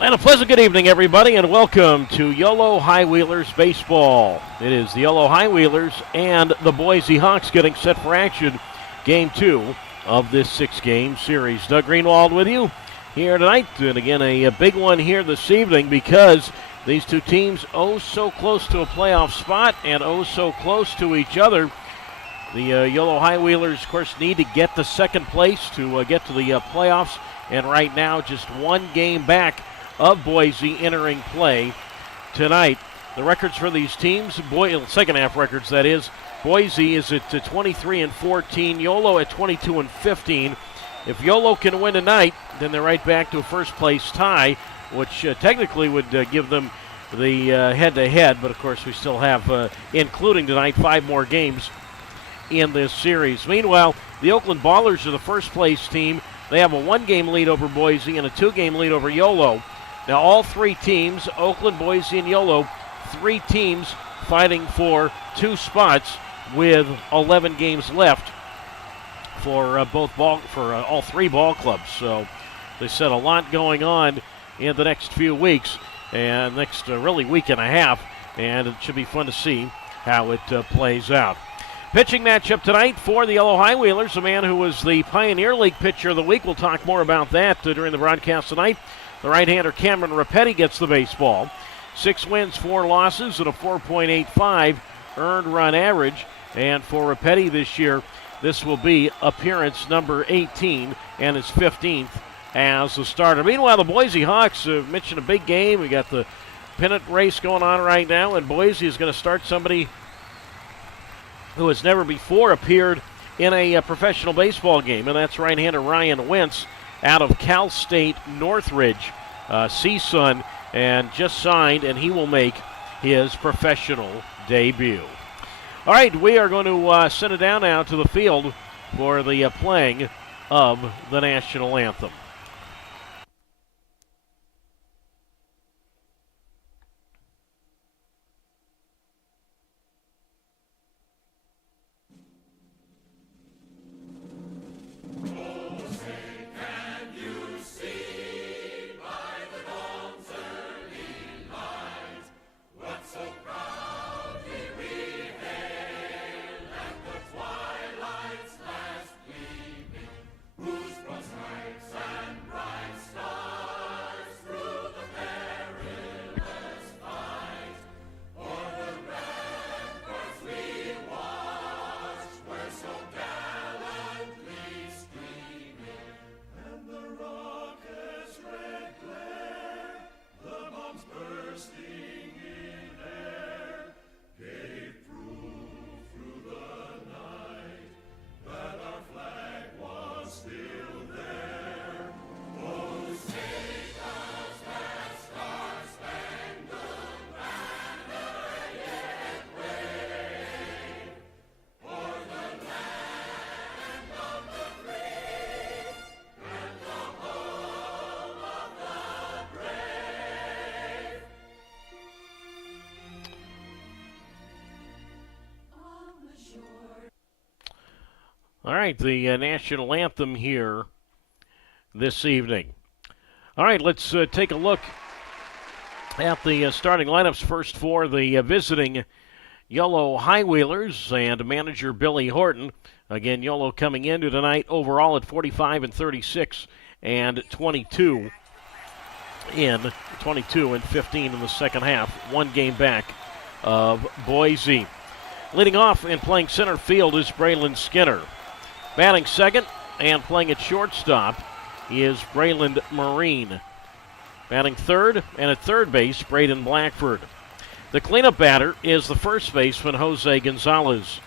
And a pleasant good evening, everybody, and welcome to Yolo High Wheelers Baseball. It is the Yolo High Wheelers and the Boise Hawks getting set for action. Game 2 of this 6-game series. Doug Greenwald with you here tonight. And again, a big one here this evening because these two teams so close to a playoff spot and so close to each other. The Yolo High Wheelers, of course, need to get to second place to get to the playoffs. And right now, just one game back of Boise entering play tonight. The records for these teams, second half records that is, Boise is at 23-14, Yolo at 22-15. If Yolo can win tonight, then they're right back to a first place tie, which technically would give them the head-to-head, but of course we still have, including tonight, 5 more games in this series. Meanwhile, the Oakland Ballers are the first place team. They have a 1-game lead over Boise and a 2-game lead over Yolo. Now, all 3 teams, Oakland, Boise, and Yolo, 3 teams fighting for 2 spots with 11 games left for all 3 ball clubs. So they said a lot going on in the next few weeks and next really week and a half, and it should be fun to see how it plays out. Pitching matchup tonight for the Yolo High Wheelers, a man who was the Pioneer League Pitcher of the Week. We'll talk more about that during the broadcast tonight. The right-hander Cameron Rapetti gets the baseball. 6 wins, 4 losses, and a 4.85 earned run average. And for Rapetti this year, this will be appearance number 18 and his 15th as a starter. Meanwhile, the Boise Hawks mentioned a big game. We got the pennant race going on right now, and Boise is going to start somebody who has never before appeared in a professional baseball game, and that's right-hander Ryan Wentz out of Cal State Northridge, CSUN, and just signed, and he will make his professional debut. All right, we are going to send it down now to the field for the playing of the national anthem. All right, the national anthem here this evening. All right, let's take a look at the starting lineups first for the visiting Yolo High Wheelers and manager Billy Horton. Again, Yolo coming into tonight overall at 45-36 and 22 and 15 in the second half. 1 game back of Boise. Leading off and playing center field is Braylon Skinner. Batting second and playing at shortstop is Brayland Marine. Batting third and at third base, Braden Blackford. The cleanup batter is the first baseman, Jose Gonzalez.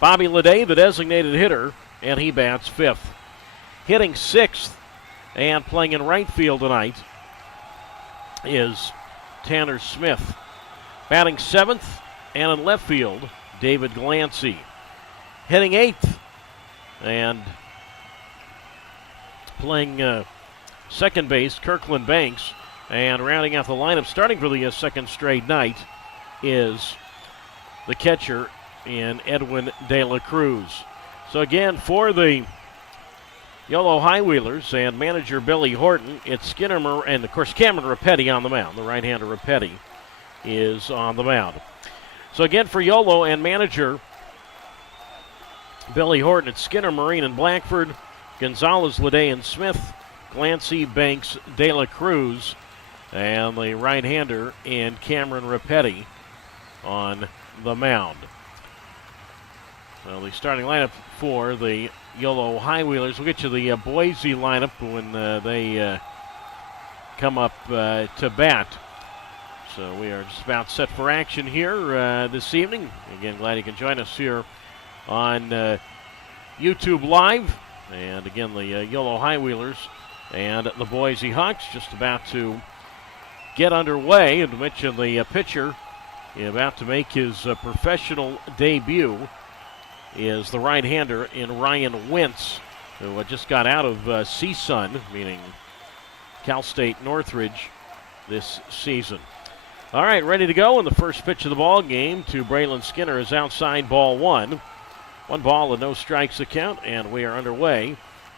Bobby Leday, the designated hitter, and he bats fifth. Hitting sixth and playing in right field tonight is Tanner Smith. Batting seventh and in left field, David Glancy. Hitting eighth and playing second base, Kirkland Banks. And rounding out the lineup, starting for the second straight night, is the catcher in Edwin De La Cruz. So again, for the Yolo High Wheelers and manager Billy Horton. It's Skinner and, of course, Cameron Rapetti on the mound. The right-hander Rapetti is on the mound. So again for Yolo and manager Billy Horton, it's Skinner, Marine, and Blackford, Gonzalez, Lede, and Smith, Glancy, Banks, De La Cruz, and the right-hander in Cameron Rapetti on the mound. Well, the starting lineup for the Yolo High Wheelers. We'll get you the Boise lineup when they come up to bat. So we are just about set for action here this evening. Again, glad you can join us here on YouTube Live. And again, the Yolo High Wheelers and the Boise Hawks just about to get underway. And to mention the pitcher about to make his professional debut is the right-hander in Ryan Wentz, who just got out of CSUN, meaning Cal State Northridge, this season. All right, ready to go. And the first pitch of the ball game to Braylon Skinner is outside, ball one. 1 ball and no strikes the count, and we are underway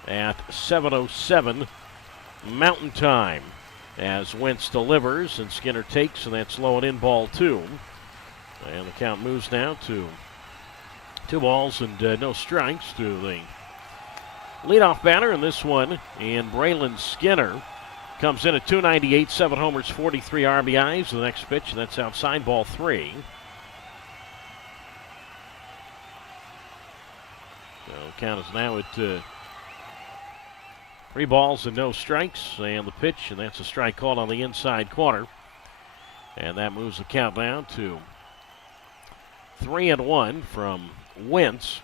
at 7:07 Mountain Time as Wentz delivers and Skinner takes, and that's low and in, ball 2. And the count moves now to 2 balls and no strikes to the leadoff batter, and this one in Braylon Skinner comes in at 298, 7 homers, 43 RBIs. The next pitch, and that's outside, ball 3. So the count is now at 3 balls and no strikes, and the pitch, and that's a strike called on the inside corner. And that moves the count down to 3-1 from Wentz,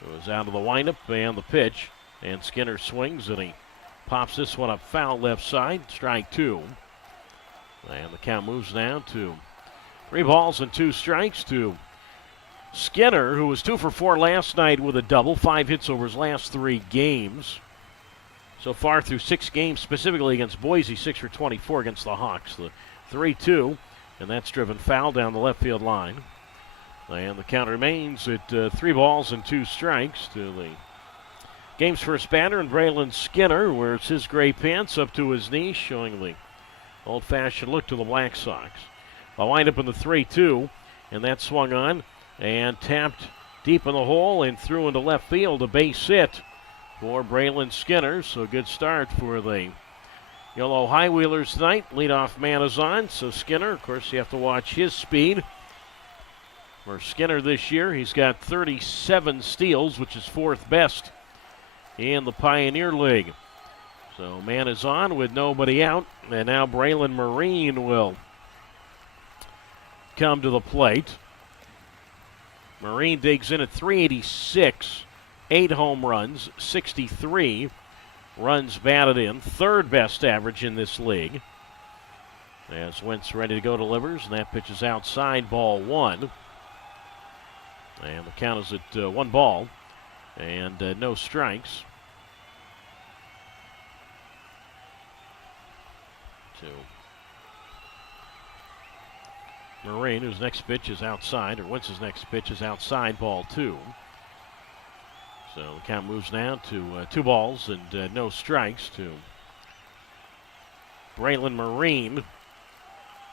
who is out of the windup and the pitch. And Skinner swings, and he pops this one up foul left side, strike 2. And the count moves down to 3 balls and 2 strikes to Skinner, who was 2 for 4 last night with a double, 5 hits over his last 3 games. So far through 6 games, specifically against Boise, 6 for 24 against the Hawks. The 3-2, and that's driven foul down the left field line. And the count remains at 3 balls and 2 strikes to the game's first batter, and Braylon Skinner wears his gray pants up to his knees, showing the old-fashioned look to the Black Sox. I'll wind up in the 3-2, and that swung on and tapped deep in the hole and threw into left field, a base hit for Braylon Skinner. So a good start for the Yolo High Wheelers tonight. Leadoff man is on, so Skinner, of course, you have to watch his speed. For Skinner this year, he's got 37 steals, which is 4th best in the Pioneer League. So man is on with nobody out, and now Braylon Marine will come to the plate. Marine digs in at 386, 8 home runs, 63 runs batted in, 3rd best average in this league. As Wentz ready to go, delivers, and that pitch is outside, ball 1. And the count is at 1 ball and no strikes to Marine, whose next pitch is outside, or Wentz's next pitch is outside, ball 2. So the count moves now to 2 balls and no strikes to Braylon Marine.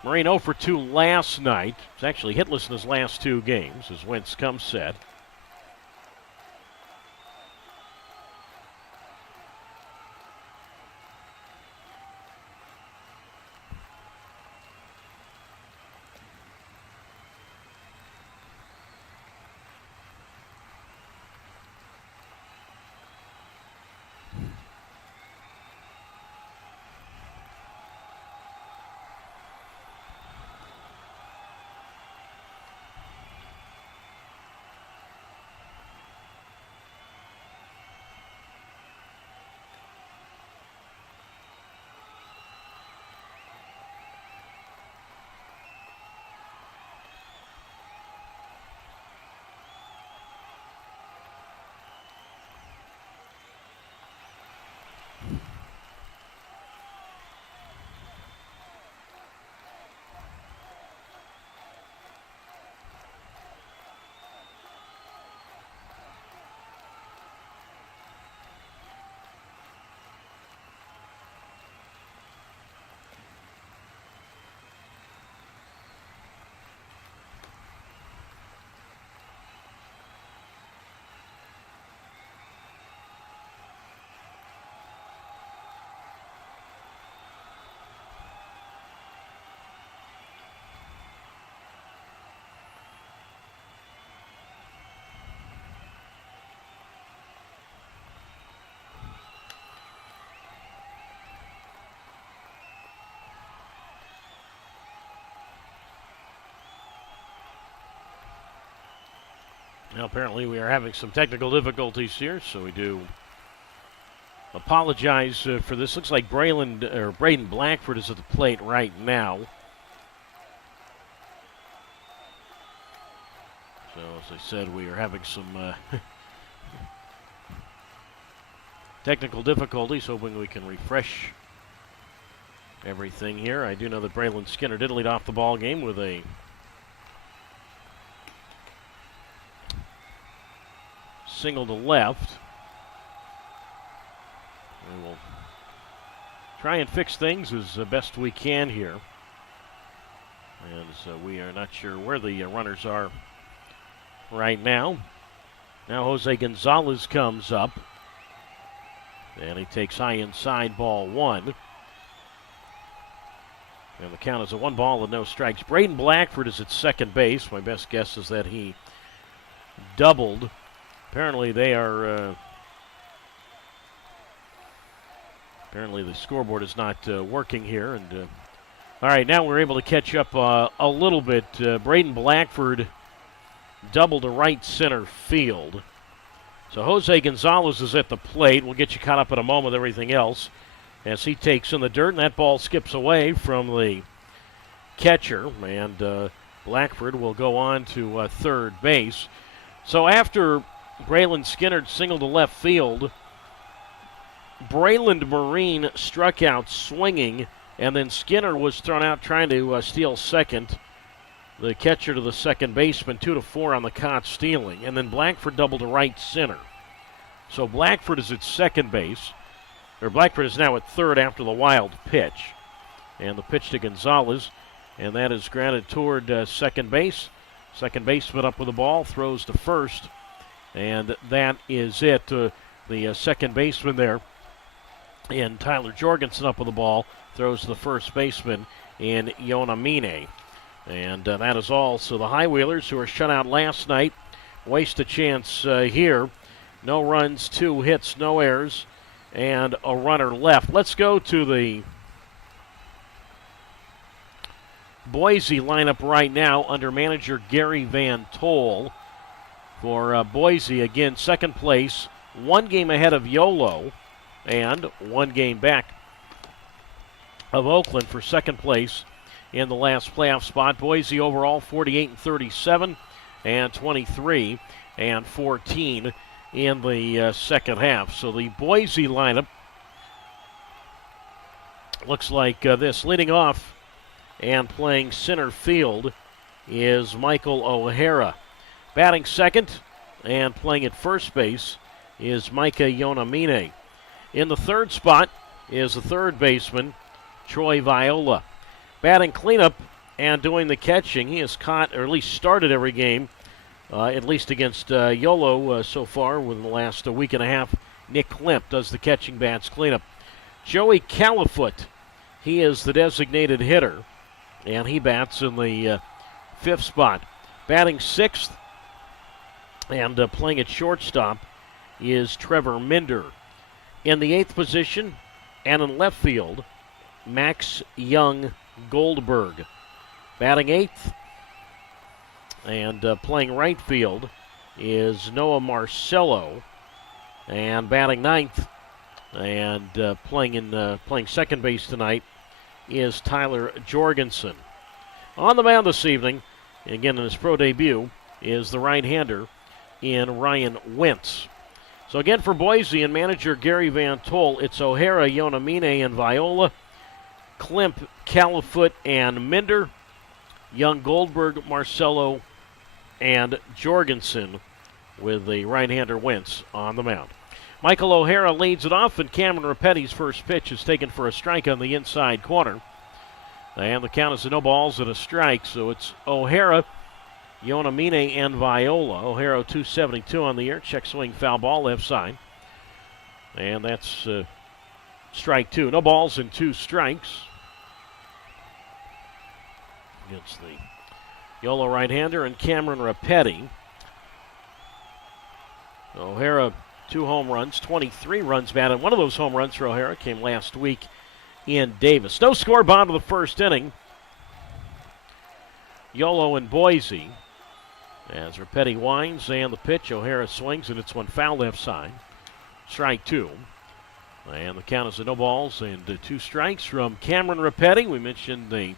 Marine 0 for 2 last night. He's actually hitless in his last 2 games as Wentz comes set. Now, apparently we are having some technical difficulties here, so we do apologize for this. Looks like Braden Blackford is at the plate right now. So, as I said, we are having some technical difficulties, hoping we can refresh everything here. I do know that Braylon Skinner did lead off the ball game with a single to left. We will try and fix things as best we can here. And so we are not sure where the runners are right now. Now Jose Gonzalez comes up. And he takes high inside, ball one. And the count is a 1 ball and no strikes. Braden Blackford is at second base. My best guess is that he doubled. Apparently they are... apparently the scoreboard is not working here. And all right, now we're able to catch up a little bit. Braden Blackford doubled to right center field. So Jose Gonzalez is at the plate. We'll get you caught up in a moment with everything else as he takes in the dirt, and that ball skips away from the catcher, and Blackford will go on to third base. So after Braylon Skinner singled to left field, Braylon Marine struck out swinging, and then Skinner was thrown out trying to steal second. The catcher to the second baseman, 2-4 on the caught stealing. And then Blackford doubled to right center. So Blackford is at second base. Or Blackford is now at third after the wild pitch. And the pitch to Gonzalez. And that is grounded toward second base. Second baseman up with the ball, throws to first. And that is it. The second baseman there, and Tyler Jorgensen up with the ball, throws to the first baseman in Yonamine. And that is all. So the High Wheelers, who were shut out last night, waste a chance here. No runs, 2 hits, no errors, and a runner left. Let's go to the Boise lineup right now under manager Gary Van Tol. For Boise, again, second place, 1 game ahead of Yolo, and 1 game back of Oakland for second place in the last playoff spot. Boise overall 48-37 and 23-14 in the second half. So the Boise lineup looks like this. Leading off and playing center field is Michael O'Hara. Batting second and playing at first base is Micah Yonamine. In the third spot is the third baseman, Troy Viola. Batting cleanup and doing the catching. He has caught, or at least started every game, at least against Yolo so far within the last week and a half. Nick Klimp does the catching bats cleanup. Joey Califoot, he is the designated hitter, and he bats in the fifth spot. Batting sixth and playing at shortstop is Trevor Minder. In the eighth position and in left field, Max Young Goldberg. Batting eighth and playing right field is Noah Marcello. And batting ninth and playing second base tonight is Tyler Jorgensen. On the mound this evening, again in his pro debut, is the right-hander in Ryan Wentz. So again for Boise and manager Gary Van Tol, it's O'Hara, Yonamine, and Viola, Klimp, Califoot, and Minder, Young, Goldberg, Marcello, and Jorgensen with the right-hander Wentz on the mound. Michael O'Hara leads it off, and Cameron Rapetti's first pitch is taken for a strike on the inside corner. And the count is no balls and a strike, so it's O'Hara, Yonamine, and Viola. O'Hara 272 on the year. Check swing, foul ball, left side. And that's strike two. No balls and 2 strikes against the Yolo right-hander and Cameron Rapetti. O'Hara, 2 home runs, 23 runs batted. One of those home runs for O'Hara came last week in Davis. No score, bottom of the first inning. Yolo and Boise. As Repetti winds and the pitch, O'Hara swings, and it's one foul left side. Strike two. And the count is no balls and 2 strikes from Cameron Repetti. We mentioned the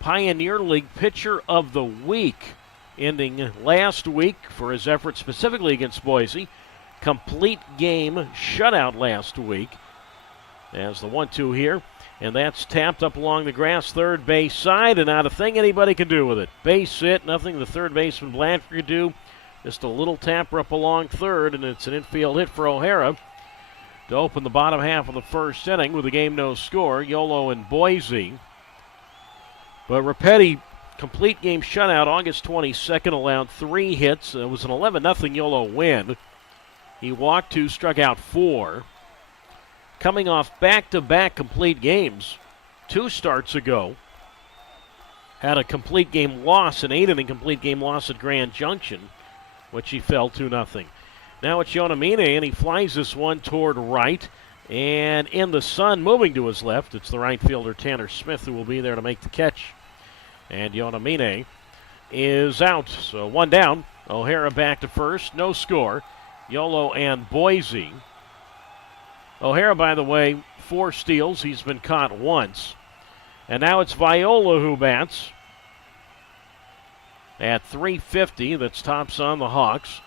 Pioneer League Pitcher of the Week, ending last week for his efforts specifically against Boise. Complete game shutout last week. As the 1-2 here, and that's tapped up along the grass, third base side, and not a thing anybody can do with it. Base hit, nothing the third baseman Blanford could do. Just a little tapper up along third, and it's an infield hit for O'Hara to open the bottom half of the first inning with a game no score. Yolo and Boise. But Repetti, complete game shutout August 22nd, allowed 3 hits. It was an 11-0 Yolo win. He walked 2, struck out 4. Coming off back-to-back complete games 2 starts ago. Had a complete game loss, an 8-inning complete game loss at Grand Junction, which he fell 2-0. Now it's Yonamine, and he flies this one toward right. And in the sun, moving to his left, it's the right fielder Tanner Smith who will be there to make the catch. And Yonamine is out. So 1 down. O'Hara back to first. No score. Yolo and Boise. O'Hara, by the way, 4 steals. He's been caught once. And now it's Viola who bats at .350. That's tops on the Hawks.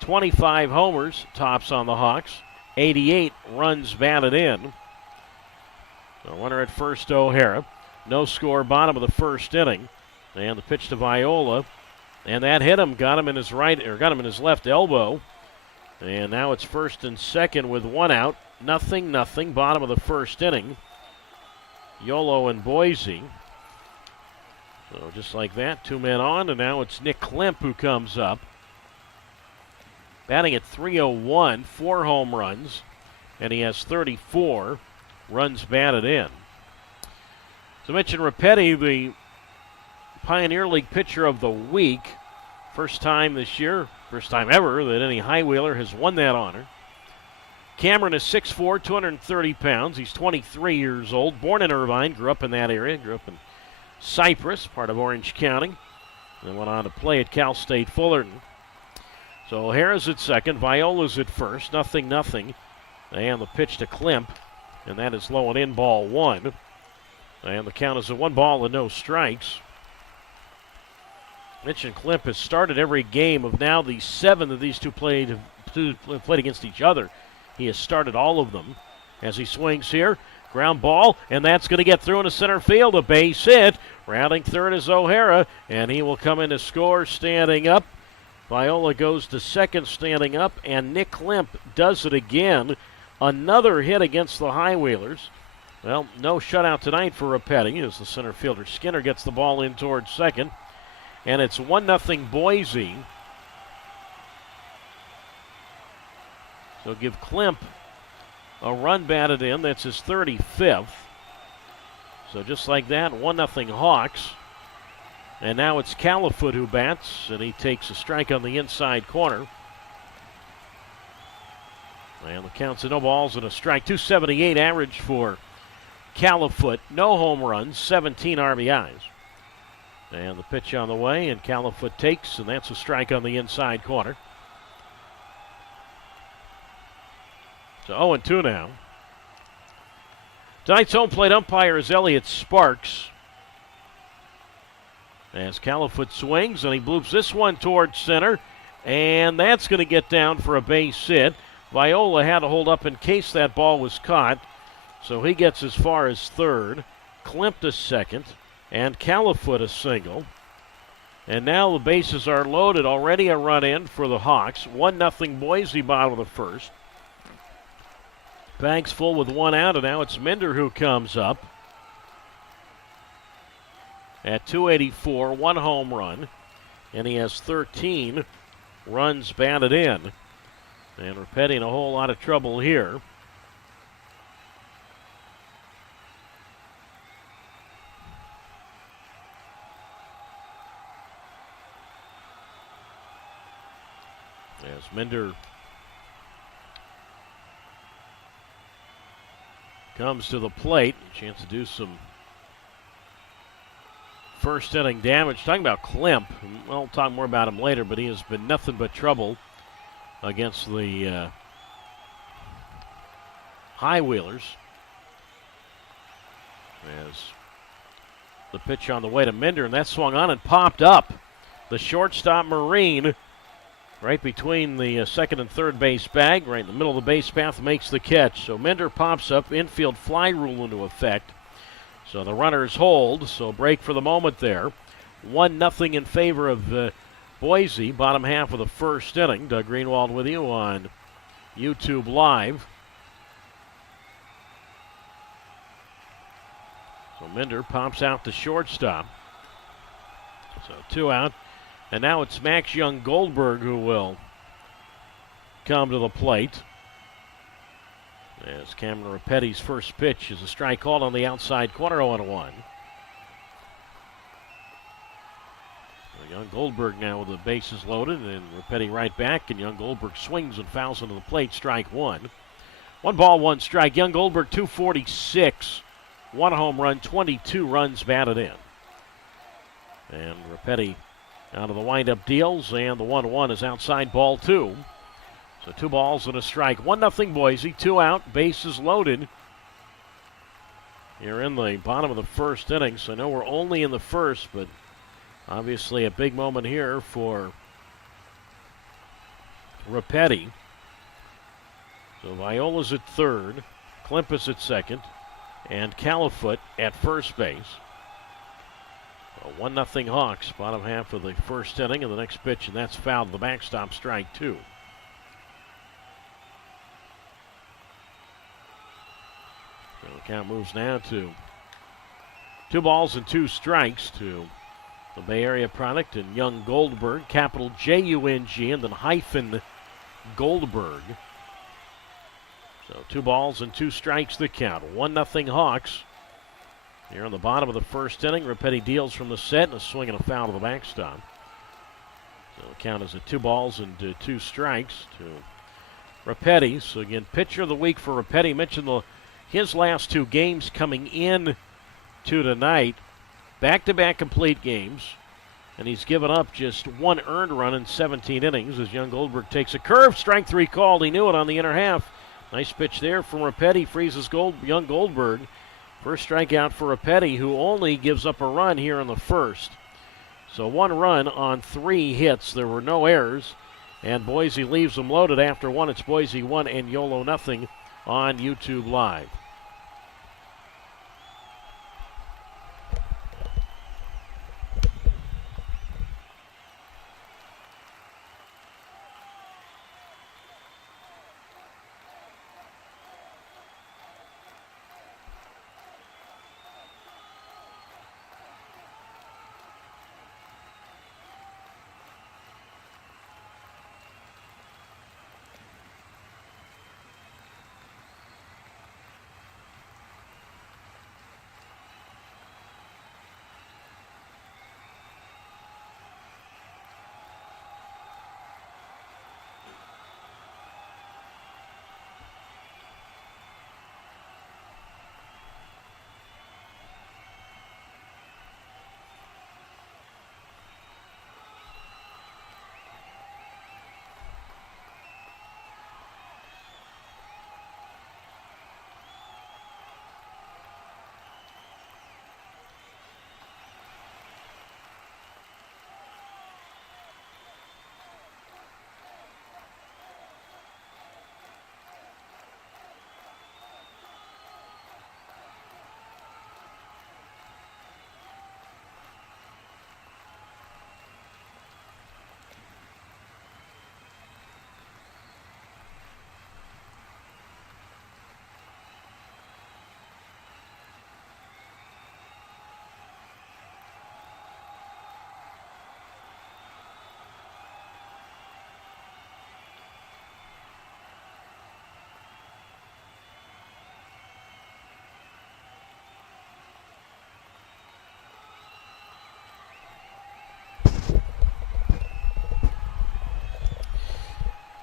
25 homers, tops on the Hawks. 88 runs batted in. So runner at first, O'Hara. No score, bottom of the first inning. And the pitch to Viola. And that hit him, got him in his left elbow. And now it's first and second with 1 out. 0-0, bottom of the first inning. Yolo and Boise. So just like that, 2 men on, and now it's Nick Klemp who comes up. Batting at .301, 4 home runs, and he has 34 runs batted in. So I mentioned Repetti, the Pioneer League Pitcher of the Week. First time this year, first time ever that any High-Wheeler has won that honor. Cameron is 6'4", 230 pounds. He's 23 years old, born in Irvine, grew up in that area, grew up in Cypress, part of Orange County, and went on to play at Cal State Fullerton. So O'Hara's at second, Viola's at first, 0-0. And the pitch to Klemp, and that is low and in, ball 1. And the count is a 1 ball and no strikes. Mitch and Klemp has started every game of now the 7 that these two played against each other. He has started all of them. As he swings here, ground ball, and that's going to get through into center field. A base hit. Rounding third is O'Hara, and he will come in to score standing up. Viola goes to second standing up, and Nick Klemp does it again. Another hit against the High-Wheelers. Well, no shutout tonight for Repetti as the center fielder Skinner gets the ball in towards second. And it's 1-0 Boise. So give Klemp a run batted in. That's his 35th. So just like that, 1-0 Hawks. And now it's Califoot who bats, and he takes a strike on the inside corner. And the count's no balls and a strike. 278 average for Califoot. No home runs, 17 RBIs. And the pitch on the way, and Califoot takes, and that's a strike on the inside corner. So 0-2 now. Tonight's home plate umpire is Elliot Sparks. As Califoot swings, and he bloops this one towards center, and that's going to get down for a base hit. Viola had to hold up in case that ball was caught, so he gets as far as third. Klemp to second, and Califoot a single. And now the bases are loaded. Already a run in for the Hawks. 1-0 Boise, bottom of the first. Bags full with 1 out, and now it's Minder who comes up. At .284, 1 home run, and he has 13 runs batted in. And Repetti in a whole lot of trouble here. As Minder comes to the plate, a chance to do some first inning damage. Talking about Klimp, I'll talk more about him later, but he has been nothing but trouble against the High Wheelers. As the pitch on the way to Minder, and that swung on and popped up. The shortstop, Marine, right between the second and third base bag, right in the middle of the base path, makes the catch. So Minder pops up, infield fly rule into effect. So the runners hold, so break for the moment there. 1-0 in favor of Boise, bottom half of the first inning. Doug Greenwald with you on YouTube Live. So Minder pops out to shortstop. So 2 out. And now it's Max Young Goldberg who will come to the plate. As Cameron Repetti's first pitch is a strike called on the outside corner, 0-1. Young Goldberg now with the bases loaded, and Repetti right back, and Young Goldberg swings and fouls into the plate, strike one. 1 ball, 1 strike. Young Goldberg, 246. 1 home run, 22 runs batted in. And Repetti out of the windup deals, and the 1-1 is outside, ball 2. So 2 balls and a strike. 1-0 Boise, 2 out, bases loaded. You're in the bottom of the first inning, so I know we're only in the first, but obviously a big moment here for Repetti. So Viola's at third, Klimp is at second, and Califoot at first base. 1-0 Hawks, bottom half of the first inning, and the next pitch, and that's fouled to the backstop, strike 2. So the count moves now to 2 balls and 2 strikes to the Bay Area product, and Young Goldberg, capital J-U-N-G, and then hyphen Goldberg. So 2 balls and 2 strikes the count. 1-0 Hawks. Here on the bottom of the first inning, Repetti deals from the set and a swing and a foul to the backstop. So the count is at 2 balls and 2 strikes to Repetti. So again, pitcher of the week for Repetti. Mentioned his last 2 games coming in to tonight. Back-to-back complete games. And he's given up just 1 earned run in 17 innings as Young Goldberg takes a curve. Strike 3 called. He knew it on the inner half. Nice pitch there from Repetti. Freezes Young Goldberg. First strikeout for Repetti, who only gives up a run here in the first. So 1 run on 3 hits. There were no errors. And Boise leaves them loaded after 1. It's Boise 1 and Yolo nothing on YouTube Live.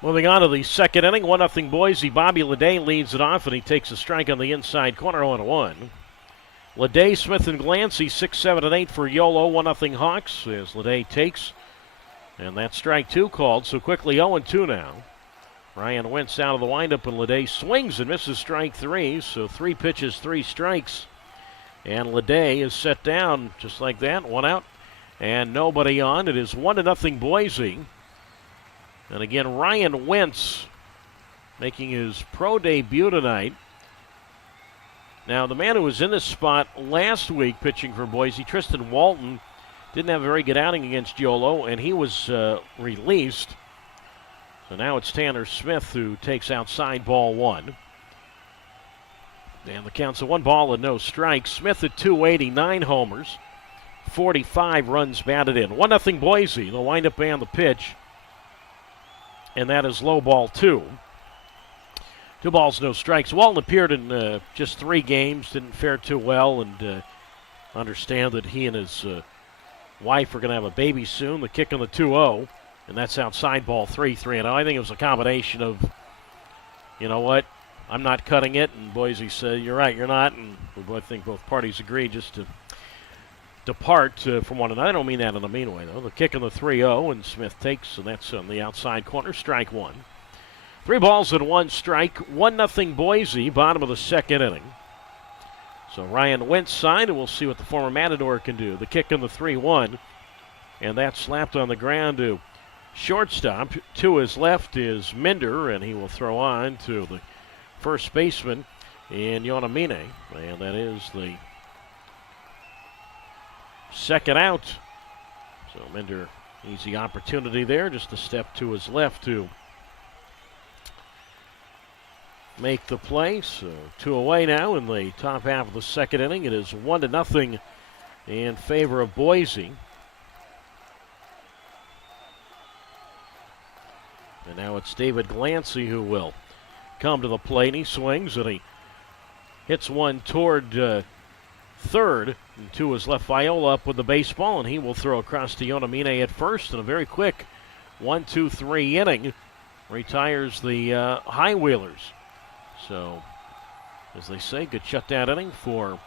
Moving on to the second inning, 1-0 Boise. Bobby Leday leads it off, and he takes a strike on the inside corner, 0-1. Leday, Smith, and Glancy, 6, 7, and 8 for Yolo. 1-0 Hawks as Leday takes. And that strike 2 called, so quickly 0-2 now. Ryan Wentz out of the windup, and Leday swings and misses strike 3. So 3 pitches, 3 strikes. And Leday is set down just like that. 1 out and nobody on. It is 1-0 Boise. And again, Ryan Wentz making his pro debut tonight. Now, the man who was in this spot last week pitching for Boise, Tristan Walton, didn't have a very good outing against Yolo, and he was released. So now it's Tanner Smith who takes outside ball 1. And the count's a 1 ball and no strikes. Smith at 280, 9 homers, 45 runs batted in. 1-0 Boise. The windup and the pitch. And that is low ball 2. 2 balls, no strikes. Walton appeared in just 3 games, didn't fare too well, and understand that he and his wife are going to have a baby soon. The kick on the 2-0, and that's outside ball 3, 3-0. I think it was a combination of, you know what, I'm not cutting it, and Boise said, you're right, you're not, and I think both parties agreed just to depart from one another. I don't mean that in a mean way, though. The kick on the 3-0, and Smith takes, and that's on the outside corner, strike 1. 3 balls and 1 strike, 1-0 Boise, bottom of the second inning. So Ryan Wentz side, and we'll see what the former Matador can do. The kick on the 3-1, and that's slapped on the ground to shortstop. To his left is Minder, and he will throw on to the first baseman in Yonamine, and that is the second out. So Minder, easy opportunity there, just a step to his left to make the play. So 2 away now in the top half of the second inning. It is 1-0 in favor of Boise. And now it's David Glancy who will come to the plate. He swings and he hits one toward third, and to his left. Viola up with the baseball, and he will throw across to Yonamine at first. And a very quick 1-2-3 inning retires the High Wheelers. So, as they say, good shutdown inning for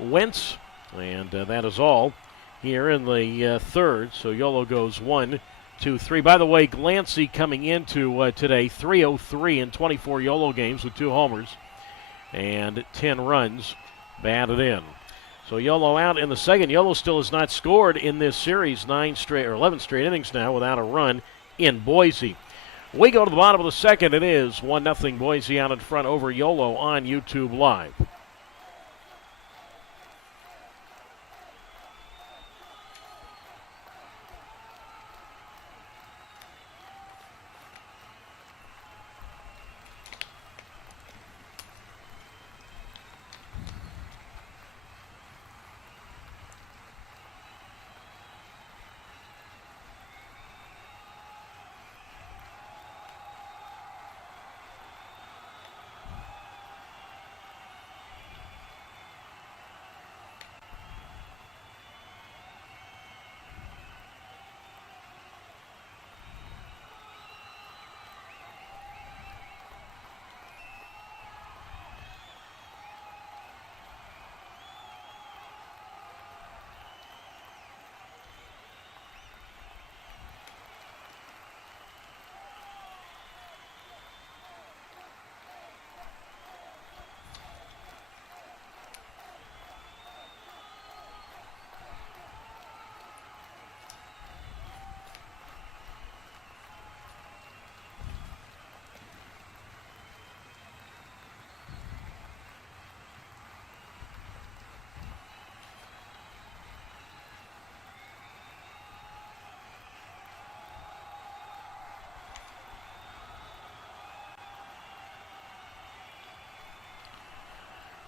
Wentz, and that is all here in the third. So Yolo goes 1, 2, 3. By the way, Glancy coming into today, 303 in 24 Yolo games with 2 homers and 10 runs batted in. So Yolo out in the second. Yolo still has not scored in this series, 11 straight innings now without a run in Boise. We go to the bottom of the second. It is 1-0 Boise out in front over Yolo on YouTube Live.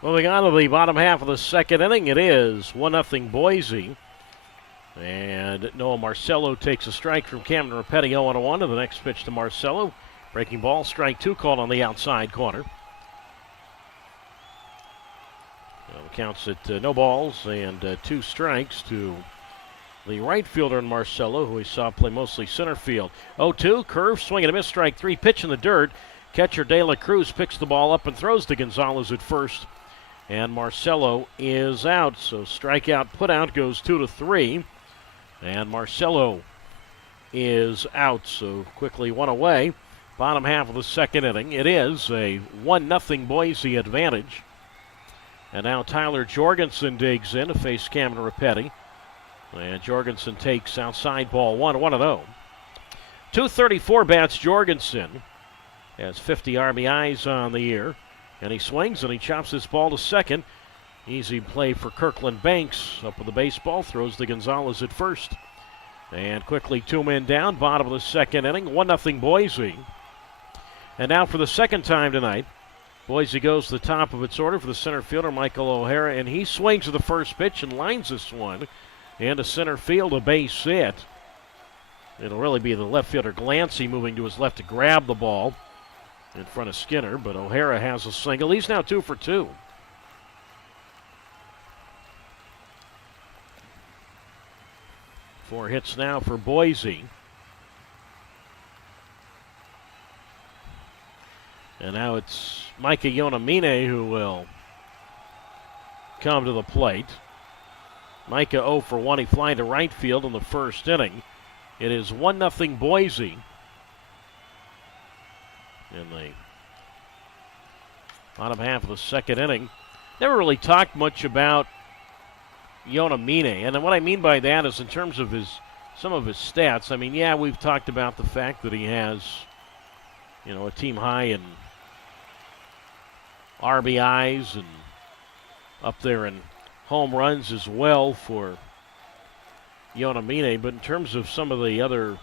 Moving on to the bottom half of the second inning, it is 1-0 Boise. And Noah Marcello takes a strike from Camden Rapetti, 0-1 to the next pitch to Marcello. Breaking ball, strike 2 called on the outside corner. Counts at no balls and 2 strikes to the right fielder in Marcello, who we saw play mostly center field. 0-2, curve, swing and a miss, strike 3, pitch in the dirt. Catcher De La Cruz picks the ball up and throws to Gonzalez at first. And Marcelo is out. So strikeout, put out goes 2-3. And Marcelo is out. So quickly one away. Bottom half of the second inning. It is a 1-0 Boise advantage. And now Tyler Jorgensen digs in to face Cameron Repetti. And Jorgensen takes outside ball 1-0. 234 bats Jorgensen. Has 50 RBIs on the year. And he swings and he chops this ball to second. Easy play for Kirkland Banks. Up with the baseball. Throws to Gonzalez at first. And quickly 2 men down. Bottom of the second inning. 1-0 Boise. And now for the second time tonight, Boise goes to the top of its order for the center fielder, Michael O'Hara. And he swings at the first pitch and lines this one into center field, a base hit. It'll really be the left fielder Glancy moving to his left to grab the ball in front of Skinner, but O'Hara has a single. He's now 2 for 2. Four hits now for Boise. And now it's Micah Yonamine who will come to the plate. Micah 0 for 1. He flied to right field in the first inning. It is 1-0 Boise in the bottom half of the second inning. Never really talked much about Yonamine, and what I mean by that is in terms of some of his stats. I mean, yeah, we've talked about the fact that he has, a team high in RBIs and up there in home runs as well for Yonamine, but in terms of some of the other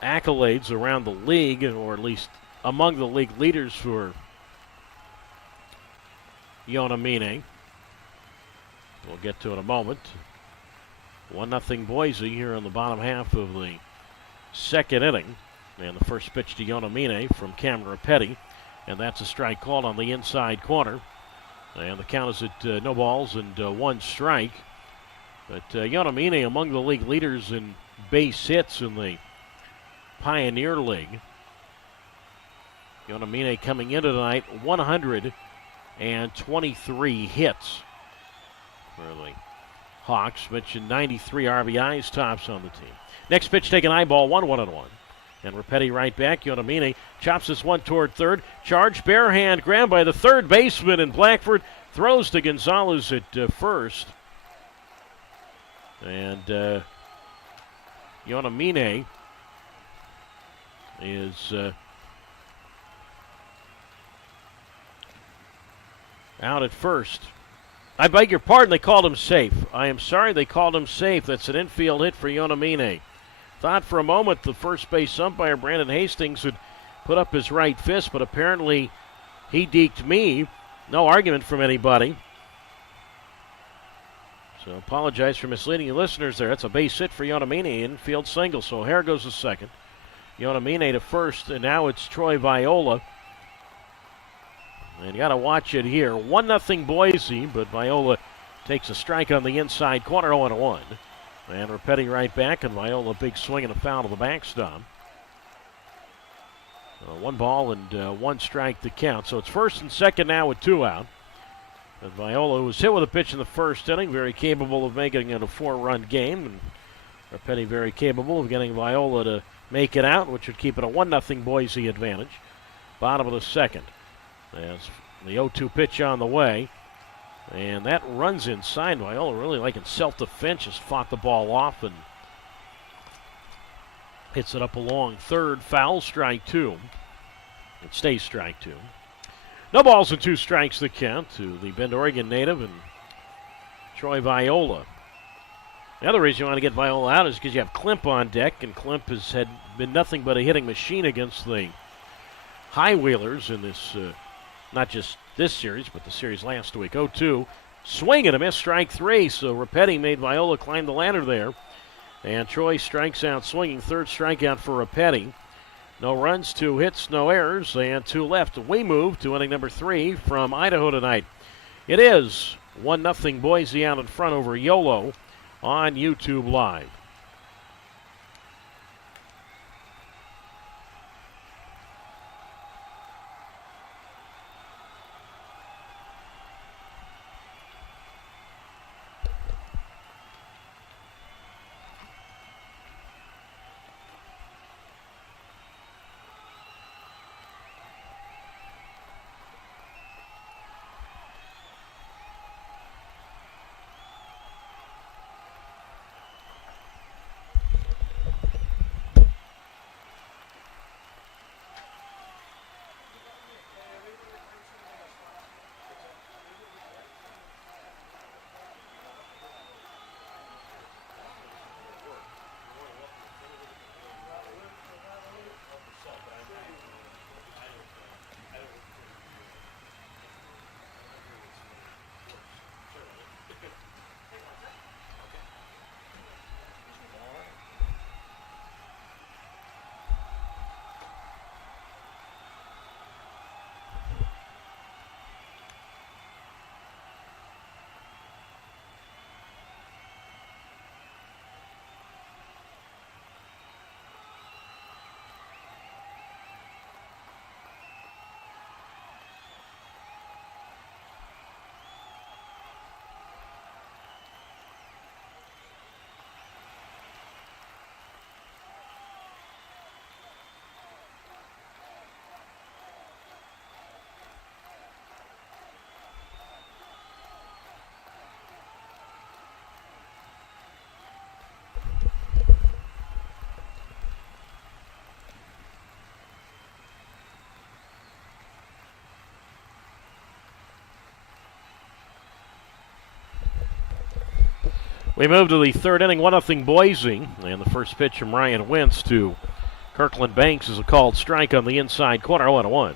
accolades around the league, or at least among the league leaders for Yonamine, we'll get to in a moment. 1-0 Boise here in the bottom half of the second inning. And the first pitch to Yonamine from Cameron Repetti, and that's a strike called on the inside corner. And the count is at no balls and 1 strike. But Yonamine among the league leaders in base hits in the Pioneer League. Yonamine coming into tonight 123 hits for the Hawks. Mentioned 93 RBIs tops on the team. Next pitch taken high ball 1-1. And Repetti right back. Yonamine chops this one toward third. Charge, bare hand grab by the third baseman, and Blackford throws to Gonzalez at first. And Yonamine is out at first. I beg your pardon, they called him safe. I am sorry, they called him safe. That's an infield hit for Yonamine. Thought for a moment the first base umpire, Brandon Hastings, would put up his right fist, but apparently he deked me. No argument from anybody. So apologize for misleading you listeners there. That's a base hit for Yonamine, infield single. So O'Hara goes to second. Yonamine to first, and now it's Troy Viola. And you got to watch it here. 1-0 Boise, but Viola takes a strike on the inside corner, 0-1. And Repetti right back, and Viola big swing and a foul to the backstop. 1 ball and 1 strike to count. So it's first and second now with 2 out. And Viola, who was hit with a pitch in the first inning, very capable of making it a 4-run game. And Repetti very capable of getting Viola to make it out, which would keep it a 1-0 Boise advantage. Bottom of the second. As the 0-2 pitch on the way. And that runs inside. Viola really, like in self-defense, just fought the ball off and hits it up along third. Foul, strike 2. It stays strike 2. No balls and 2 strikes to count to the Bend, Oregon native and Troy Viola. The other reason you want to get Viola out is because you have Klimp on deck, and Klimp has been nothing but a hitting machine against the High Wheelers in this, not just this series, but the series last week. 0-2. Swing and a miss, strike 3. So Repetti made Viola climb the ladder there. And Troy strikes out swinging. Third strikeout for Repetti. No runs, 2 hits, no errors, and 2 left. We move to inning number 3 from Idaho tonight. It is 1-0 Boise out in front over Yolo on YouTube Live. We move to the third inning, 1-0 Boise, and the first pitch from Ryan Wentz to Kirkland Banks is a called strike on the inside corner, 0-1.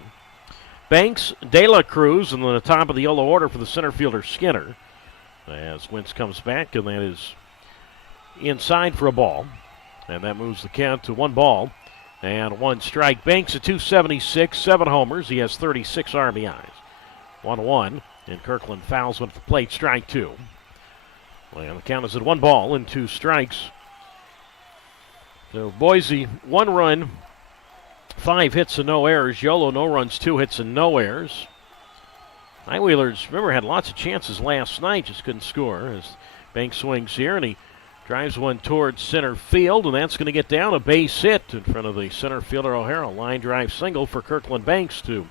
Banks, De La Cruz, and then the top of the Yolo order for the center fielder Skinner. As Wentz comes back, and that is inside for a ball. And that moves the count to 1 and 1 strike. Banks at 276, 7 homers. He has 36 RBIs. 1-1, and Kirkland fouls one for plate, strike 2. And the count is at 1 and 2 strikes. So Boise, 1 run, 5 hits and no errors. Yolo, no runs, 2 hits and no errors. Highwheelers, remember, had lots of chances last night, just couldn't score. As Banks swings here, and he drives one towards center field, and that's going to get down a base hit in front of the center fielder O'Hara. Line drive single for Kirkland Banks to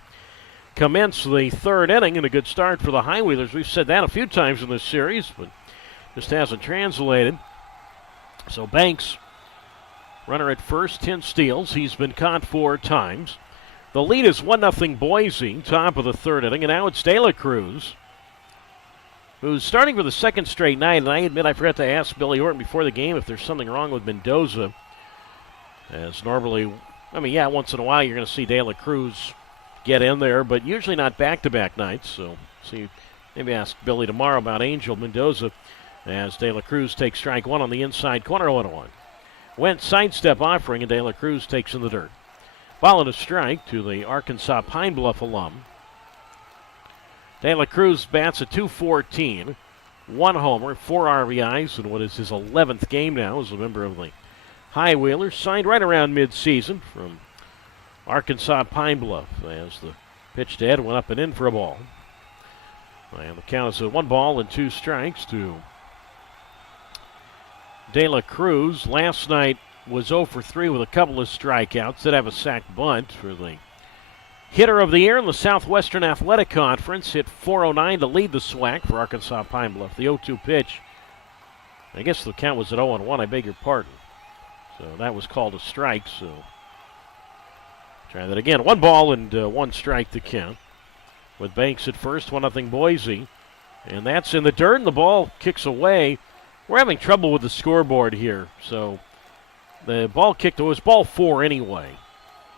commence the third inning, and a good start for the Highwheelers. We've said that a few times in this series, but just hasn't translated. So Banks, runner at first, 10 steals. He's been caught 4 times. The lead is 1-0 Boise, top of the third inning, and now it's De La Cruz, who's starting for the second straight night. And I admit I forgot to ask Billy Orton before the game if there's something wrong with Mendoza. As normally, once in a while you're going to see De La Cruz get in there, but usually not back-to-back nights. So see, maybe ask Billy tomorrow about Angel Mendoza as De La Cruz takes strike 1 on the inside corner, 0-1. Wentz sidestep offering, and De La Cruz takes in the dirt. Ball and a strike to the Arkansas Pine Bluff alum. De La Cruz bats at .214, 1 homer, 4 RBIs, and what is his 11th game now as a member of the Highwheelers. Signed right around mid-season from Arkansas Pine Bluff as the pitch to Ed went up and in for a ball. And the count is at 1 and 2 strikes to De La Cruz. Last night was 0 for 3 with a couple of strikeouts. Did have a sac bunt for the hitter of the year in the Southwestern Athletic Conference. Hit .409 to lead the SWAC for Arkansas Pine Bluff. The 0-2 pitch. I guess the count was at 0-1. I beg your pardon. So that was called a strike. So try that again. 1 and 1 strike to count. With Banks at first, 1-0 Boise. And that's in the dirt, and the ball kicks away. We're having trouble with the scoreboard here. So the ball kicked away. It was ball 4 anyway.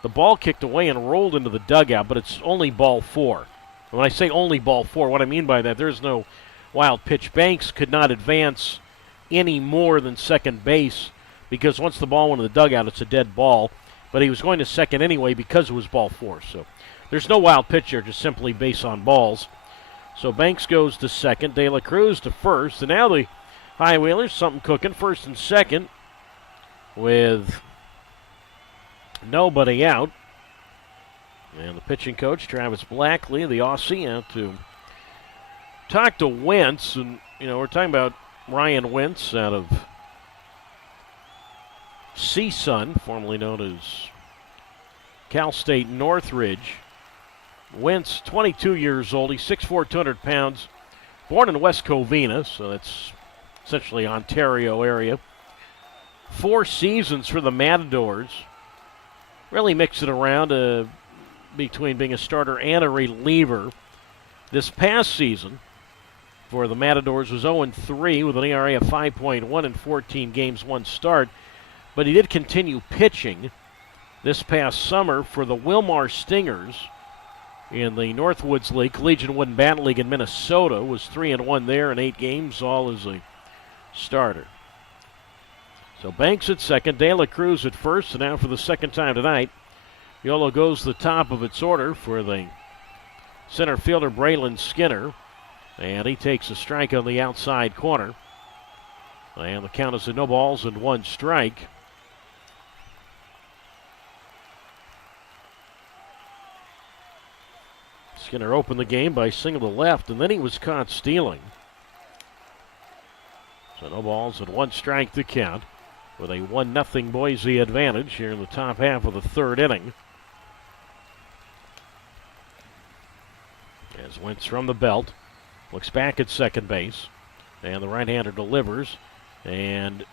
The ball kicked away and rolled into the dugout, but it's only ball 4. When I say only ball 4, what I mean by that, there's no wild pitch. Banks could not advance any more than second base because once the ball went to the dugout, it's a dead ball. But he was going to second anyway because it was ball 4. So there's no wild pitch here, just simply base on balls. So Banks goes to second, De La Cruz to first, and now the Highwheelers, something cooking, first and second with nobody out. And the pitching coach, Travis Blackley, the Aussie, out to talk to Wentz. And, we're talking about Ryan Wentz out of CSUN, formerly known as Cal State Northridge. Wentz, 22 years old. He's 6'4", 200 pounds. Born in West Covina, so that's essentially Ontario area. 4 seasons for the Matadors. Really mixed it around between being a starter and a reliever. This past season for the Matadors was 0-3 with an ERA of 5.1 in 14 games, 1 start. But he did continue pitching this past summer for the Wilmar Stingers in the Northwoods League, Collegiate Wooden Bat League in Minnesota. Was 3-1 there in 8 games, all as a starter. So Banks at second, De La Cruz at first, and now for the second time tonight, Yolo goes to the top of its order for the center fielder Braylon Skinner, and he takes a strike on the outside corner. And the count is at 0 and 1 strike. Skinner opened the game by single to left, and then he was caught stealing. So 0 and 1 strike to count, with a 1-0 Boise advantage here in the top half of the third inning. As Wentz from the belt, looks back at second base, and the right-hander delivers, and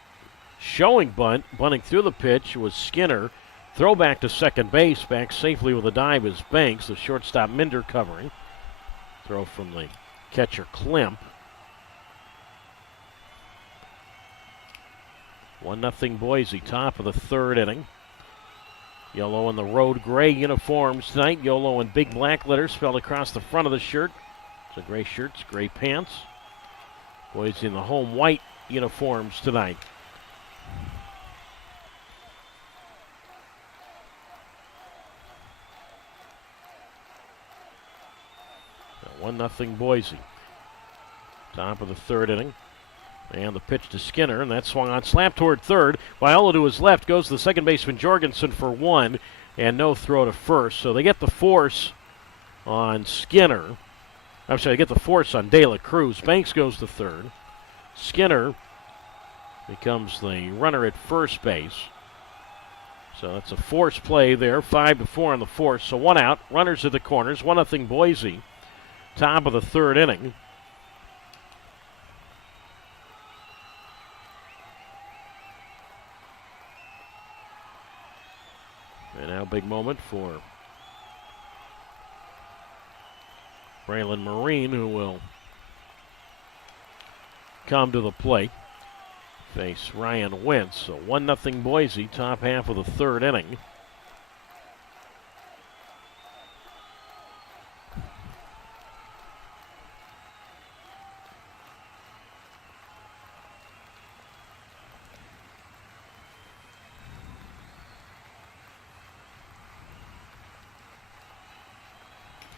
showing bunting through the pitch was Skinner. Throw back to second base, back safely with a dive is Banks, the shortstop Minder covering. Throw from the catcher Klemp. 1-0 Boise, top of the third inning. Yolo in the road gray uniforms tonight. Yolo in big black letters spelled across the front of the shirt. So gray shirts, gray pants. Boise in the home white uniforms tonight. So 1-0 Boise. Top of the third inning. And the pitch to Skinner, and that swung on, slap toward third. Viola to his left, goes to the second baseman Jorgensen for one, and no throw to first. So they get the force on Skinner. I'm sorry, they get the force on De La Cruz. Banks goes to third. Skinner becomes the runner at first base. So that's a force play there, 5-4 on the force. So one out, runners at the corners, 1-0 Boise. Top of the third inning. And now a big moment for Braylon Marine, who will come to the plate, face Ryan Wentz. So 1-0 Boise, top half of the third inning.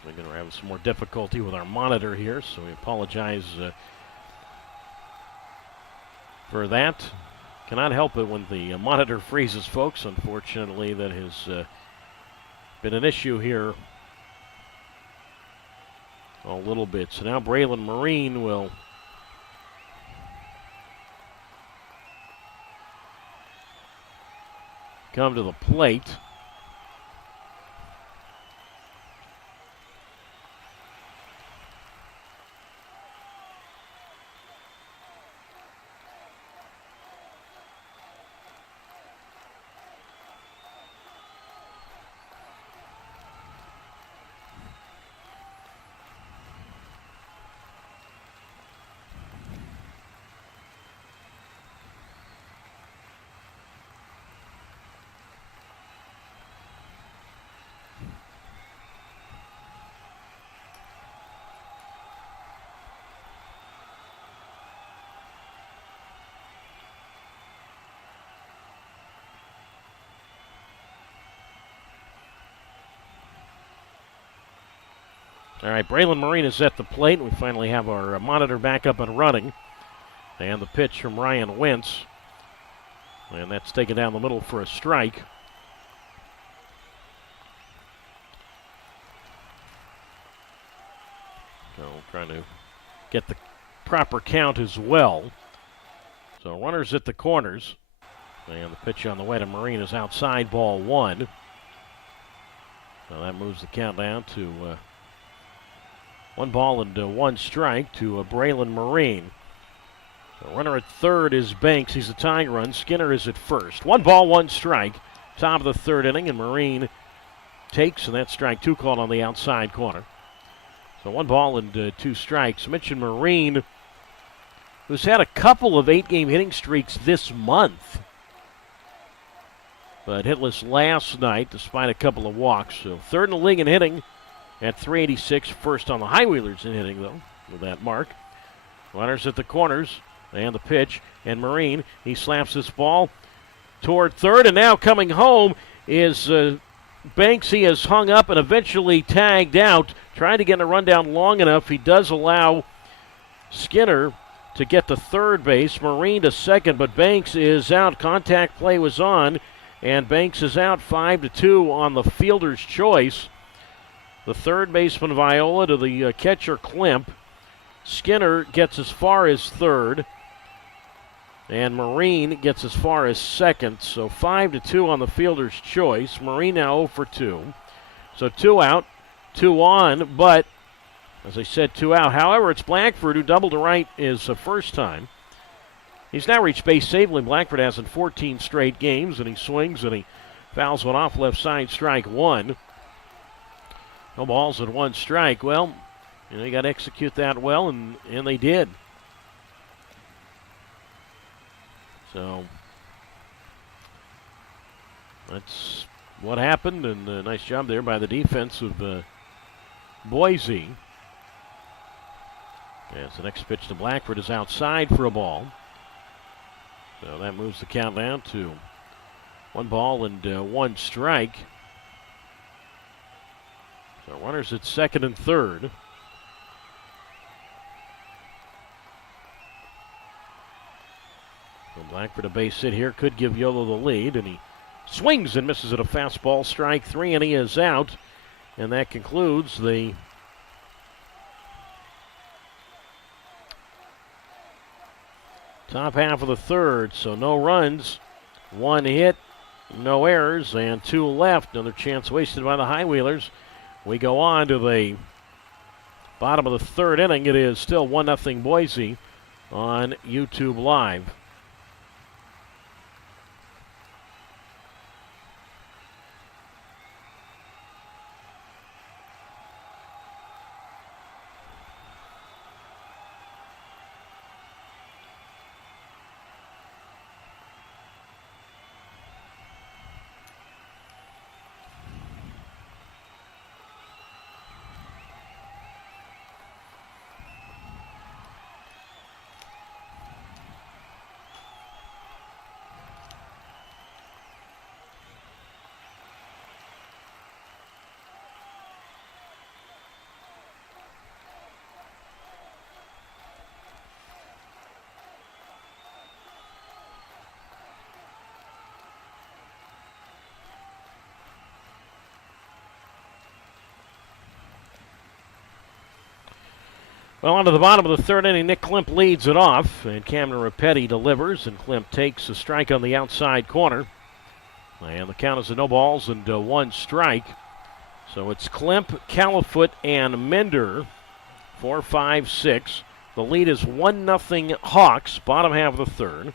We're going to have some more difficulty with our monitor here, so we apologize for that. Cannot help it when the monitor freezes, folks. Unfortunately, that has been an issue here a little bit. So now Braylon Marine will come to the plate. All right, Braylon Marine is at the plate. We finally have our monitor back up and running. And the pitch from Ryan Wentz. And that's taken down the middle for a strike. So trying to get the proper count as well. So runners at the corners. And the pitch on the way to Marine is outside, ball one. So that moves the count down to 1-1 strike to Braylon Marine. The runner at third is Banks. He's a tying run. Skinner is at first. 1-1 strike. Top of the third inning, and Marine takes, and that's strike two called on the outside corner. So 1-2 strikes. I mentioned Marine, who's had a couple of 8-game hitting streaks this month, but hitless last night despite a couple of walks. So third in the league in hitting at 386, first on the High Wheelers in hitting, though, with that mark. Runners at the corners, and the pitch, and Marine, he slaps this ball toward third, and now coming home is Banks. He is hung up and eventually tagged out, trying to get a rundown long enough. He does allow Skinner to get to third base, Marine to second, but Banks is out. Contact play was on, and Banks is out 5-2 on the fielder's choice. The third baseman Viola to the catcher Klimp. Skinner gets as far as third, and Marine gets as far as second. So 5-2 on the fielder's choice. Marine now 0 for 2. So 2 out, 2 on, but as I said, 2 out. However, it's Blackford who doubled to right his first time. He's now reached base safely. Blackford has in 14 straight games, and he swings and he fouls one off left side, strike one. No balls and one strike. Well, you got to execute that well, and they did. So That's what happened, and a nice job there by the defense of Boise. As the next pitch to Blackford is outside for a ball. So that moves the count down to 1 ball and 1 strike. So runners at second and third. So Blackford a base hit here could give Yolo the lead, and he swings and misses at a fastball, strike 3, and he is out. And that concludes the top half of the third. So no runs, 1 hit, no errors, and 2 left. Another chance wasted by the High Wheelers. We go on to the bottom of the third inning. It is still 1-0 Boise on YouTube Live. Well, on to the bottom of the third inning, Nick Klimp leads it off, and Cameron Rapetti delivers, and Klimp takes a strike on the outside corner. And the count is a no balls and 1 strike. So it's Klimp, Califoot, and Mender, 4, 5, 6. The lead is 1-0 Hawks, bottom half of the third.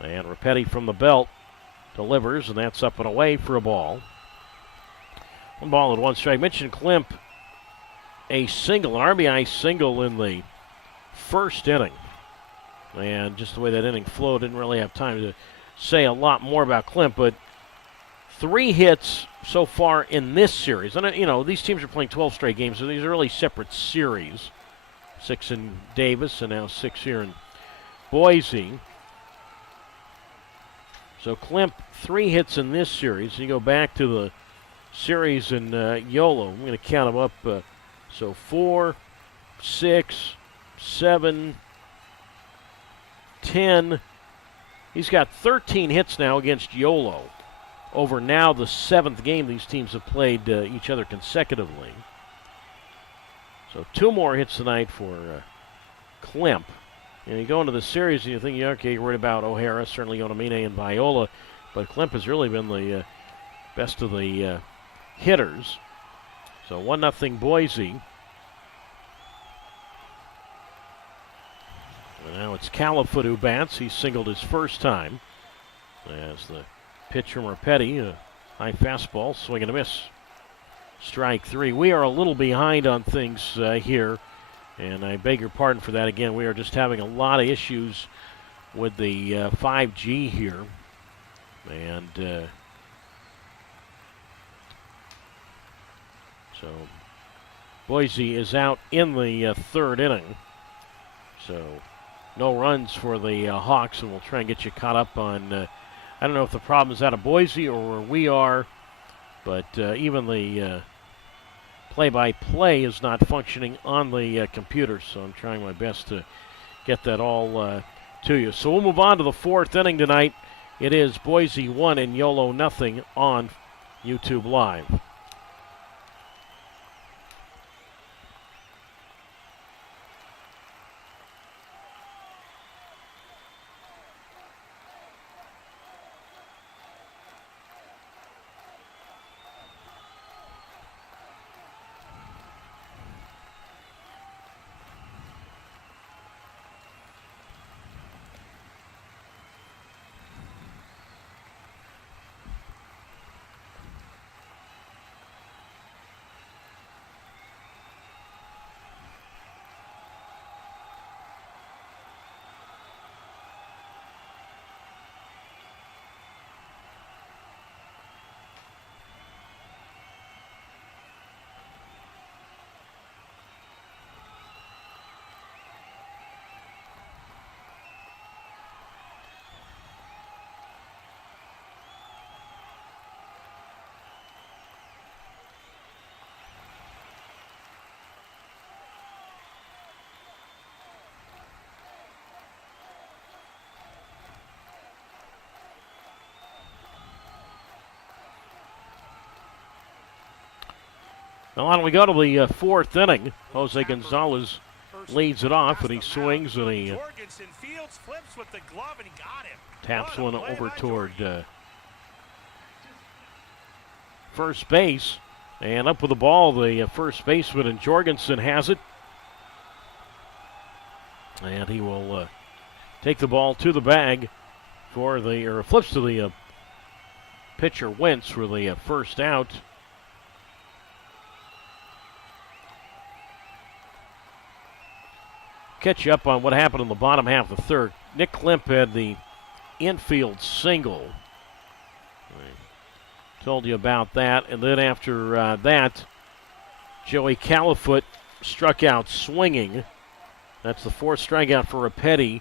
And Rapetti from the belt delivers, and that's up and away for a ball. 1 ball and 1 strike. Mentioned Klimp, a single, an RBI single in the first inning. And just the way that inning flowed, didn't really have time to say a lot more about Klimp, but 3 hits so far in this series. And, you know, these teams are playing 12 straight games, so these are really separate series. 6 in Davis and now 6 here in Boise. So Klimp, 3 hits in this series. You go back to the series in Yolo. I'm going to count them up. So 4, 6, 7, 10. He's got 13 hits now against Yolo over now the 7th game these teams have played each other consecutively. So 2 more hits tonight for Klimp. And you go into the series and you think, okay, you're worried about O'Hara, certainly Onamine and Viola, but Klimp has really been the best of the hitters. So 1-0 Boise. And now it's Califoot who bats. He singled his first time. As the pitch from Rapetti, a high fastball, swing and a miss. Strike 3. We are a little behind on things here, and I beg your pardon for that. Again, we are just having a lot of issues with the 5G here. And so Boise is out in the third inning. So no runs for the Hawks, and we'll try and get you caught up on, I don't know if the problem is out of Boise or where we are, but even the play-by-play is not functioning on the computer, so I'm trying my best to get that all to you. So we'll move on to the 4th inning tonight. It is Boise 1 and Yolo nothing on YouTube Live. Well, why don't we go to the fourth inning? Jose Gonzalez leads it off, and he swings, and he taps one over toward first base. And up with the ball, the first baseman, and Jorgensen has it. And he will take the ball to the bag or flips to the pitcher Wentz for the first out. Catch you up on what happened in the bottom half of the third. Nick Klimp had the infield single. I told you about that. And then after that, Joey Califoot struck out swinging. That's the fourth strikeout for Rapetti.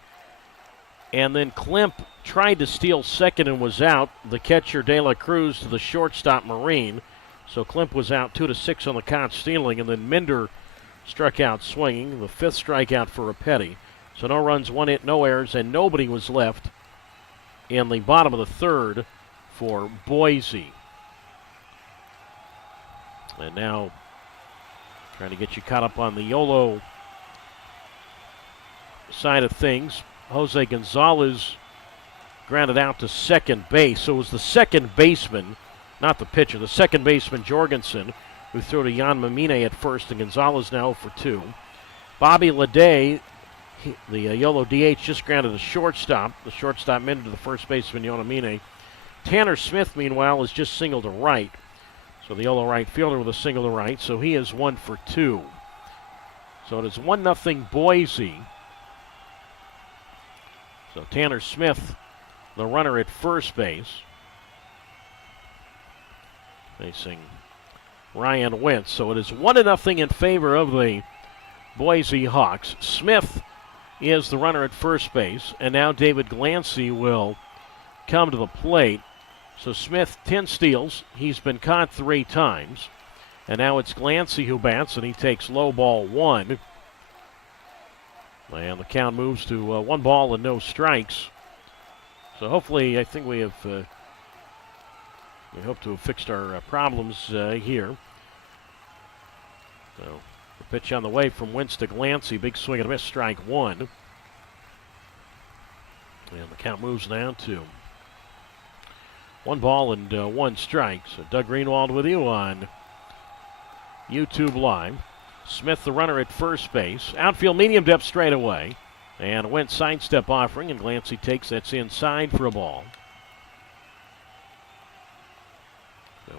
And then Klimp tried to steal second and was out. The catcher, De La Cruz, to the shortstop, Marine. So Klimp was out 2-6 on the count stealing. And then Minder struck out swinging, the fifth strikeout for Rapetti. So no runs, one hit, no errors, and nobody was left in the bottom of the third for Boise. And now trying to get you caught up on the Yolo side of things. Jose Gonzalez grounded out to second base. So it was the second baseman, not the pitcher, the second baseman, Jorgensen, who threw to Jan Mamine at first, and Gonzalez now for 2. Bobby Leday, the Yolo DH, just grounded a shortstop. The shortstop minted to the first baseman, Jan Mamine. Tanner Smith, meanwhile, is just single to right. So the Yolo right fielder with a single to right, so he is 1 for 2. So it is 1-0 Boise. So Tanner Smith, the runner at first base, facing Ryan Wentz. So it is 1-0 in favor of the Boise Hawks. Smith is the runner at first base, and now David Glancy will come to the plate. So Smith, 10 steals. He's been caught 3 times. And now it's Glancy who bats, and he takes low ball 1. And the count moves to 1 ball and no strikes. So hopefully, I think we have... we hope to have fixed our problems here. So the pitch on the way from Wentz to Glancy. Big swing and a miss, strike 1. And the count moves down to 1 ball and 1 strike. So Doug Greenwald with you on YouTube Live. Smith, the runner at first base. Outfield medium depth straight away. And Wentz sidestep offering, and Glancy takes that's inside for a ball.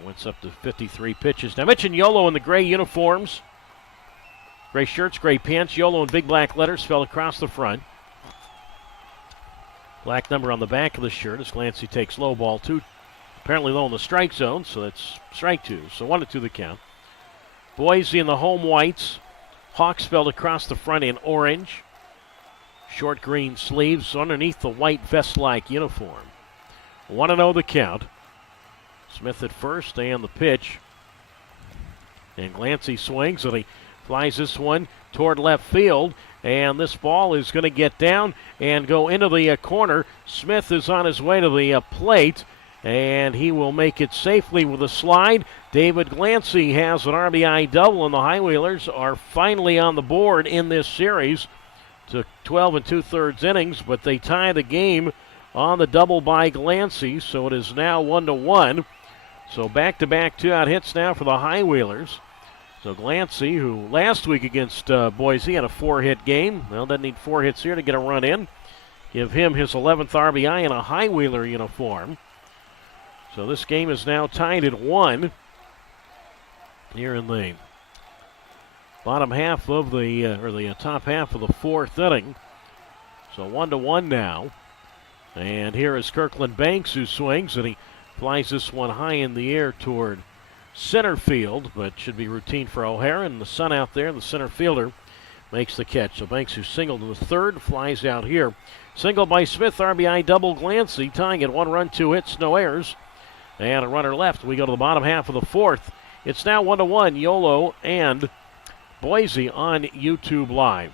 Wentz up to 53 pitches. Now, I mentioned Yolo in the gray uniforms. Gray shirts, gray pants. Yolo in big black letters spelled across the front. Black number on the back of the shirt as Glancy takes low ball 2. Apparently low in the strike zone, so that's strike 2. So 1-2 the count. Boise in the home whites. Hawks spelled across the front in orange. Short green sleeves underneath the white vest-like uniform. 1-0 the count. Smith at first and the pitch. And Glancy swings and he flies this one toward left field. And this ball is going to get down and go into the corner. Smith is on his way to the plate. And he will make it safely with a slide. David Glancy has an RBI double, and the High Wheelers are finally on the board in this series. Took 12 2/3 innings, but they tie the game on the double by Glancy, so it is now 1-1. So back-to-back 2-out hits now for the High Wheelers. So Glancy, who last week against Boise had a 4-hit game, well, doesn't need 4 hits here to get a run in. Give him his 11th RBI in a High Wheeler uniform. So this game is now tied at 1 here in the bottom half of the top half of the 4th inning. So 1-1 now. And here is Kirkland Banks who swings, and he flies this one high in the air toward center field, but should be routine for O'Hara, and the sun out there, the center fielder makes the catch. So Banks, who singled in the 3rd, flies out here. Single by Smith, RBI double Glancy, tying at 1 run, 2 hits, no errors. And a runner left. We go to the bottom half of the 4th. It's now 1-1, Yolo and Boise on YouTube Live.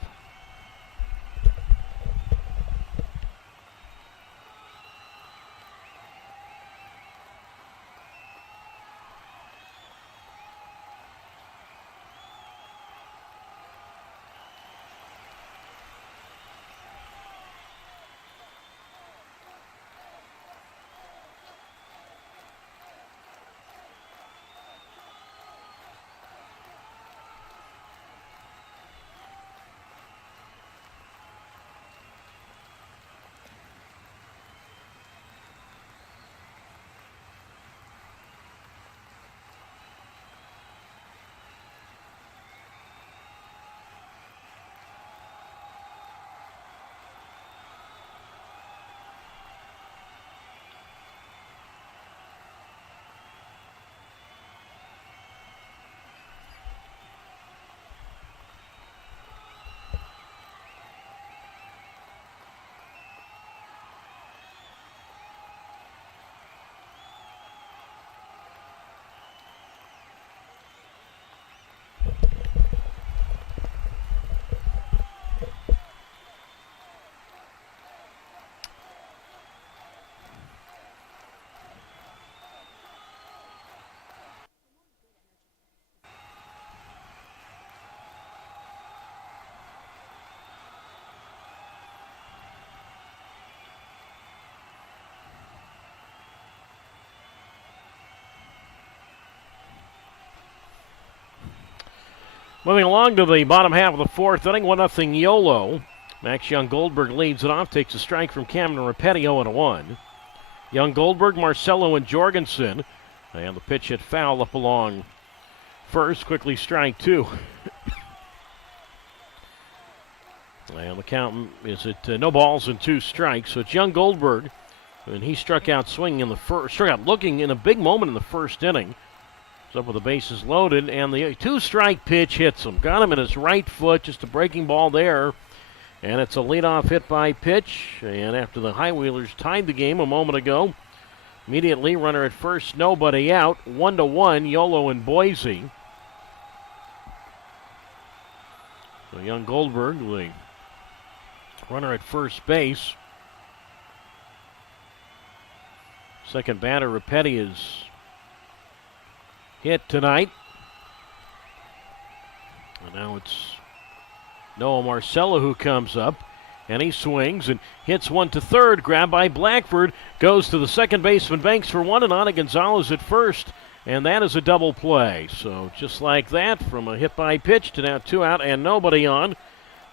Moving along to the bottom half of the fourth inning, 1-0 Yolo. Max Young-Goldberg leads it off, takes a strike from Cameron Rapetti, 0-1. Young-Goldberg, Marcello, and Jorgensen. And the pitch hit foul up along first, quickly strike two. And the count is at no balls and 2 strikes. So it's Young-Goldberg, and he struck out swinging in the first, struck out looking in a big moment in the first inning. He's up with the bases loaded, and the 2-strike pitch hits him. Got him in his right foot, just a breaking ball there. And it's a leadoff hit by pitch. And after the High Wheelers tied the game a moment ago, immediately runner at first, nobody out. 1-1, Yolo and Boise. So Young-Goldberg, the runner at first base. Second batter, Rapetti, is hit tonight. And now it's Noah Marcello who comes up. And he swings and hits one to third. Grabbed by Blackford. Goes to the second baseman Banks for one, and Ana Gonzalez at first. And that is a double play. So just like that, from a hit by pitch to now 2 out and nobody on.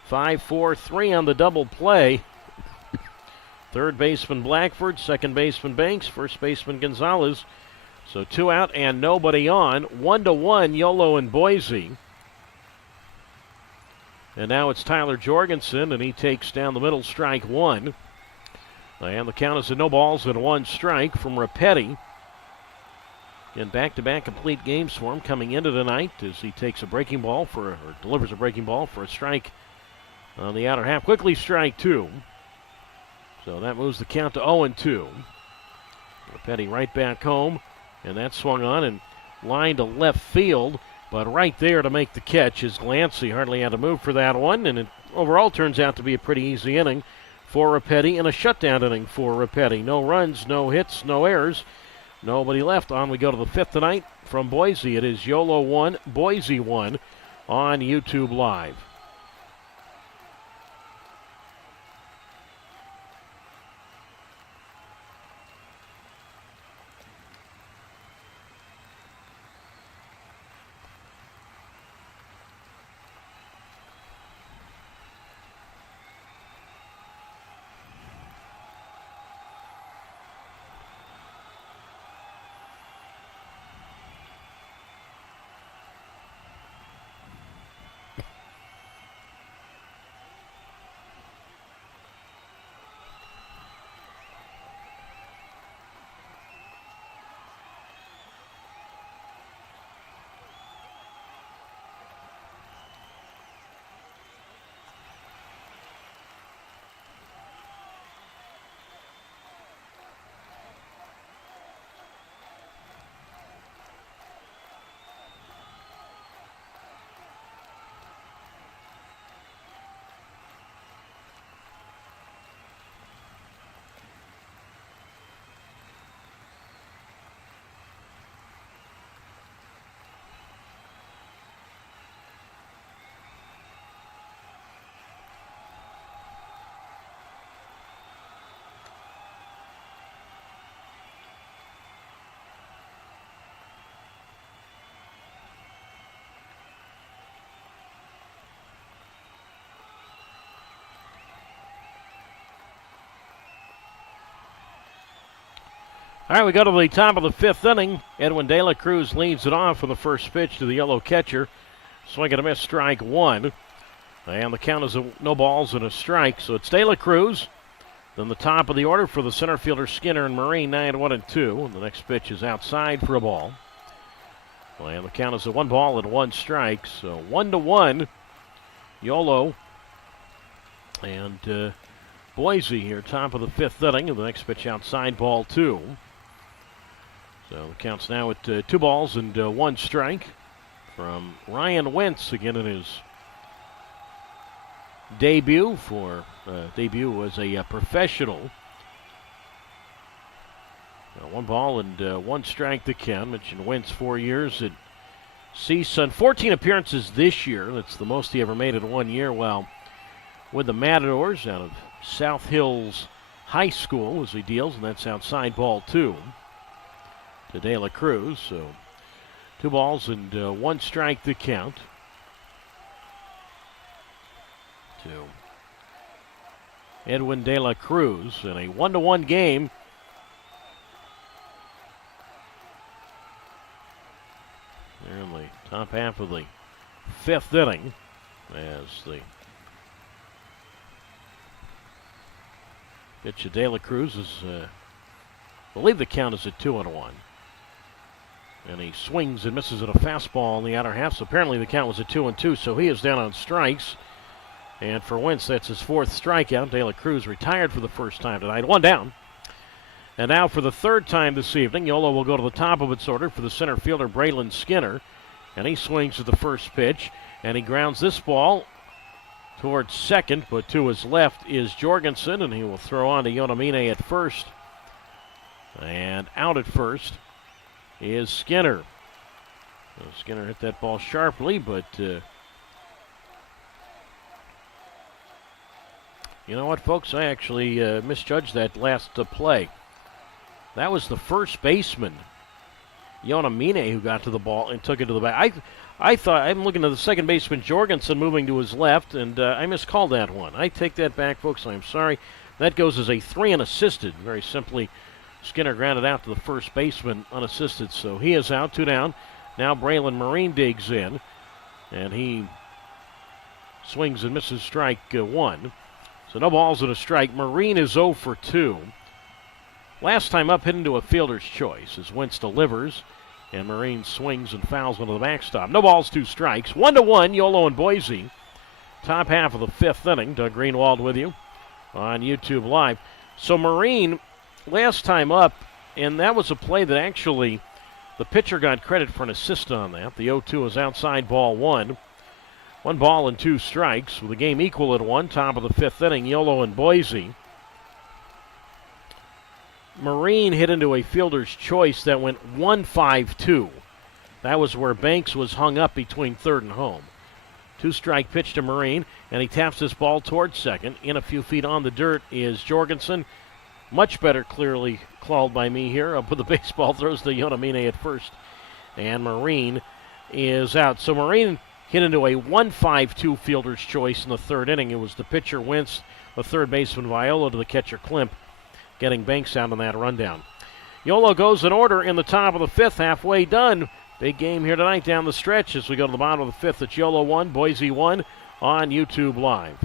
5-4-3 on the double play. Third baseman Blackford, second baseman Banks, first baseman Gonzalez. So 2 out and nobody on. 1-1, Yolo and Boise. And now it's Tyler Jorgensen, and he takes down the middle, strike 1. And the count is a no balls and 1 strike from Rapetti. And back-to-back complete games for him coming into tonight as he takes a breaking ball or delivers a breaking ball for a strike on the outer half. Quickly strike 2. So that moves the count to 0-2. Rapetti right back home, and that swung on and lined to left field. But right there to make the catch is Glancy. Hardly had to move for that one, and it overall turns out to be a pretty easy inning for Rapetti and a shutdown inning for Rapetti. No runs, no hits, no errors. Nobody left. On we go to the 5th tonight from Boise. It is Yolo 1, Boise 1 on YouTube Live. All right, we go to the top of the 5th inning. Edwin De La Cruz leads it off for the first pitch to the Yellow catcher. Swing and a miss, strike 1. And the count is no balls and a strike. So it's De La Cruz. Then the top of the order for the center fielder Skinner and Marine, 9-1-2. And the next pitch is outside for a ball. And the count is a 1 ball and 1 strike. So 1-1, Yolo and Boise here, top of the 5th inning. And the next pitch outside, ball 2. So the count's now at 2 balls and 1 strike from Ryan Wentz again in his debut as a professional. 1 ball and 1 strike to count. Mentioned Wentz 4 years at CSUN. 14 appearances this year. That's the most he ever made in 1 year. While with the Matadors out of South Hills High School as he deals, and that's outside, ball 2 to De La Cruz. So 2 balls and 1 strike to count. to Edwin De La Cruz in a 1-1 game. They're in the top half of the 5th inning as the pitch of De La Cruz is, I believe the count is at 2-1. And he swings and misses at a fastball in the outer half. So apparently the count was at 2-2, so he is down on strikes. And for Wentz, that's his 4th strikeout. De La Cruz retired for the first time tonight. 1 down. And now for the 3rd time this evening, Yolo will go to the top of its order for the center fielder, Braylon Skinner. And he swings at the first pitch, and he grounds this ball towards second, but to his left is Jorgensen, and he will throw on to Yonamine at first. And out at first is Skinner. So Skinner hit that ball sharply, but you know what, folks? I actually misjudged that last play. That was the first baseman, Yonamine, who got to the ball and took it to the back. I thought, I'm looking at the second baseman, Jorgensen, moving to his left, and I miscalled that one. I take that back, folks. I'm sorry. That goes as a 3 unassisted. Very simply, Skinner grounded out to the first baseman unassisted, so he is out, 2 down. Now Braylon Marine digs in, and he swings and misses strike 1. So no balls and a strike. Marine is 0 for 2. Last time up, hit into a fielder's choice as Wentz delivers, and Marine swings and fouls into the backstop. No balls, 2 strikes. 1-1, Yolo and Boise. Top half of the 5th inning. Doug Greenwald with you on YouTube Live. So Marine, last time up, and that was a play that actually the pitcher got credit for an assist on that. The 0-2 is outside, ball 1. 1 ball and 2 strikes with the game equal at 1. Top of the 5th inning, Yolo and Boise. Marine hit into a fielder's choice that went 1-5-2. That was where Banks was hung up between third and home. 2-strike pitch to Marine, and he taps this ball towards second. In a few feet on the dirt is Jorgensen. Much better, clearly called by me here. Up with the baseball, throws to Yonamine at first, and Marine is out. So Marine hit into a 1-5-2 fielder's choice in the 3rd inning. It was the pitcher Wentz, the third baseman Viola, to the catcher Klimp, getting Banks out on that rundown. Yolo goes in order in the top of the 5th, halfway done. Big game here tonight down the stretch as we go to the bottom of the 5th. It's Yolo 1, Boise 1 on YouTube Live.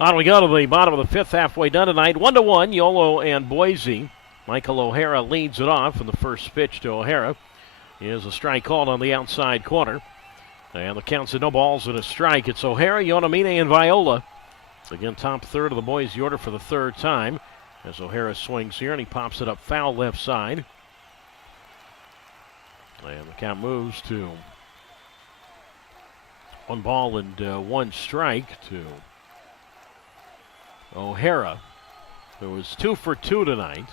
On we go to the bottom of the 5th, halfway done tonight. 1-1, Yolo and Boise. Michael O'Hara leads it off in the first pitch to O'Hara. Here's a strike called on the outside corner. And the count's at no balls and a strike. It's O'Hara, Yonamine, and Viola. Again, top third of the Boise order for the 3rd time. As O'Hara swings here, and he pops it up foul left side. And the count moves to 1 ball and 1 strike to O'Hara, who was 2 for 2 tonight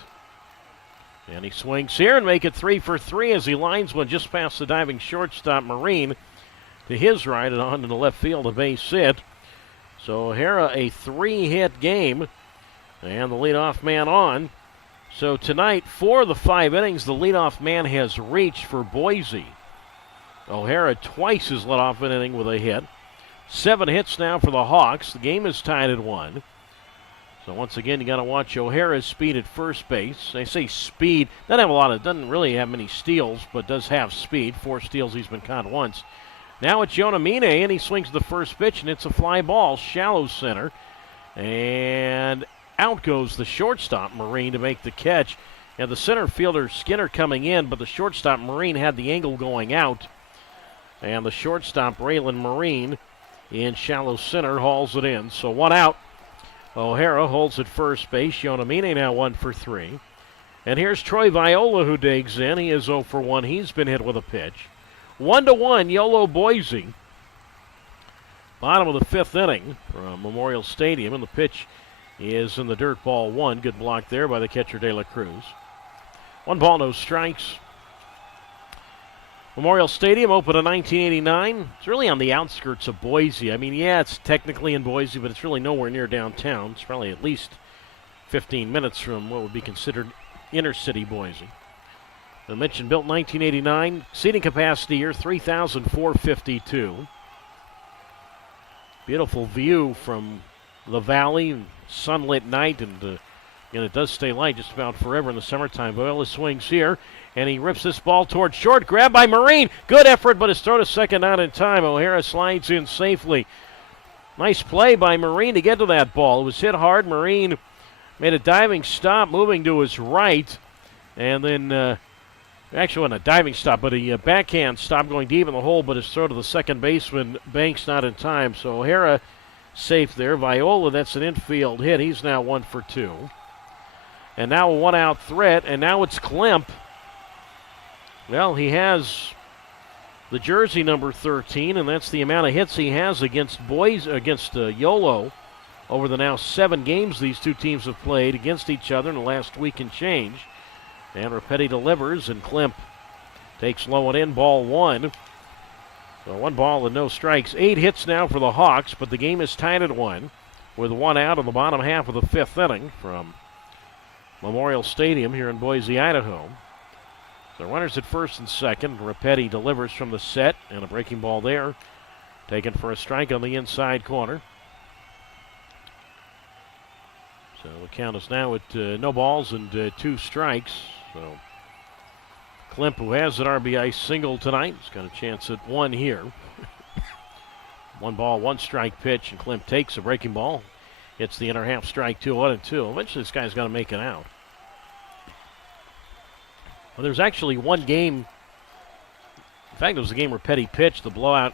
And he swings here and make it 3 for 3 as he lines one just past the diving shortstop Marine to his right and on to the left field, a base hit. So O'Hara, a 3-hit game, and the leadoff man on. So tonight, 4 of the 5 innings, the leadoff man has reached for Boise. O'Hara twice has led off an inning with a hit. 7 hits now for the Hawks. The game is tied at 1. So once again, you got to watch O'Hara's speed at first base. They say speed. Doesn't really have many steals, but does have speed. 4 steals, he's been caught once. Now it's Yonamine, and he swings the first pitch, and it's a fly ball, shallow center. And out goes the shortstop, Marine, to make the catch. And the center fielder, Skinner, coming in, but the shortstop, Marine, had the angle going out. And the shortstop, Raylan Marine, in shallow center, hauls it in. So 1 out. O'Hara holds at first base. Yonamine now 1 for 3. And here's Troy Viola, who digs in. He is 0 for 1. He's been hit with a pitch. 1-1, Yolo Boise. Bottom of the 5th inning from Memorial Stadium, and the pitch is in the dirt, ball 1. Good block there by the catcher, De La Cruz. 1 ball, no strikes. Memorial Stadium opened in 1989. It's really on the outskirts of Boise. I mean, yeah, it's technically in Boise, but it's really nowhere near downtown. It's probably at least 15 minutes from what would be considered inner city Boise. I mentioned built in 1989. Seating capacity here, 3,452. Beautiful view from the valley, sunlit night, and it does stay light just about forever in the summertime. Viola swings here, and he rips this ball towards short. Grab by Marine. Good effort, but his throw to second not in time. O'Hara slides in safely. Nice play by Marine to get to that ball. It was hit hard. Marine made a diving stop, moving to his right, and then actually wasn't a diving stop, but a backhand stop going deep in the hole, but his throw to the second baseman, Banks, not in time. So O'Hara safe there. Viola, that's an infield hit. He's now 1 for 2. And now a 1-out threat, and now it's Klemp. Well, he has the jersey number 13, and that's the amount of hits he has against Yolo over the now 7 games these two teams have played against each other in the last week and change. And Rapetti delivers, and Klemp takes low and in, ball 1. So 1 ball and no strikes. 8 hits now for the Hawks, but the game is tied at 1 with 1 out in the bottom half of the 5th inning from Memorial Stadium here in Boise, Idaho. The runners at first and second. Rapetti delivers from the set, and a breaking ball there. Taken for a strike on the inside corner. So the count is now at no balls and 2 strikes. So Klemp, who has an RBI single tonight, has got a chance at 1 here. 1 ball, 1 strike pitch, and Klemp takes a breaking ball. Hits the inner half, strike 2-1-2. Eventually this guy's got to make it out. Well, there's actually 1 game. In fact, it was the game Rapetti pitched, the blowout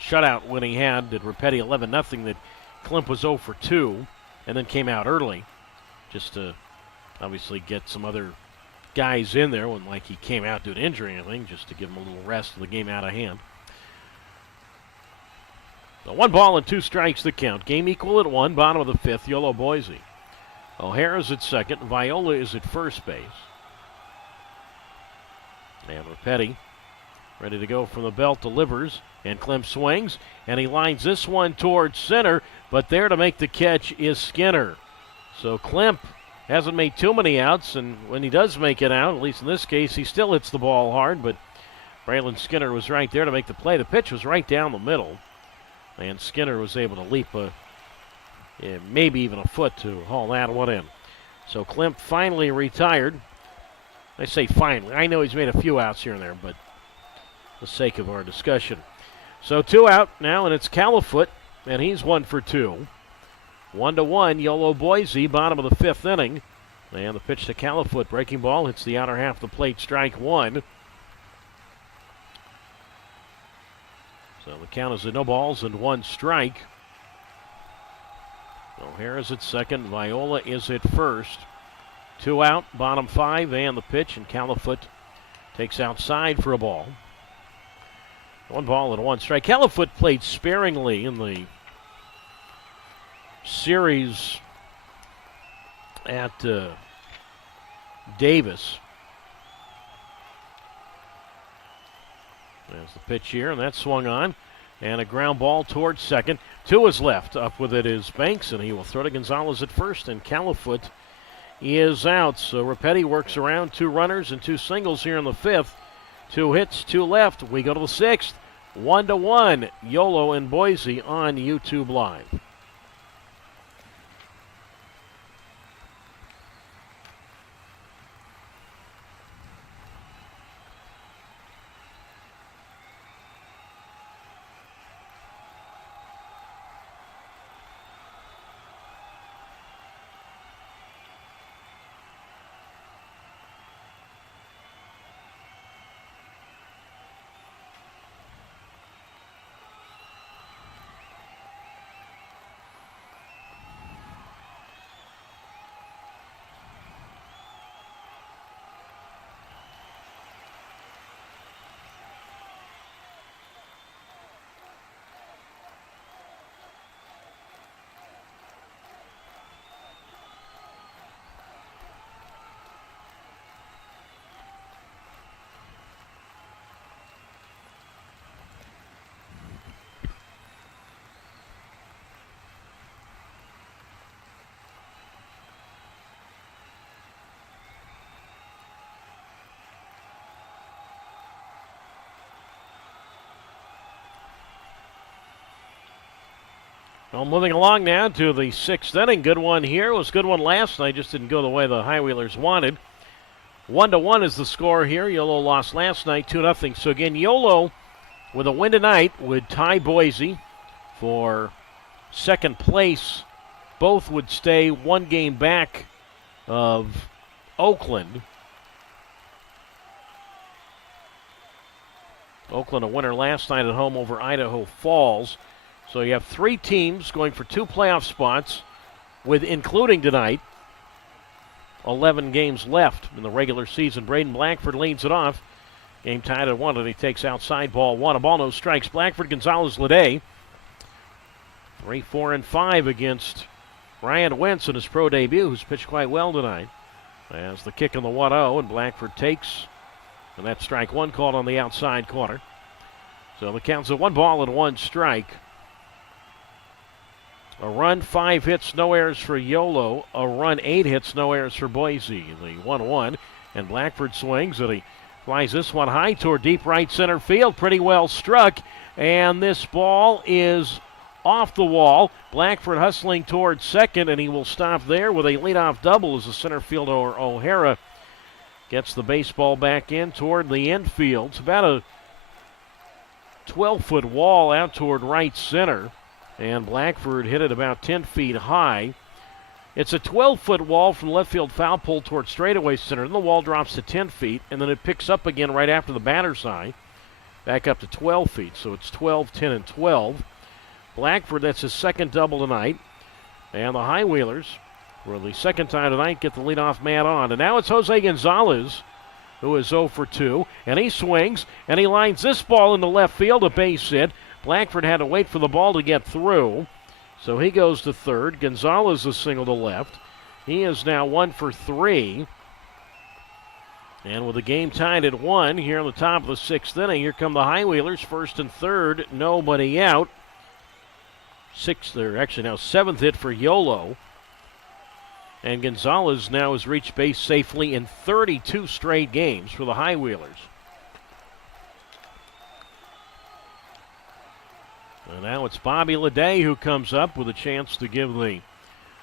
shutout when he had at Rapetti 11-0, that Klemp was 0 for 2 and then came out early just to obviously get some other guys in there. Wasn't like he came out due to injury or anything, just to give him a little rest of the game out of hand. So 1 ball and 2 strikes the count. Game equal at 1, bottom of the 5th, Yolo Boise. O'Hara's at second. Viola is at first base. And Rapetti, ready to go from the belt, delivers. And Klemp swings, and he lines this one towards center, but there to make the catch is Skinner. So Klemp hasn't made too many outs, and when he does make it out, at least in this case, he still hits the ball hard, but Braylon Skinner was right there to make the play. The pitch was right down the middle, and Skinner was able to leap maybe even a foot to haul that one in. So Klemp finally retired. I say finally. I know he's made a few outs here and there, but for the sake of our discussion. So 2 out now, and it's Califoot, and he's 1 for 2. 1-1, Yolo Boise, bottom of the 5th inning. And the pitch to Califoot, breaking ball, hits the outer half of the plate, strike 1. So the count is at no balls and 1 strike. O'Hara's at second, Viola is at first. 2 out, bottom 5, and the pitch, and Califoot takes outside for a ball. 1 ball and 1 strike. Califoot played sparingly in the series at Davis. There's the pitch here, and that's swung on. And a ground ball towards second. To his left. Up with it is Banks, and he will throw to Gonzalez at first, and Califoot is out. So Rapetti works around 2 runners and 2 singles here in the 5th. 2 hits, 2 left. We go to the 6th. 1-1. Yolo and Boise on YouTube Live. Well, moving along now to the 6th inning. Good one here. It was a good one last night. Just didn't go the way the High Wheelers wanted. 1-1 is the score here. Yolo lost last night 2-0. So again, Yolo with a win tonight would tie Boise for second place. Both would stay 1 game back of Oakland. Oakland a winner last night at home over Idaho Falls. So you have 3 teams going for 2 playoff spots, with including tonight 11 games left in the regular season. Braden Blackford leads it off. Game tied at 1, and he takes outside ball 1. A ball, no strikes. Blackford, Gonzalez, Lede. 3, 4, and 5 against Ryan Wentz in his pro debut, who's pitched quite well tonight. As the kick on the 1-0, and Blackford takes, and that's strike 1 called on the outside corner. So the count's at 1 ball and 1 strike. A run, 5 hits, no errors for Yolo. A run, 8 hits, no errors for Boise. The 1-1, and Blackford swings, and he flies this one high toward deep right center field. Pretty well struck, and this ball is off the wall. Blackford hustling towards second, and he will stop there with a leadoff double as the center fielder O'Hara gets the baseball back in toward the infield. It's about a 12-foot wall out toward right center. And Blackford hit it about 10 feet high. It's a 12-foot wall from left field foul pole toward straightaway center. Then the wall drops to 10 feet, and then it picks up again right after the batter's eye, back up to 12 feet. So it's 12, 10, and 12. Blackford, that's his second double tonight. And the High Wheelers, for the second time tonight, get the leadoff man on. And now it's Jose Gonzalez, who is 0 for 2. And he swings, and he lines this ball into left field, a base hit. Blackford had to wait for the ball to get through, so he goes to third. Gonzalez is single to left. He is now 1 for 3. And with the game tied at 1 here on the top of the 6th inning, here come the High Wheelers, first and third, nobody out. 7th hit for Yolo. And Gonzalez now has reached base safely in 32 straight games for the High Wheelers. And now it's Bobby Lede who comes up with a chance to give the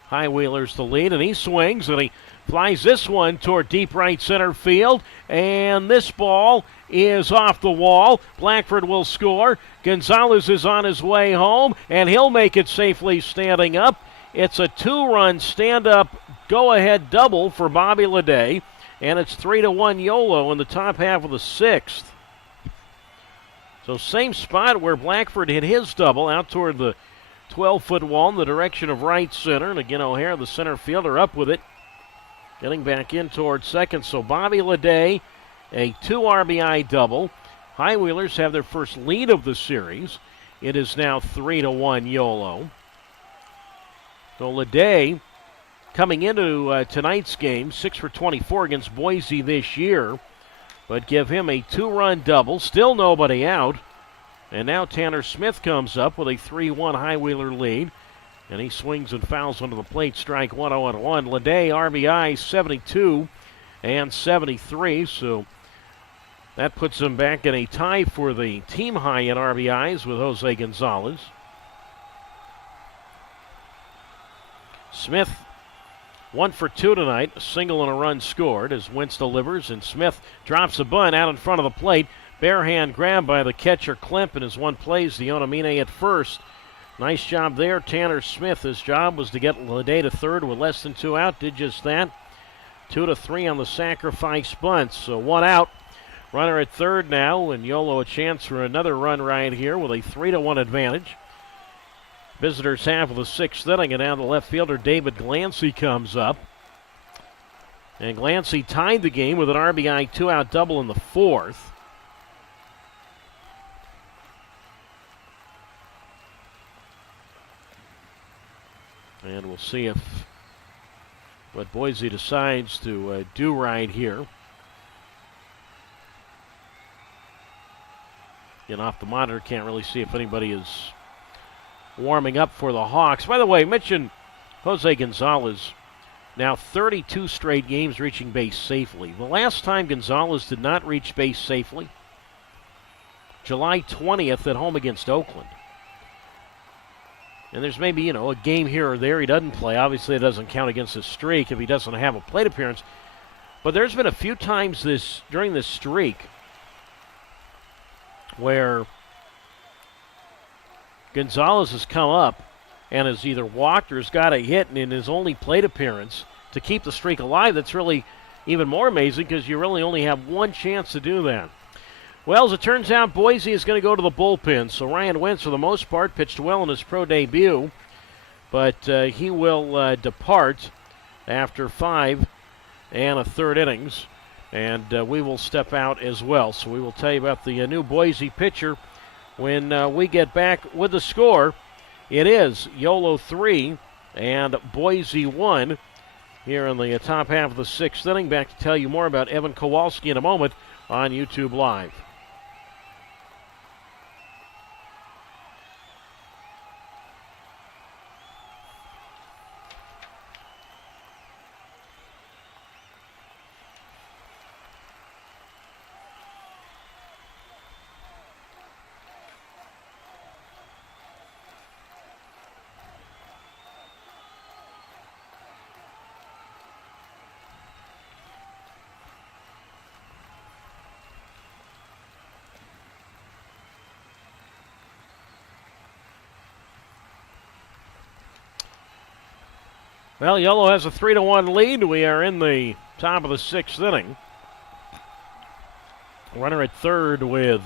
High Wheelers the lead. And he swings, and he flies this one toward deep right center field. And this ball is off the wall. Blackford will score. Gonzalez is on his way home, and he'll make it safely standing up. It's a 2-run stand-up go-ahead double for Bobby Lede. And it's 3-1 Yolo in the top half of the 6th. So same spot where Blackford hit his double, out toward the 12-foot wall in the direction of right center. And again, O'Hara, the center fielder, up with it, getting back in toward second. So Bobby Lede, a 2 RBI double. High Wheelers have their first lead of the series. It is now 3-1 Yolo. So Lede, coming into tonight's game, 6 for 24 against Boise this year. but give him a 2-run double. Still nobody out. And now Tanner Smith comes up with a 3-1 High-Wheeler lead. And he swings and fouls onto the plate. Strike 1-0-1. Leday RBI 72 and 73. So that puts him back in a tie for the team high in RBIs with Jose Gonzalez. Smith 1 for 2 tonight. A single and a run scored as Wentz delivers. And Smith drops a bunt out in front of the plate. Bare hand grab by the catcher Klemp, and as one plays, Dionamine at first. Nice job there. Tanner Smith, his job was to get Leday to third with less than 2 out. Did just that. 2-3 on the sacrifice bunt. So 1 out. Runner at third now, and Yolo a chance for another run right here with a 3-1 advantage. Visitors have the 6th inning, and now the left fielder David Glancy comes up. And Glancy tied the game with an RBI 2-out double in the 4th. And we'll see what Boise decides to do right here. Getting off the monitor, can't really see if anybody is warming up for the Hawks. By the way, mention Jose Gonzalez, now 32 straight games reaching base safely. The last time Gonzalez did not reach base safely, July 20th at home against Oakland. And there's maybe, a game here or there he doesn't play. Obviously, it doesn't count against his streak if he doesn't have a plate appearance. But there's been a few times during this streak where Gonzalez has come up and has either walked or has got a hit in his only plate appearance to keep the streak alive. That's really even more amazing because you really only have one chance to do that. Well, as it turns out, Boise is going to go to the bullpen. So Ryan Wentz, for the most part, pitched well in his pro debut. But he will depart after 5 1/3 innings. And we will step out as well. So we will tell you about the new Boise pitcher when we get back with the score. It is Yolo 3 and Boise 1 here in the top half of the 6th inning. Back to tell you more about Evan Kowalski in a moment on YouTube Live. Well, Yolo has a 3-1 lead. We are in the top of the 6th inning. Runner at third with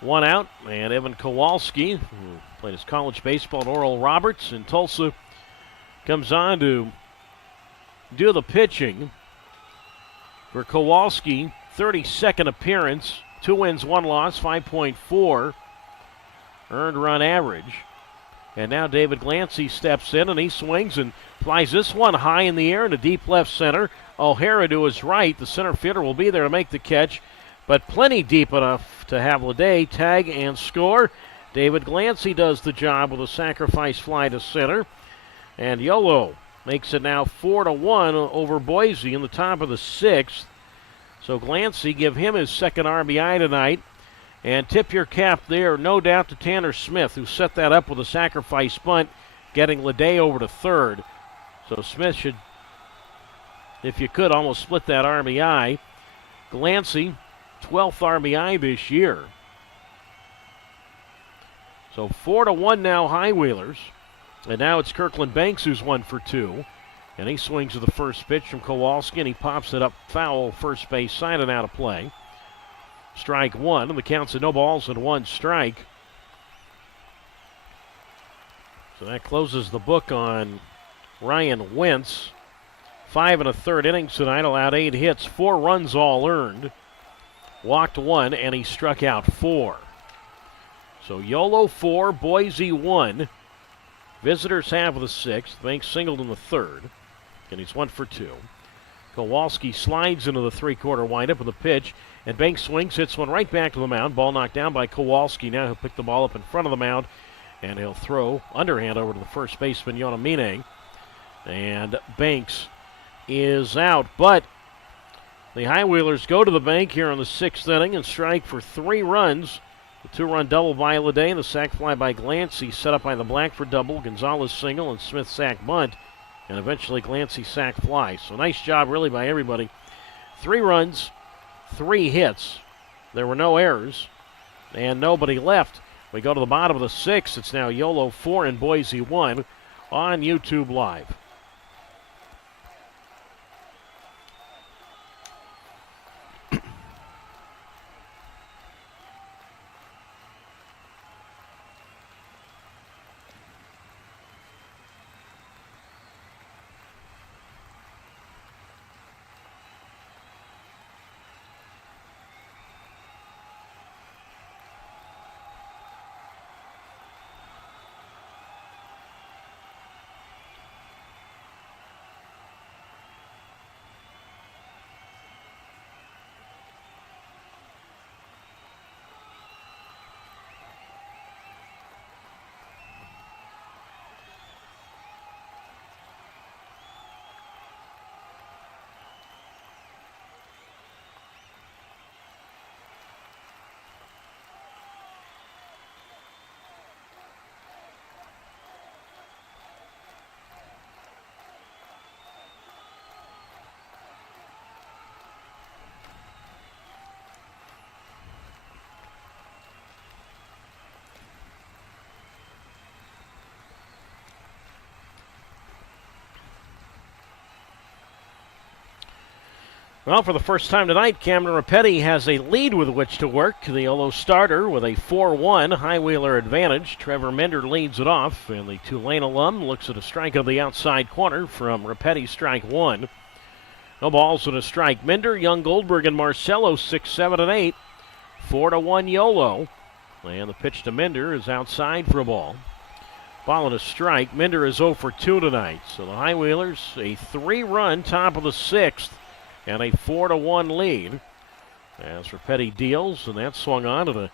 1 out. And Evan Kowalski, who played his college baseball at Oral Roberts in Tulsa, comes on to do the pitching. For Kowalski, 32nd appearance, 2 wins, 1 loss, 5.4 earned run average. And now David Glancy steps in and he swings and flies this one high in the air into deep left center. O'Hara to his right. The center fielder will be there to make the catch, but plenty deep enough to have Leday tag and score. David Glancy does the job with a sacrifice fly to center. And Yolo makes it now 4-1 over Boise in the top of the 6th. So Glancy, give him his 2nd RBI tonight. And tip your cap there, no doubt, to Tanner Smith, who set that up with a sacrifice bunt, getting Leday over to third. So Smith should, if you could, almost split that RBI. Glancy, 12th RBI this year. So 4-1 now, High-Wheelers. And now it's Kirkland Banks who's 1 for 2. And he swings to the first pitch from Kowalski, and he pops it up foul, first base side and out of play. Strike 1, and the count's at no balls and 1 strike. So that closes the book on Ryan Wentz. 5 1/3 innings tonight, allowed 8 hits, 4 runs all earned. Walked 1, and he struck out 4. So Yolo 4, Boise 1. Visitors have the 6th. Banks singled in the 3rd, and he's 1 for 2. Kowalski slides into the three-quarter windup with a pitch, and Banks swings, hits one right back to the mound. Ball knocked down by Kowalski. Now he'll pick the ball up in front of the mound, and he'll throw underhand over to the first baseman, Yonamine. And Banks is out, but the High Wheelers go to the bank here in the sixth inning and strike for 3 runs. The 2-run double by Leday, the sac fly by Glancy, set up by the Blackford double, Gonzalez single, and Smith sac bunt, and eventually Glancy sac fly. So nice job really by everybody. 3 runs, 3 hits. There were no errors, and nobody left. We go to the bottom of the 6th. It's now Yolo 4 and Boise 1 on YouTube Live. Well, for the first time tonight, Cameron Rapetti has a lead with which to work. The Yolo starter with a 4-1 High-Wheeler advantage. Trevor Mender leads it off, and the Tulane alum looks at a strike of the outside corner from Rapetti, strike 1. No balls and a strike. Mender, Young Goldberg, and Marcello 6, 7, and 8. 4-1 Yolo. And the pitch to Mender is outside for a ball. Ball and a strike. Mender is 0 for 2 tonight. So the High-Wheelers, a 3-run top of the 6th. And a 4-1 lead as Rapetti deals, and that swung on to the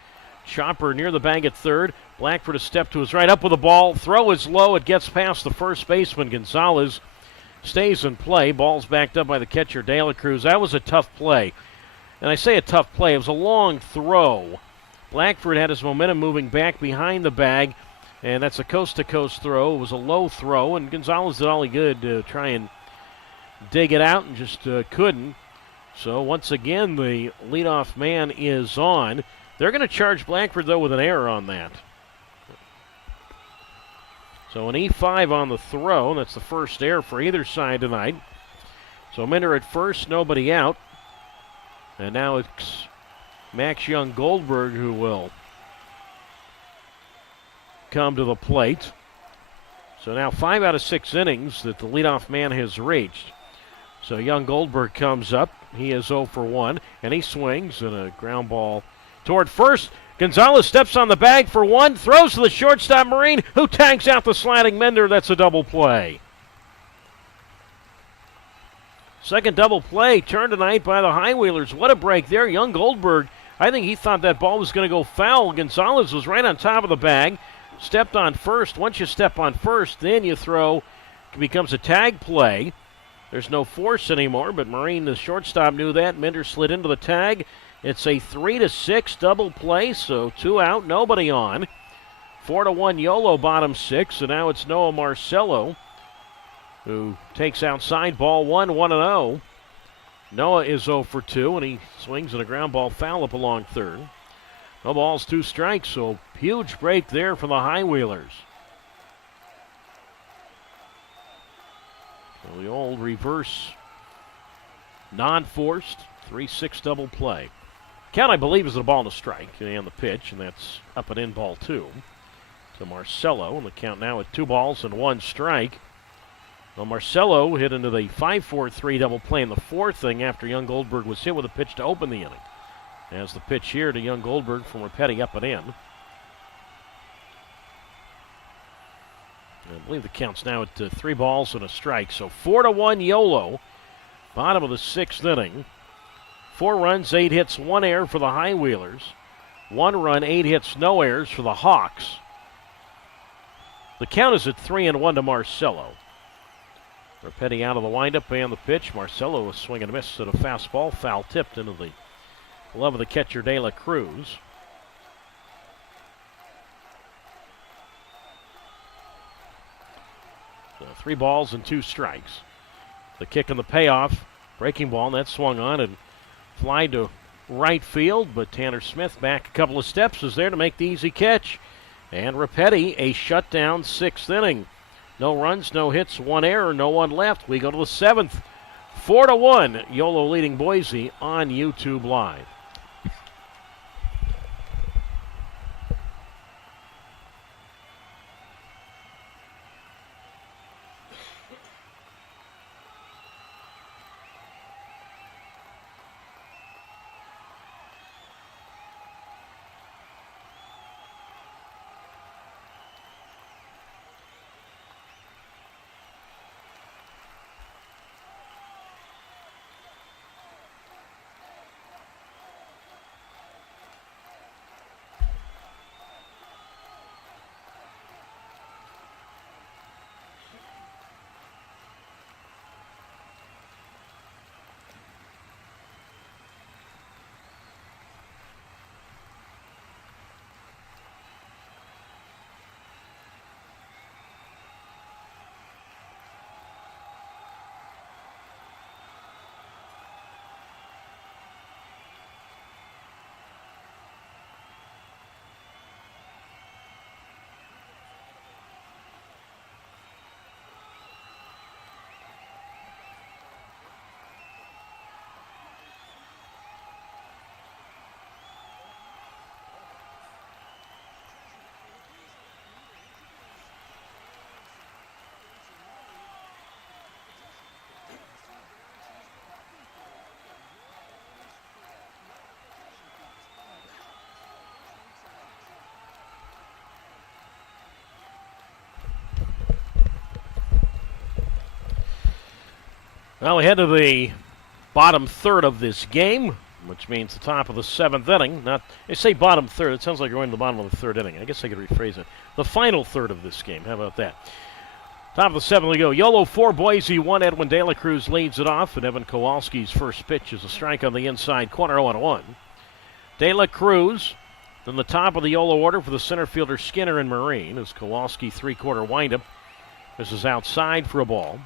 chopper near the bag at third. Blackford a step to his right, up with the ball. Throw is low. It gets past the first baseman. Gonzalez stays in play. Ball's backed up by the catcher, De La Cruz. That was a tough play. And I say a tough play. It was a long throw. Blackford had his momentum moving back behind the bag, and that's a coast-to-coast throw. It was a low throw, and Gonzalez did all he could to try and dig it out and just couldn't. So once again, the leadoff man is on. They're going to charge Blackford, though, with an error on that. So an E5 on the throw. That's the first error for either side tonight. So Mender at first, nobody out. And now it's Max Young Goldberg who will come to the plate. So now 5 out of 6 innings that the leadoff man has reached. So Young Goldberg comes up. He is 0 for 1, and he swings and a ground ball toward first. Gonzalez steps on the bag for 1, throws to the shortstop, Marine, who tags out the sliding Mender. That's a double play. Second double play turned tonight by the High-Wheelers. What a break there. Young Goldberg, I think he thought that ball was going to go foul. Gonzalez was right on top of the bag, stepped on first. Once you step on first, then you throw. It becomes a tag play. There's no force anymore, but Marine, the shortstop, knew that. Mender slid into the tag. It's a 3-6 double play, so 2 out, nobody on. 4-1 Yolo, bottom 6, and now it's Noah Marcello who takes outside ball 1, 1-0. Noah is 0 for 2, and he swings at a ground ball foul up along third. No balls, 2 strikes, so huge break there for the High-Wheelers. So the old reverse, non-forced, 3-6 double play. Count, I believe, is a ball and a strike on the pitch, and that's up and in ball 2 to Marcello, and the count now at 2 balls and 1 strike. Well, Marcello hit into the 5-4-3 double play in the 4th inning after Young Goldberg was hit with a pitch to open the inning. As the pitch here to Young Goldberg from Rapetti, up and in. I believe the count's now at 3 balls and a strike. So 4-1 Yolo. Bottom of the 6th inning. 4 runs, 8 hits, 1 error for the High Wheelers. 1 run, 8 hits, no errors for the Hawks. The count is at 3-1 to Marcello. Repetti out of the windup and the pitch. Marcello was swing and miss at a fastball. Foul tipped into the glove of the catcher, De La Cruz. So 3 balls and 2 strikes. The kick and the payoff. Breaking ball, and that swung on and fly to right field, but Tanner Smith back a couple of steps is there to make the easy catch. And Repetti, a shutdown 6th inning. No runs, no hits, 1 error, no one left. We go to the 7th. 4-1, Yolo leading Boise on YouTube Live. Well, we head to the bottom third of this game, which means the top of the 7th inning. They say bottom third. It sounds like you're going to the bottom of the 3rd inning. I guess I could rephrase it. The final third of this game. How about that? Top of the 7th we go. Yolo 4, Boise 1. Edwin De La Cruz leads it off, and Evan Kowalski's first pitch is a strike on the inside corner, 0-1. De La Cruz, then the top of the Yolo order for the center fielder Skinner and Marine as Kowalski 3-quarter windup. This is outside for a ball.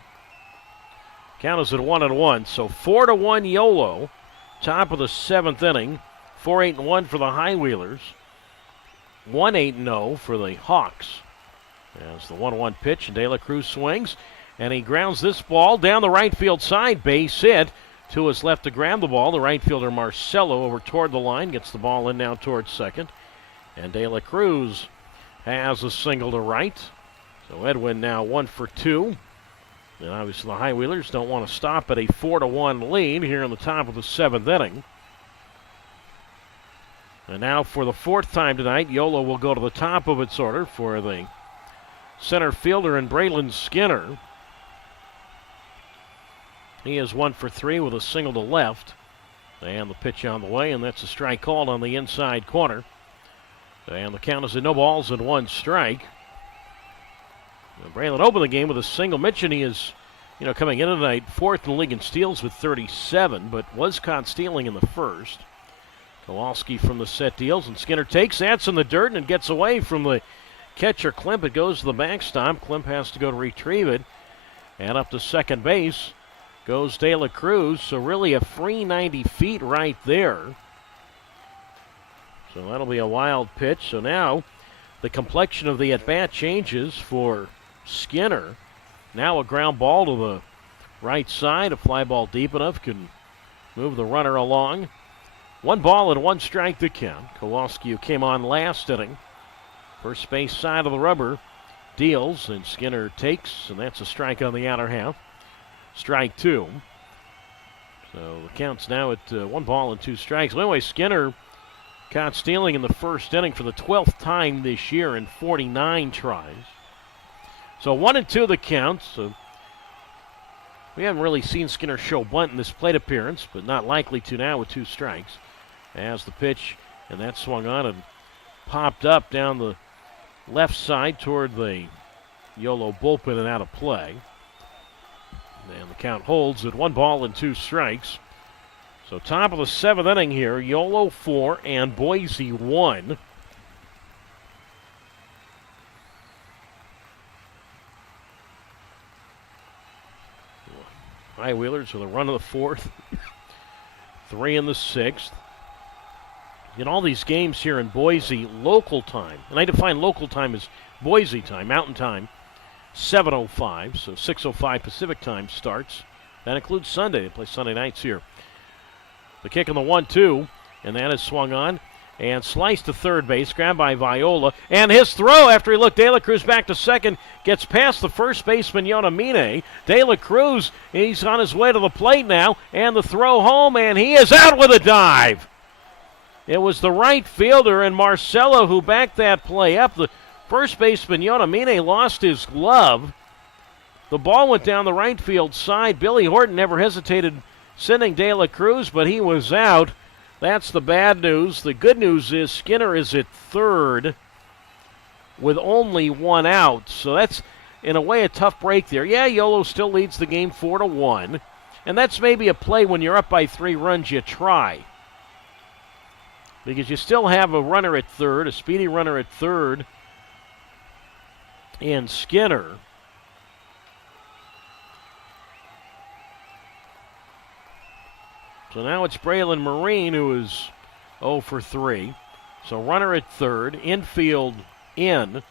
Count is at 1-1, so 4-1 Yolo. Top of the 7th inning. 4-8-1 for the High Wheelers. 1-8-0 for the Hawks. As the 1-1 pitch, and De La Cruz swings, and he grounds this ball down the right field side. Base hit. To his left to grab the ball. The right fielder Marcello over toward the line. Gets the ball in now towards second. And De La Cruz has a single to right. So Edwin now 1 for 2. And obviously the High Wheelers don't want to stop at a 4-1 lead here in the top of the 7th inning. And now for the 4th time tonight, Yolo will go to the top of its order for the center fielder and Braylon Skinner. He is 1 for 3 with a single to left. And the pitch on the way, and that's a strike called on the inside corner. And the count is at no balls and 1 strike. Braylon opened the game with a single. Mention he is, coming in tonight, 4th in the league in steals with 37, but was caught stealing in the first. Kowalski from the set deals, and Skinner takes. That's in the dirt and gets away from the catcher Klimp. It goes to the backstop. Klimp has to go to retrieve it. And up to second base goes De La Cruz. So really a free 90 feet right there. So that'll be a wild pitch. So now the complexion of the at-bat changes for Skinner. Now a ground ball to the right side. A fly ball deep enough can move the runner along. 1 ball and 1 strike to count. Kowalski, who came on last inning, first base side of the rubber, deals, and Skinner takes, and that's a strike on the outer half. Strike 2. So the count's now at 1 ball and 2 strikes. Anyway, Skinner caught stealing in the first inning for the 12th time this year in 49 tries. So 1-2 the count. So We haven't really seen Skinner show bunt in this plate appearance, but not likely to now with 2 strikes. As the pitch, and that swung on and popped up down the left side toward the Yolo bullpen and out of play. And the count holds at 1 ball and 2 strikes. So top of the 7th inning here, Yolo 4 and Boise 1. High Wheelers with a run of the 4th, 3 in the 6th. In all these games here in Boise, local time, and I define local time as Boise time, Mountain Time, 7:05, so 6:05 Pacific time starts. That includes Sunday. They play Sunday nights here. The kick on the 1-2, and that is swung on and sliced to third base, grabbed by Viola, and his throw after he looked De La Cruz back to second gets past the first baseman Yonamine. De La Cruz, he's on his way to the plate now, and the throw home, and he is out with a dive. It was the right fielder and Marcelo who backed that play up. The first baseman Yonamine lost his glove. The ball went down the right field side. Billy Horton never hesitated sending De La Cruz, but he was out. That's the bad news. The good news is Skinner is at third with only 1 out. So that's, in a way, a tough break there. Yeah, Yolo still leads the game 4-1. And that's maybe a play when you're up by 3 runs you try. Because you still have a runner at third, a speedy runner at third, and Skinner. So now it's Braylon Marine who is 0 for 3. So runner at third, infield in,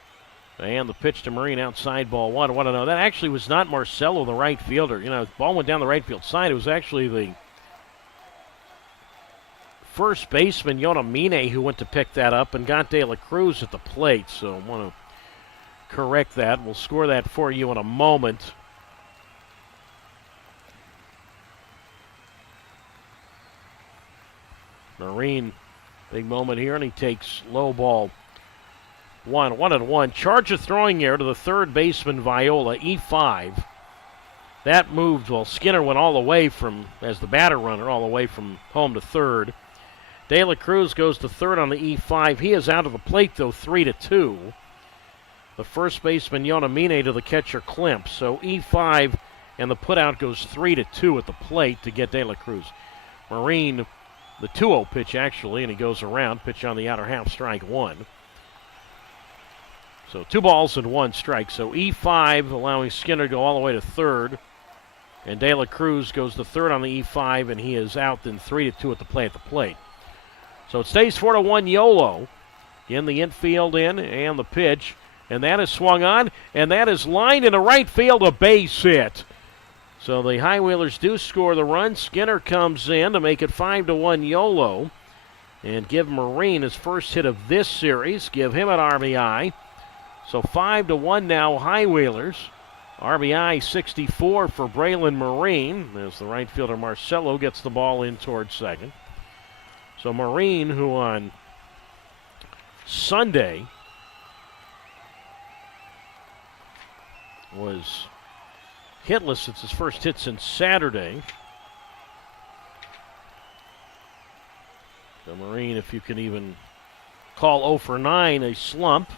and the pitch to Marine outside ball 1. I want to know, that actually was not Marcelo, the right fielder. You know, the ball went down the right field side. It was actually the first baseman, Yonamine, who went to pick that up and got De La Cruz at the plate. So I want to correct that. We'll score that for you in a moment. Marine, big moment here, and he takes low ball 1, 1-1. Charge of throwing error to the third baseman, Viola, E5. That moved, well, Skinner went all the way from, as the batter runner, all the way from home to third. De La Cruz goes to third on the E5. He is out of the plate, though, 3-2. The first baseman, Yonamine, to the catcher, Klimp. So E5, and the putout goes 3-2 at the plate to get De La Cruz. Marine, the 2-0 pitch, actually, and he goes around. Pitch on the outer half, strike 1. So 2 balls and 1 strike. So E5 allowing Skinner to go all the way to third. And De La Cruz goes to third on the E5, and he is out then 3-2 at the plate. So it stays 4-1 Yolo. In the infield and the pitch. And that is swung on, and that is lined into right field, a base hit. So the High Wheelers do score the run. Skinner comes in to make it 5-1 Yolo. And give Marine his first hit of this series. Give him an RBI. So 5-1 now, High Wheelers. RBI 64 for Braylon Marine as the right fielder Marcelo gets the ball in towards second. So Marine, who on Sunday was hitless. It's his first hit since Saturday. So Marine, if you can even call 0 for 9 a slump,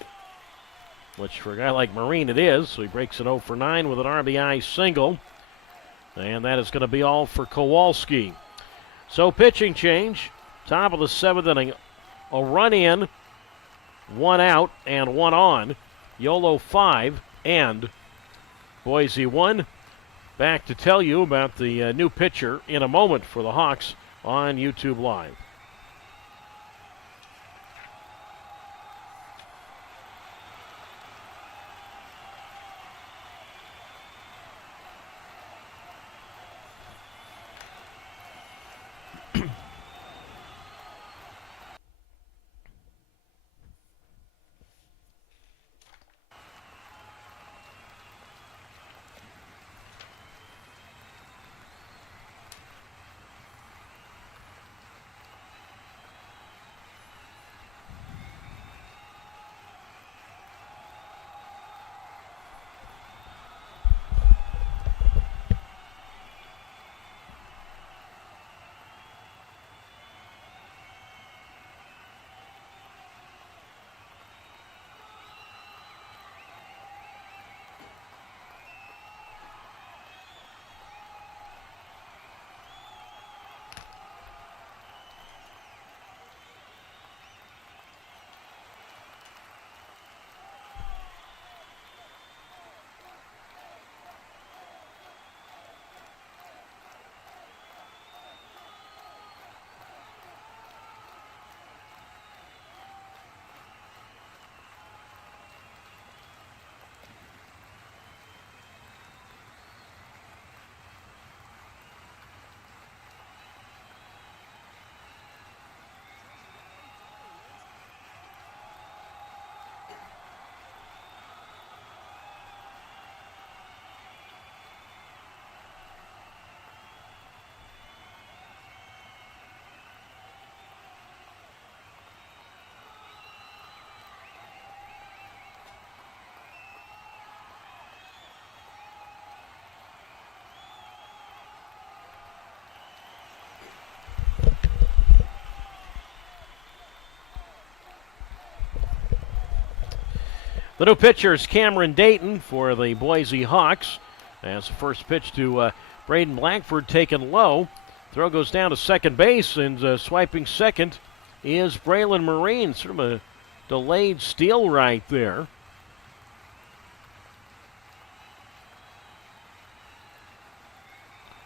which for a guy like Marine it is, so he breaks it 0 for 9 with an RBI single. And that is going to be all for Kowalski. So pitching change, top of the 7th inning, a run in, 1 out, and 1 on. Yolo 5 and Boise 1. Back to tell you about the new pitcher in a moment for the Hawks on YouTube Live. The new pitcher is Cameron Dayton for the Boise Hawks. As the first pitch to Braden Blackford taken low. Throw goes down to second base, and swiping second is Braylon Marine. Sort of a delayed steal right there.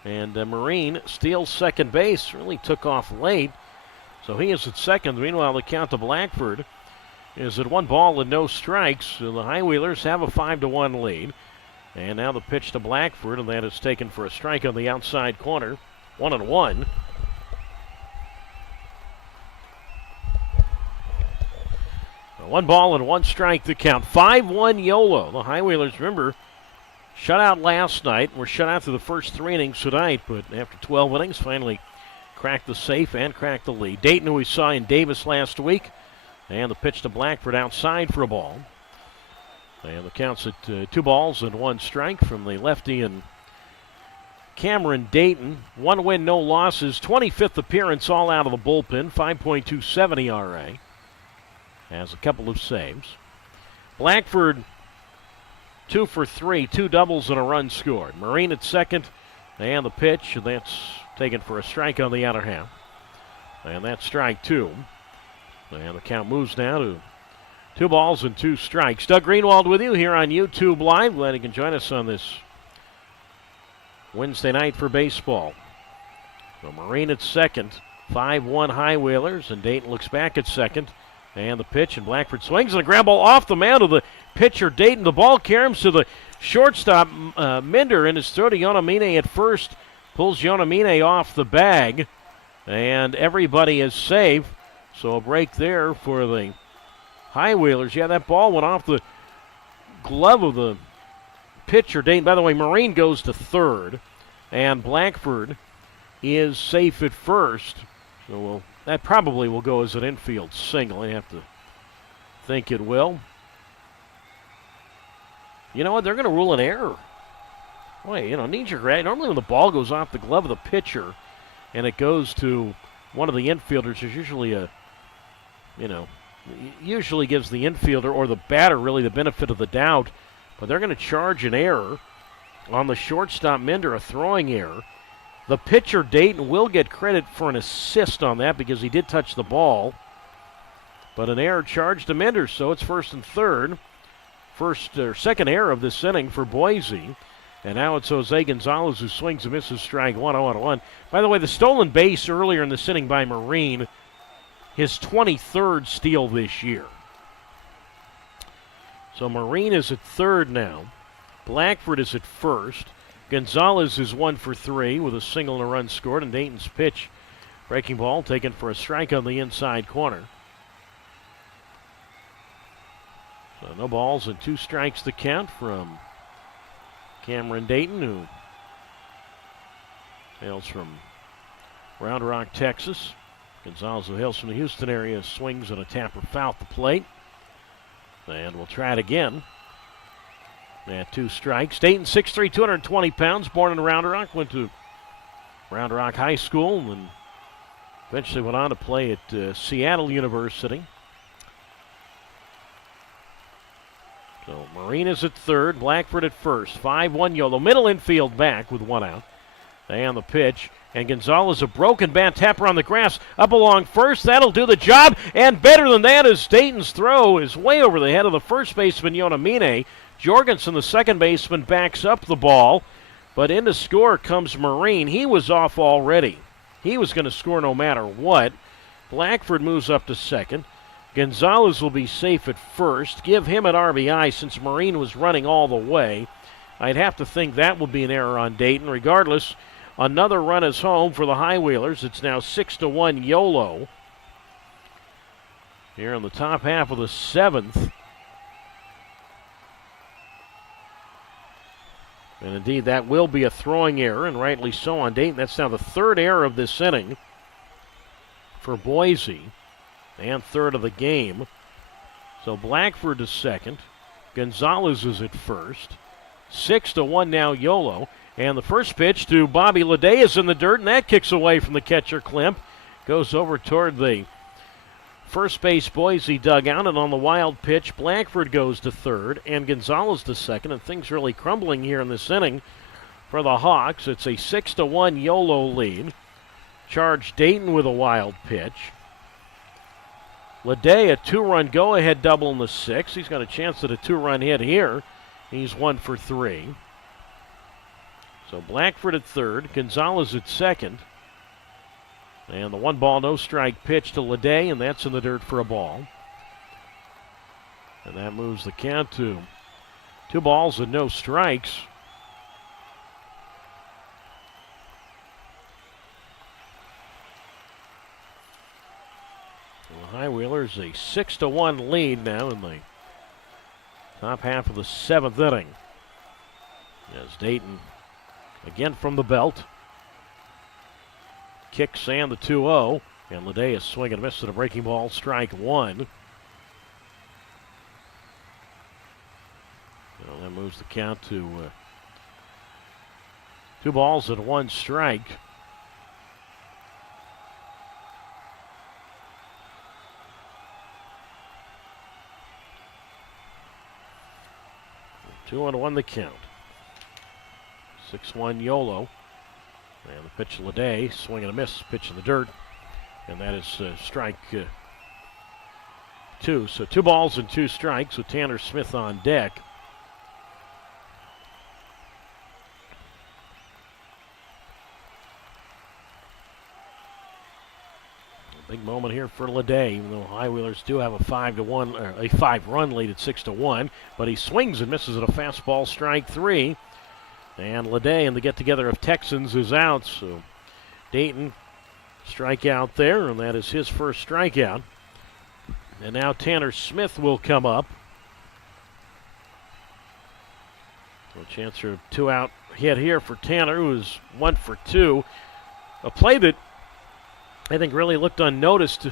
And Marine steals second base. Really took off late. So he is at second. Meanwhile, the count to Blackford is at 1 ball and no strikes. So the High Wheelers have a 5-1 lead. And now the pitch to Blackford, and that is taken for a strike on the outside corner. 1-1. So 1 ball and 1 strike to count. 5-1 Yolo. The High Wheelers, remember, shut out last night. Were shut out through the first 3 innings tonight, but after 12 innings, finally cracked the safe and cracked the lead. Dayton, who we saw in Davis last week, and the pitch to Blackford outside for a ball. And the count's at 2 balls and 1 strike from the lefty and Cameron Dayton. 1 win, no losses. 25th appearance all out of the bullpen. 5.27 ERA. Has a couple of saves. Blackford 2 for 3. 2 doubles and a run scored. Marine at second. And the pitch. And that's taken for a strike on the outer half. And that's strike 2. And the count moves now to 2 balls and 2 strikes. Doug Greenwald with you here on YouTube Live. Glad you can join us on this Wednesday night for baseball. So Marine at second. 5-1 High Wheelers, and Dayton looks back at second. And the pitch, and Blackford swings, and a ground ball off the mound of the pitcher Dayton. The ball carries to the shortstop Minder, in his throw to Yonamine at first. Pulls Yonamine off the bag, and everybody is safe. So a break there for the High Wheelers. Yeah, that ball went off the glove of the pitcher Dayton. By the way, Marine goes to third, and Blackford is safe at first. So that probably will go as an infield single. I have to think it will. You know what? They're going to rule an error. Boy, knee-jerk reaction. Normally when the ball goes off the glove of the pitcher and it goes to one of the infielders, there's usually usually gives the infielder or the batter really the benefit of the doubt. But they're going to charge an error on the shortstop Minder, a throwing error. The pitcher Dayton will get credit for an assist on that because he did touch the ball. But an error charged to Minder, so it's first and third. Second error of this inning for Boise. And now it's Jose Gonzalez who swings and misses strike 1-0-1. By the way, the stolen base earlier in this inning by Marine, his 23rd steal this year. So Marine is at third now. Blackford is at first. Gonzalez is 1 for 3 with a single and a run scored. And Dayton's pitch, breaking ball, taken for a strike on the inside corner. So no balls and 2 strikes to count from Cameron Dayton, who hails from Round Rock, Texas. Gonzalez, who hails from the Houston area, swings and a tapper foul at the plate. And we'll try it again. At 2 strikes. Dayton, 6'3", 220 pounds, born in Round Rock, went to Round Rock High School, and eventually went on to play at Seattle University. So Marine is at third, Blackford at first. 5-1 Yolo. Middle infield back with 1 out. And the pitch. And Gonzalez, a broken bat, tapper on the grass, up along first. That'll do the job. And better than that is Dayton's throw is way over the head of the first baseman, Yonamine. Jorgensen, the second baseman, backs up the ball. But in to score comes Marine. He was off already. He was going to score no matter what. Blackford moves up to second. Gonzalez will be safe at first. Give him an RBI since Marine was running all the way. I'd have to think that will be an error on Dayton. Regardless, another run is home for the High Wheelers. It's now 6-1 Yolo. Here in the top half of the 7th. And indeed, that will be a throwing error, and rightly so on Dayton. That's now the 3rd error of this inning for Boise, and 3rd of the game. So Blackford is second. Gonzalez is at first. 6-1 now Yolo. And the first pitch to Bobby Leday is in the dirt, and that kicks away from the catcher Klemp. Goes over toward the first base Boise dugout, and on the wild pitch, Blackford goes to third and Gonzalez to second, and things really crumbling here in this inning for the Hawks. It's a 6-1 Yolo lead. Charge Dayton with a wild pitch. Leday, a 2-run go-ahead double in the sixth. He's got a chance at a 2-run hit here. He's 1 for 3. So Blackford at third, Gonzalez at second. And the 1-ball, no-strike pitch to Leday, and that's in the dirt for a ball. And that moves the count to 2 balls and no strikes. The High-Wheelers a 6-1 lead now in the top half of the 7th inning. As Dayton again from the belt. Kicks and the 2-0. And Leday is swing and miss at a breaking ball, strike 1. Well, that moves the count to 2 balls and 1 strike. Two on 1 the count. 6-1 Yolo. And the pitch to Leday, swing and a miss, pitch in the dirt. And that is strike 2. So 2 balls and 2 strikes with Tanner Smith on deck. A big moment here for Leday, even though High-Wheelers do have a 5-run lead at 6-1. But he swings and misses at a fastball, strike 3. And Leday in the get-together of Texans is out. So Dayton strikeout there, and that is his first strikeout. And now Tanner Smith will come up. So a chance for a 2-out hit here for Tanner, who is 1 for 2. A play that I think really looked unnoticed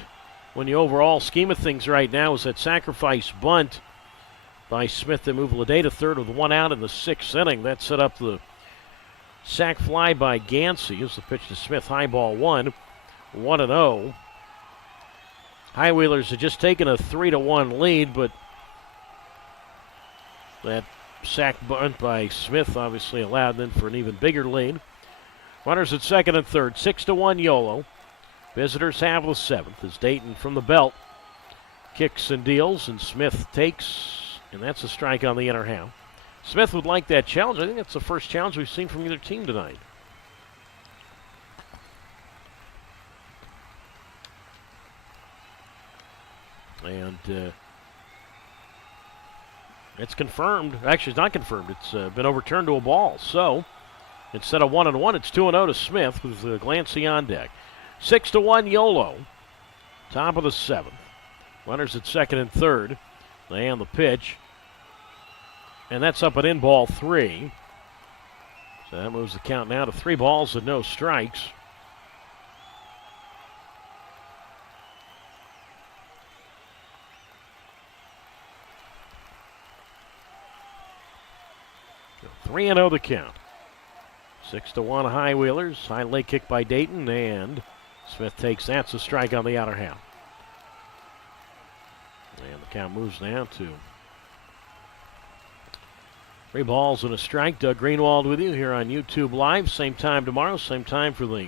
when the overall scheme of things right now is that sacrifice bunt by Smith to move Leday to third with 1 out in the 6th inning. That set up the sac fly by Gansey as the pitch to Smith, high ball 1, 1-0. High-Wheelers had just taken a 3-1 lead, but that sac bunt by Smith obviously allowed then for an even bigger lead. Runners at second and third, 6-1 Yolo. Visitors have the 7th as Dayton from the belt kicks and deals, and Smith takes. And that's a strike on the inner half. Smith would like that challenge. I think that's the first challenge we've seen from either team tonight. And it's confirmed. Actually, it's not confirmed. It's been overturned to a ball. So instead of 1-1, it's 2-0 to Smith with Glancy on deck. 6-1 Yolo. Top of the 7th. Runners at second and third. And the pitch. And that's up and in ball 3. So that moves the count now to 3 balls and no strikes. So 3-0 the count. 6-1 High-Wheelers. High leg kick by Dayton, and Smith takes that's a strike on the outer half. And the count moves now to 3 balls and a strike. Doug Greenwald with you here on YouTube Live. Same time tomorrow, same time for the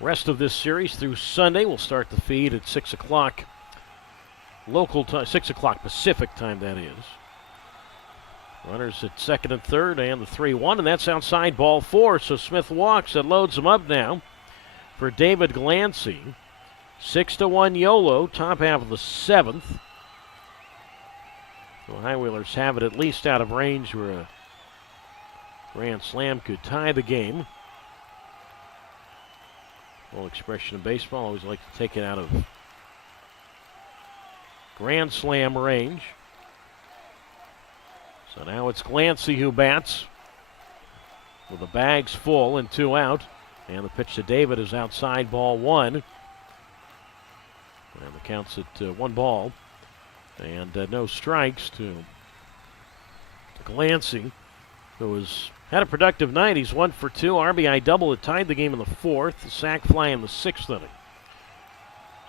rest of this series through Sunday. We'll start the feed at 6 o'clock local time, 6 o'clock Pacific time, that is. Runners at second and third, and the 3-1, and that's outside ball 4. So Smith walks and loads him up now for David Glancy. 6-1 Yolo, top half of the 7th. The High-Wheelers have it at least out of range where a grand slam could tie the game. Old expression in baseball, always like to take it out of grand slam range. So now it's Glancy who bats with the bags full and 2 out. And the pitch to David is outside ball 1. And the count's at 1 ball. And no strikes to Glancy, who has had a productive night. He's 1 for 2. RBI double that tied the game in the 4th. The sac fly in the 6th inning.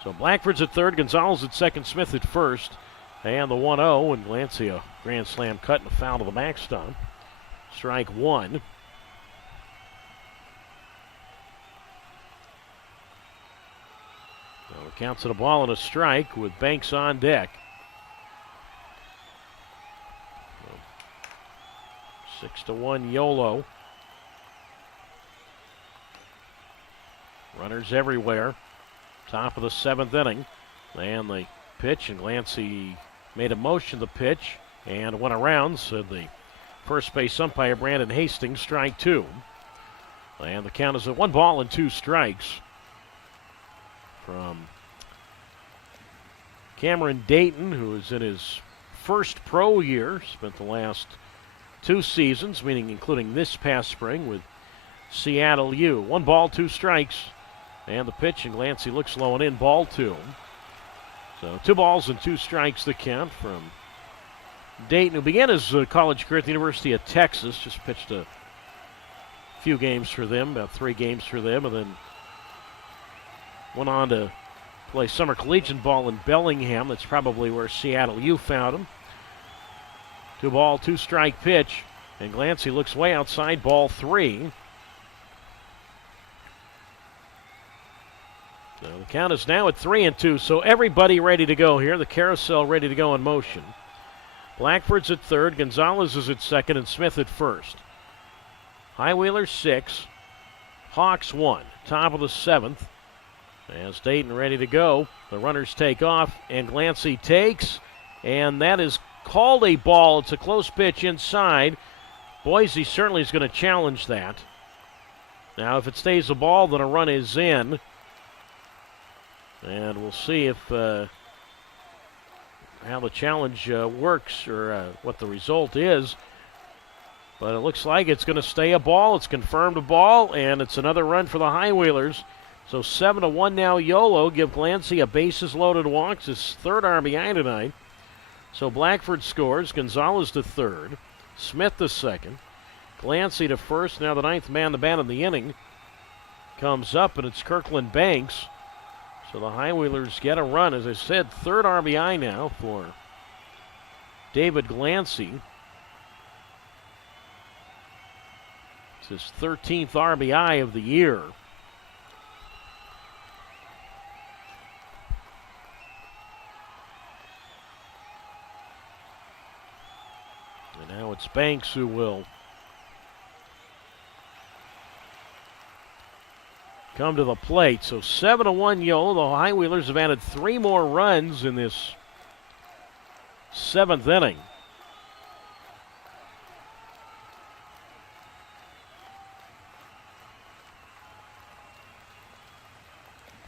So Blackford's at third, Gonzalez at second, Smith at first. And the 1-0, and Glancy a grand slam cut and a foul to the backstop. Strike one. So it counts it a ball and a strike with Banks on deck. 6-1 Yolo. Runners everywhere. Top of the seventh inning. And the pitch, and Glancy made a motion to the pitch and went around, said the first base umpire Brandon Hastings, strike two. And the count is at 1-2 strikes from Cameron Dayton, who is in his first pro year, spent the last 2 seasons, meaning including this past spring with Seattle U. 1-2 strikes, and the pitch, and Glancy looks low and in, ball two. So 2 strikes the count from Dayton, who began his college career at the University of Texas, just pitched a few games for them, about 3 games for them, and then went on to play summer collegiate ball in Bellingham. That's probably where Seattle U found him. 2 strike pitch, and Glancy looks way outside, ball 3. So the count is now at 3-2, so everybody ready to go here. The carousel ready to go in motion. Blackford's at third, Gonzalez is at second, and Smith at first. Highwheelers 6, Hawks 1. Top of the seventh. As Dayton ready to go, the runners take off, and Glancy takes, and that is called a ball. It's a close pitch inside. Boise certainly is going to challenge that. Now, if it stays a ball, then a run is in. And we'll see if how the challenge works or what the result is. But it looks like it's going to stay a ball. It's confirmed a ball, and it's another run for the Highwheelers. So 7-1 now Yolo. Give Glancy a bases loaded walk. It's his third RBI tonight. So Blackford scores. Gonzalez to third. Smith to second. Glancy to first. Now the ninth man, the bat in the inning, comes up, and it's Kirkland Banks. So the Highwheelers get a run. As I said, third RBI now for David Glancy. It's his 13th RBI of the year. And now it's Banks who will come to the plate. So 7-1 Yolo. The Highwheelers have added 3 more runs in this 7th inning.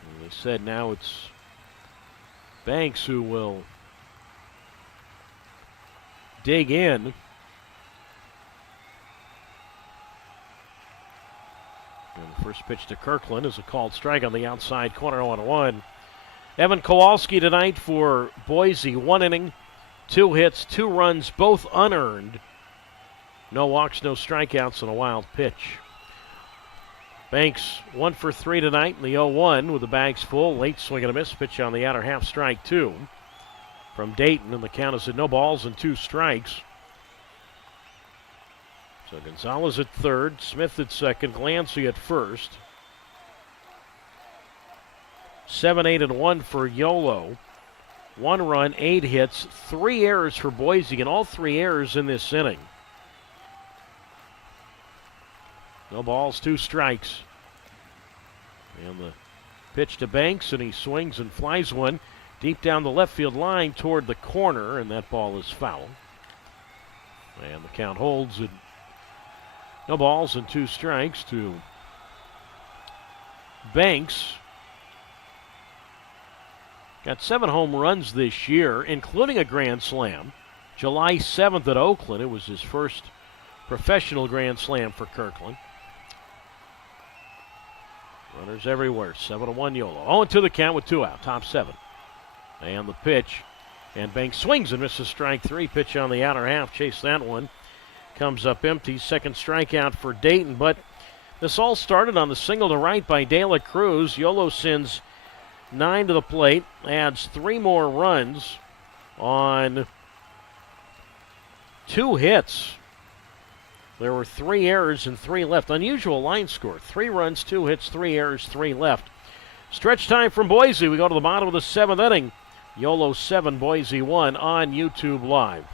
And they said now it's Banks who will dig in. And the first pitch to Kirkland is a called strike on the outside corner, 0-1. Evan Kowalski tonight for Boise. 1 inning, 2 hits, 2 runs, both unearned. No walks, no strikeouts, and a wild pitch. Banks 1 for 3 tonight in the 0-1 with the bags full. Late swing and a miss. Pitch on the outer half, strike 2 from Dayton, and the count is at 2 strikes. So Gonzalez at third, Smith at second, Glancy at first. 7-8-1 for Yolo. 1 run, 8 hits, 3 errors for Boise, and all 3 errors in this inning. No balls, 2 strikes. And the pitch to Banks, and he swings and flies one deep down the left field line toward the corner, and that ball is foul. And the count holds at 2 strikes to Banks. Got 7 home runs this year, including a grand slam. July 7th at Oakland. It was his first professional grand slam for Kirkland. Runners everywhere. 7-1 Yolo. 0-2 the count with 2 out. Top 7. And the pitch. And Banks swings and misses strike 3. Pitch on the outer half. Chase that one. Comes up empty. Second strikeout for Dayton. But this all started on the single to right by De La Cruz. Yolo sends 9 to the plate, adds 3 more runs on 2 hits. There were 3 errors and 3 left. Unusual line score. 3 runs, 2 hits, 3 errors, 3 left. Stretch time from Boise. We go to the bottom of the 7th inning. Yolo 7, Boise 1 on YouTube Live.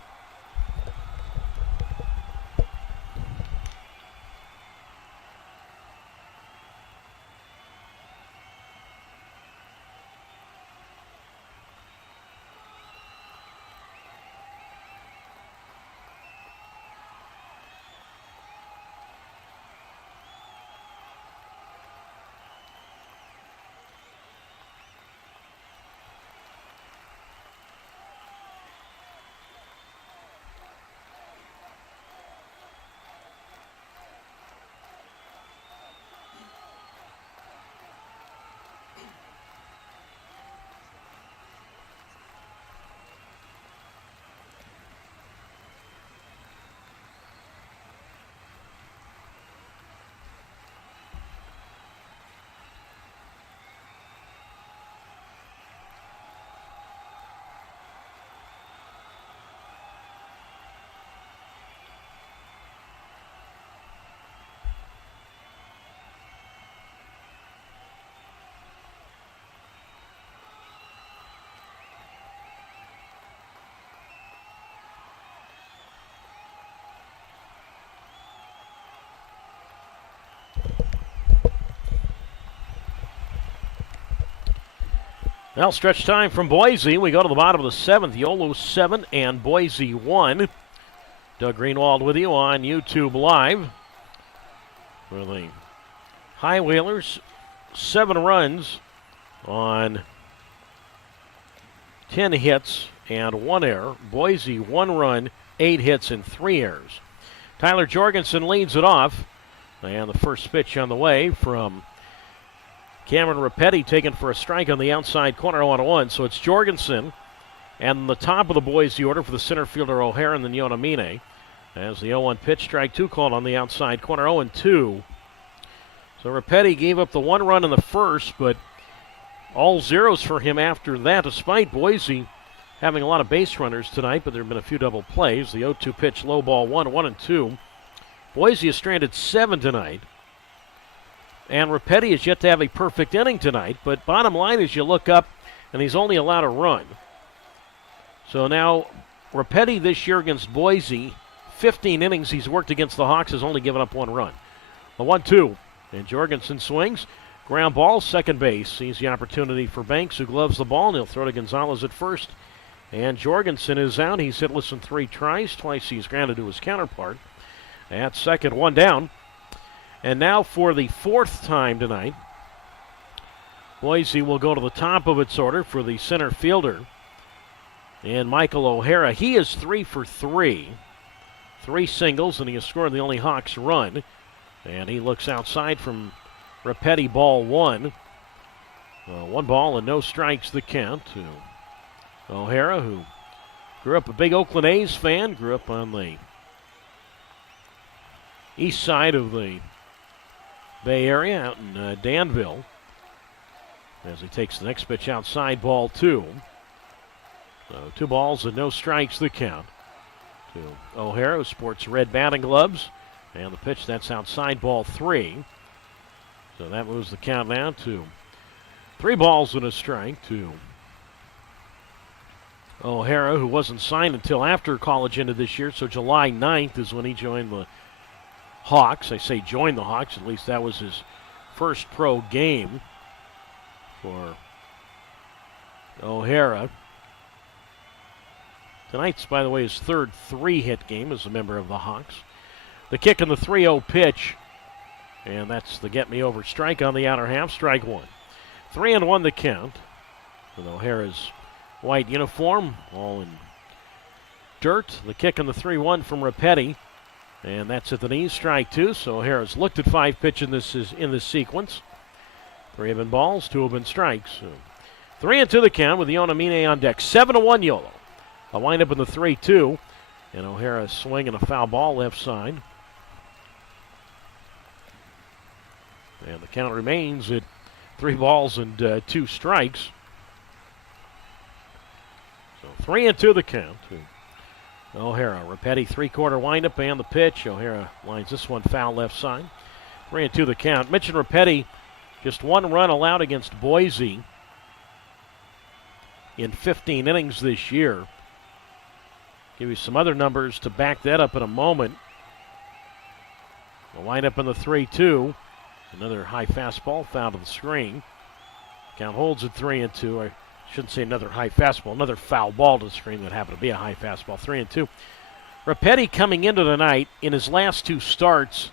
Well, stretch time from Boise. We go to the bottom of the 7th. Yolo 7 and Boise 1. Doug Greenwald with you on YouTube Live. For the High Whalers, 7 runs on 10 hits and 1 error. Boise, 1 run, 8 hits and 3 errors. Tyler Jorgensen leads it off. And the first pitch on the way from Cameron Rapetti, taken for a strike on the outside corner, 0-1. So it's Jorgensen and the top of the Boise order for the center fielder O'Hara and then Yonamine. As the 0-1 pitch, strike 2 called on the outside corner, 0-2. So Rapetti gave up the 1 run in the first, but all zeros for him after that, despite Boise having a lot of base runners tonight, but there have been a few double plays. The 0-2 pitch, low ball, 1-2. Boise has stranded 7 tonight. And Rapetti is yet to have a perfect inning tonight, but bottom line is you look up and he's only allowed a run. So now Rapetti this year against Boise, 15 innings he's worked against the Hawks, has only given up 1 run. A 1-2, and Jorgensen swings. Ground ball, second base. Sees the opportunity for Banks, who gloves the ball, and he'll throw to Gonzalez at first. And Jorgensen is out. He's hitless in 3 tries. Twice he's grounded to his counterpart. At second, 1 down. And now for the 4th time tonight, Boise will go to the top of its order for the center fielder. And Michael O'Hara, he is 3 for 3. 3 singles, and he has scored the only Hawks run. And he looks outside from Rapetti, ball 1. 1 ball and no strikes the count to O'Hara, who grew up a big Oakland A's fan, grew up on the east side of the Bay Area, out in Danville. As he takes the next pitch outside, ball 2. So 2 balls and no strikes the count to O'Hara, who sports red batting gloves. And the pitch, that's outside, ball 3. So that moves the count now to 3 balls and a strike to O'Hara, who wasn't signed until after college ended this year. So July 9th is when he joined the Hawks. I say joined the Hawks, at least that was his first pro game for O'Hara. Tonight's, by the way, his 3rd 3-hit game as a member of the Hawks. The kick and the 3-0 pitch, and that's the get-me-over strike on the outer half, strike 1. 3-1 the count with O'Hara's white uniform, all in dirt. The kick and the 3-1 from Rapetti. And that's at the knees, strike 2. So O'Hara's looked at 5 pitches in this sequence. 3 have been balls, 2 have been strikes. So 3-2 the count with Yonamine on deck. 7-1 Yolo. A windup in the 3-2. And O'Hara swinging a foul ball left side. And the count remains at 3 balls and 2 strikes. So 3-2 the count to O'Hara. Repetti 3-quarter windup and the pitch. O'Hara lines this one foul left side. 3-2 the count. Mitch and Repetti, just 1 run allowed against Boise in 15 innings this year. Give you some other numbers to back that up in a moment. The windup in the 3-2. Another high fastball foul to the screen. Count holds at 3-2. I shouldn't say another high fastball. Another foul ball to the screen that happened to be a high fastball. 3-2. Repetti coming into the night in his last 2 starts,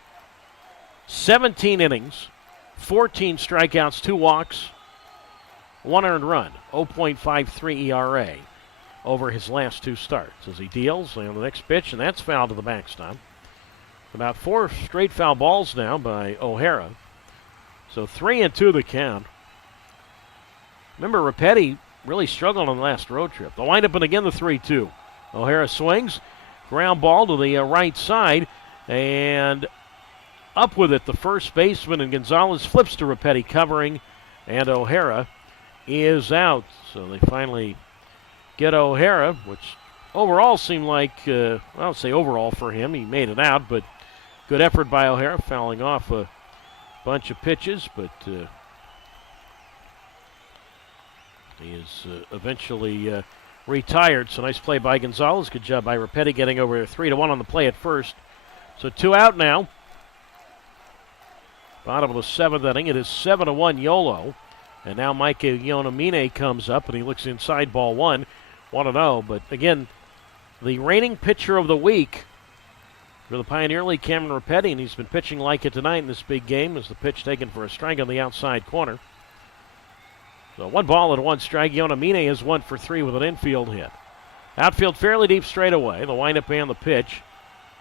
17 innings, 14 strikeouts, 2 walks, 1 earned run, 0.53 ERA over his last 2 starts. As he deals on the next pitch, and that's foul to the backstop. About 4 straight foul balls now by O'Hara. So 3-2 the count. Remember, Repetti really struggled on the last road trip. The windup and again the 3-2. O'Hara swings, ground ball to the right side, and up with it the first baseman, and Gonzalez flips to Repetti covering, and O'Hara is out. So they finally get O'Hara, which overall seemed like, I don't say overall for him, he made it out, but good effort by O'Hara, fouling off a bunch of pitches, but he is eventually retired. So nice play by Gonzalez. Good job by Repetti getting over 3-1 on the play at first. So 2 out now. Bottom of the 7th inning. It is 7-1 Yolo. And now Mike Yonamine comes up and he looks inside ball 1. 1-0. But again, the reigning pitcher of the week for the Pioneer League, Cameron Repetti, and he's been pitching like it tonight in this big game as the pitch taken for a strike on the outside corner. So 1 ball and 1 strike. Yonamine is 1 for 3 with an infield hit. Outfield fairly deep straight away. The windup and the pitch.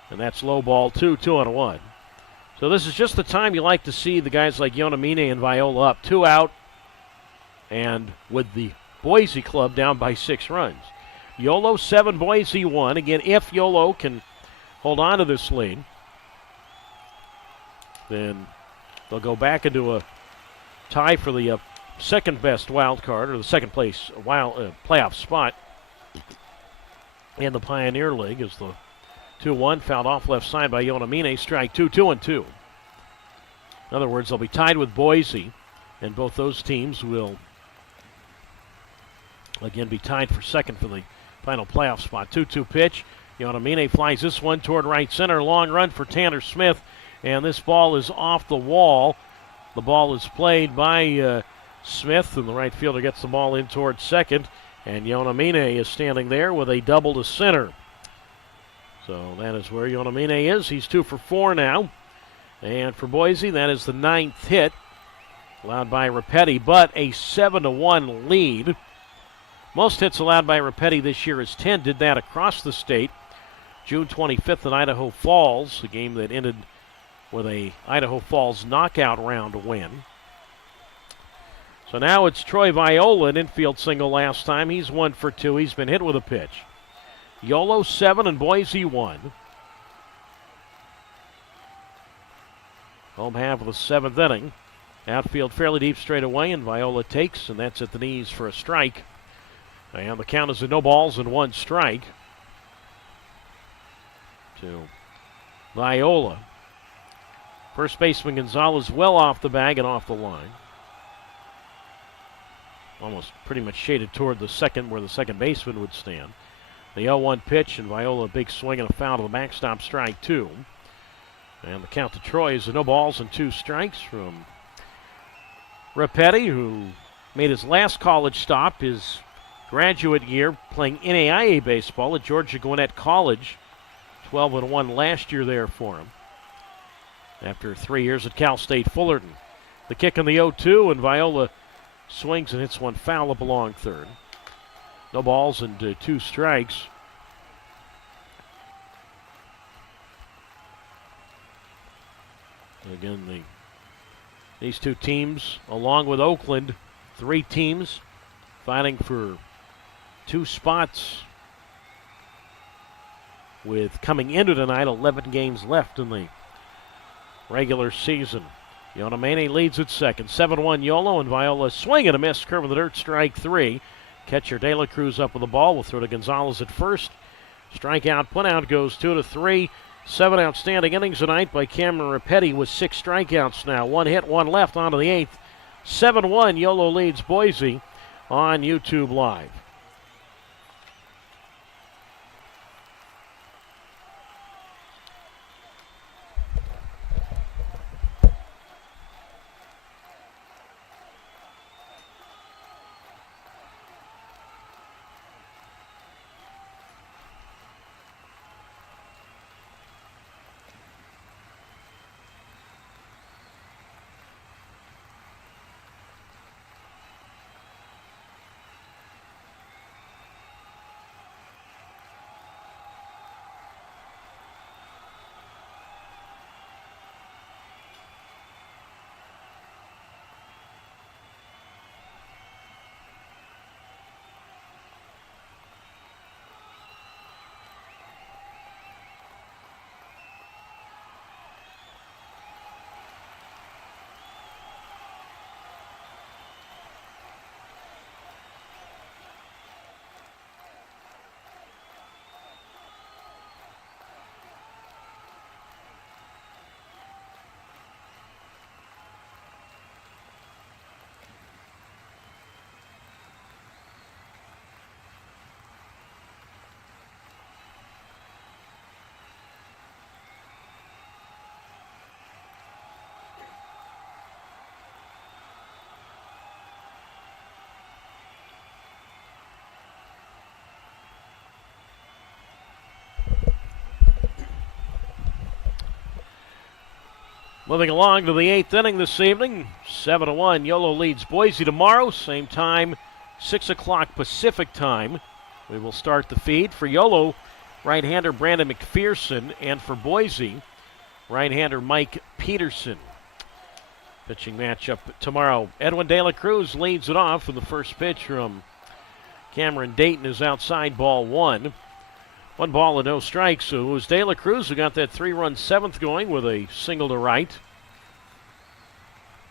And that's low ball 2, 2-1. So this is just the time you like to see the guys like Yonamine and Viola up. 2 out. And with the Boise club down by 6 runs. Yolo 7, Boise 1. Again, if Yolo can hold on to this lead, then they'll go back into a tie for the second best wild card, or the second place playoff spot in the Pioneer League. As the 2-1 fouled off left side by Yonamine. Strike 2, 2-2. In other words, they'll be tied with Boise, and both those teams will again be tied for second for the final playoff spot. 2-2 pitch. Yonamine flies this one toward right center. Long run for Tanner Smith, and this ball is off the wall. The ball is played by Smith, and the right fielder gets the ball in toward second, and Yonamine is standing there with a double to center. So that is where Yonamine is. He's 2 for 4 now. And for Boise, that is the 9th hit allowed by Repetti, but a 7-1 lead. Most hits allowed by Repetti this year is 10. Did that across the state. June 25th in Idaho Falls, a game that ended with a Idaho Falls knockout round win. So now it's Troy Viola, an infield single last time. He's 1 for 2. He's been hit with a pitch. Yolo 7 and Boise 1. Home half of the 7th inning. Outfield fairly deep straight away, and Viola takes, and that's at the knees for a strike. And the count is a no balls and 1 strike to Viola. First baseman Gonzalez well off the bag and off the line. Almost pretty much shaded toward the second, where the second baseman would stand. The 0-1 pitch, and Viola a big swing and a foul to the backstop, strike 2. And the count to Troy is a no balls and 2 strikes from Repetti, who made his last college stop, his graduate year, playing NAIA baseball at Georgia Gwinnett College. 12-1 last year there for him, after 3 years at Cal State Fullerton. The kick in the 0-2, and Viola swings and hits one foul up along third. No balls and 2 strikes. Again, these 2 teams, along with Oakland, 3 teams fighting for 2 spots, with coming into tonight 11 games left in the regular season. Yonamine leads at second. 7-1 Yolo, and Viola swing and a miss. Curve of the dirt, strike 3. Catcher De La Cruz up with the ball. We'll throw to Gonzalez at first. Strikeout, put out goes 2-3. 7 outstanding innings tonight by Cameron Rapetti with 6 strikeouts now. 1 hit, 1 left, on to the 8th. 7-1 Yolo leads Boise on YouTube Live. Moving along to the 8th inning this evening. 7-1. Yolo leads Boise tomorrow. Same time, 6 o'clock Pacific time. We will start the feed. For Yolo, right-hander Brandon McPherson. And for Boise, right-hander Mike Peterson. Pitching matchup tomorrow. Edwin De La Cruz leads it off with the first pitch from Cameron Dayton is outside, ball 1. 1 ball and no strikes. So it was De La Cruz who got that 3-run 7th going with a single to right.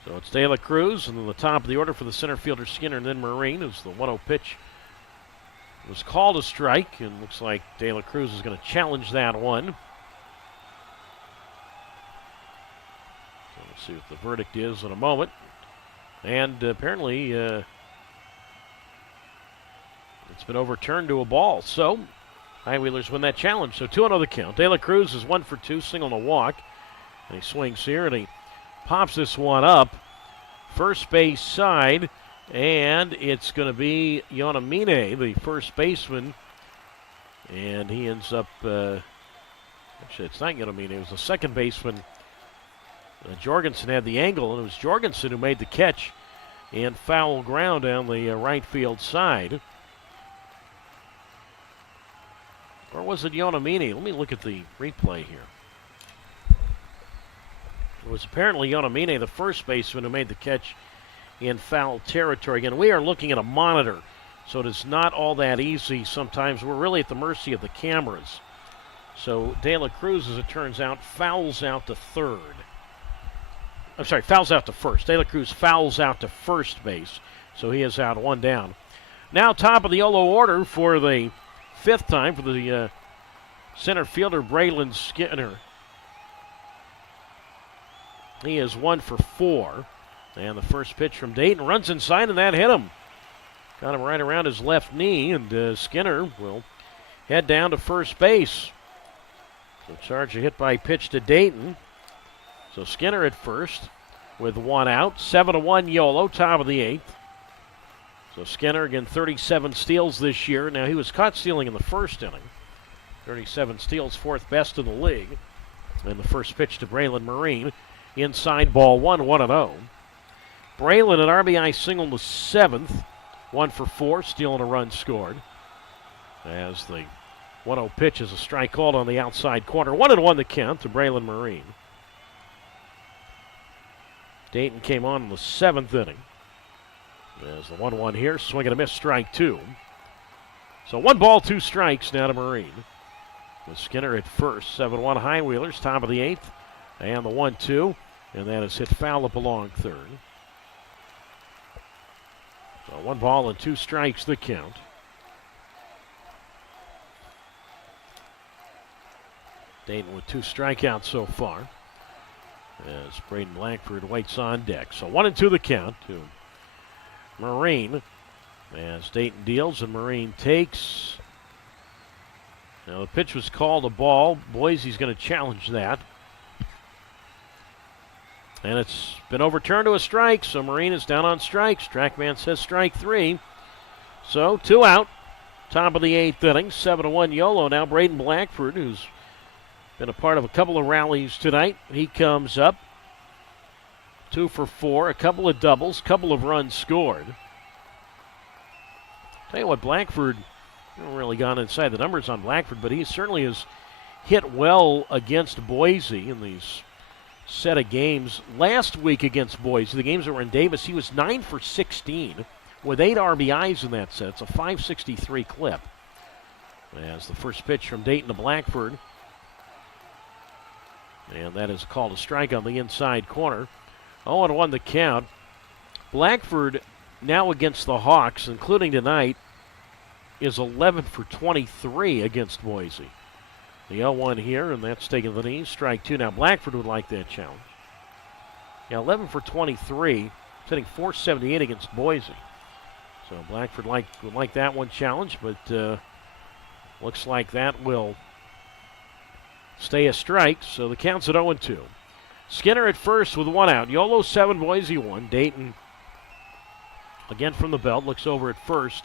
So it's De La Cruz, and then the top of the order for the center fielder Skinner, and then Marine as the 1-0 pitch was called a strike, and looks like De La Cruz is going to challenge that one. So we'll see what the verdict is in a moment. And apparently it's been overturned to a ball. So High-Wheelers win that challenge. So 2-0 the count. De La Cruz is 1 for 2, single and a walk. And he swings here, and he pops this one up. First base side, and it's going to be Yonamine, the first baseman. And he ends up, actually it's not Yonamine, it was the second baseman. Jorgensen had the angle, and it was Jorgensen who made the catch in foul ground down the right field side. Or was it Yonamine? Let me look at the replay here. It was apparently Yonamine, the first baseman, who made the catch in foul territory. Again, we are looking at a monitor, so it is not all that easy sometimes. We're really at the mercy of the cameras. So De La Cruz, as it turns out, fouls out to third. I'm sorry, fouls out to first. De La Cruz fouls out to first base, so he is out, 1 down. Now top of the Yolo order for the 5th time for the center fielder, Braylon Skinner. He is 1 for 4. And the first pitch from Dayton runs inside, and that hit him. Got him right around his left knee, and Skinner will head down to first base. So charge a hit by pitch to Dayton. So Skinner at first with 1 out. 7-1 Yolo, top of the 8th. So Skinner, again, 37 steals this year. Now, he was caught stealing in the first inning. 37 steals, 4th best in the league. And the first pitch to Braylon Marine. Inside, ball 1, 1-0. Braylon, an RBI single in the 7th. 1 for 4, stealing a run scored. As the 1-0 pitch is a strike called on the outside corner. 1-1 the count to Braylon Marine. Dayton came on in the 7th inning. There's the 1-1 here. Swing and a miss, strike 2. So 1 ball, 2 strikes now to Marine. With Skinner at first. 7-1 High-Wheelers, top of the 8th. And the 1-2. And that is hit foul up along third. So 1 ball and 2 strikes the count. Dayton with 2 strikeouts so far. As Braden Blackford waits on deck. So 1-2 the count to Marine. As Dayton deals and Marine takes. Now the pitch was called a ball. Boise's going to challenge that. And it's been overturned to a strike, so Marine is down on strikes. Trackman says strike 3. So 2 out. Top of the 8th inning. 7-1 Yolo. Now Braden Blackford, who's been a part of a couple of rallies tonight. He comes up. 2 for 4. A couple of doubles. Couple of runs scored. Tell you what, Blackford, I haven't really gone inside the numbers on Blackford, but he certainly has hit well against Boise in these set of games. Last week against Boise, the games that were in Davis, he was 9 for 16 with 8 RBIs in that set. It's a .563 clip. As the first pitch from Dayton to Blackford. And that is called a strike on the inside corner. 0-1 the count. Blackford now against the Hawks, including tonight, is 11 for 23 against Boise. The 0-1 here, and that's taking the knee. Strike 2. Now Blackford would like that challenge. Yeah, 11 for 23, hitting .478 against Boise. So Blackford would like that one challenged, but looks like that will stay a strike. So the count's at 0-2. Skinner at first with 1 out. Yolo 7, Boise 1. Dayton again from the belt, looks over at first.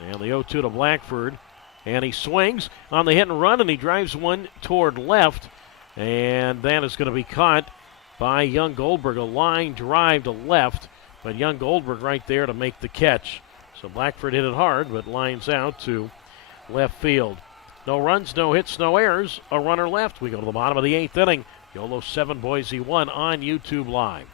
And the 0-2 to Blackford. And he swings on the hit and run, and he drives one toward left. And that is going to be caught by Young Goldberg. A line drive to left, but Young Goldberg right there to make the catch. So Blackford hit it hard, but lines out to left field. No runs, no hits, no errors. A runner left. We go to the bottom of the 8th inning. Yolo 7, Boise 1 on YouTube Live.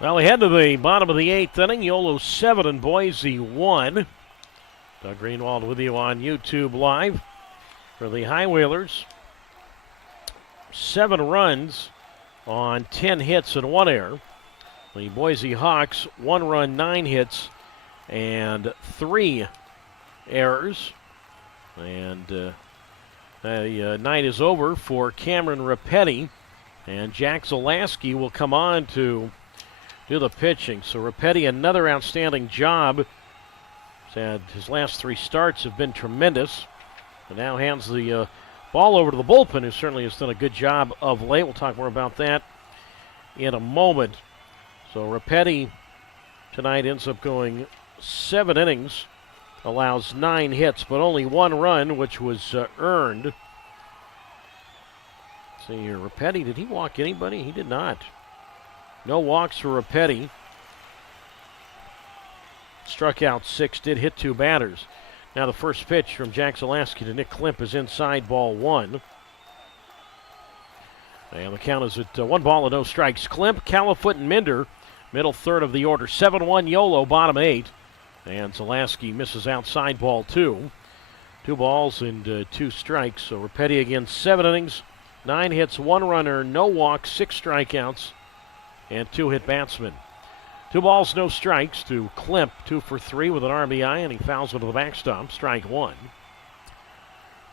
Well, we head to the bottom of the 8th inning. Yolo 7 and Boise 1. Doug Greenwald with you on YouTube Live. For the High Whalers, 7 runs on 10 hits and 1 error. The Boise Hawks, 1 run, 9 hits, and 3 errors. And the night is over for Cameron Rapetti, and Jack Zalaski will come on to do the pitching. So Rapetti, another outstanding job. His last 3 starts have been tremendous. And now hands the ball over to the bullpen, who certainly has done a good job of late. We'll talk more about that in a moment. So Rapetti tonight ends up going 7 innings, allows 9 hits, but only 1 run, which was earned. Let's see here, Rapetti, did he walk anybody? He did not. No walks for Rapetti. Struck out 6, did hit 2 batters. Now the first pitch from Jack Zalaski to Nick Klimp is inside, ball 1. And the count is at 1 ball and no strikes. Klimp, Califoot, and Minder, middle third of the order. 7-1 Yolo, bottom 8. And Zalaski misses outside ball 2. 2 balls and 2 strikes. So Rapetti again, 7 innings, 9 hits, 1 runner, no walks, 6 strikeouts, and 2 hit batsmen. 2 balls, no strikes to Klimp, 2 for 3 with an RBI, and he fouls into the backstop. Strike 1.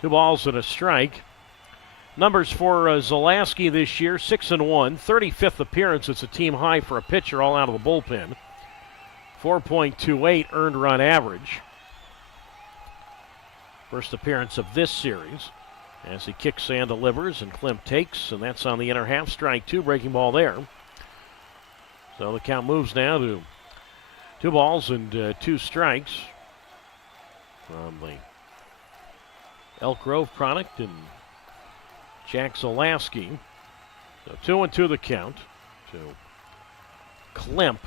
2 balls and a strike. Numbers for Zalaski this year, 6-1, 35th appearance. It's a team high for a pitcher all out of the bullpen. 4.28 earned run average. First appearance of this series as he kicks and delivers, and Klimp takes, and that's on the inner half. Strike 2, breaking ball there. So the count moves now to 2 balls and 2 strikes from the Elk Grove product and Jack Zalaski. So 2-2 the count to Klimp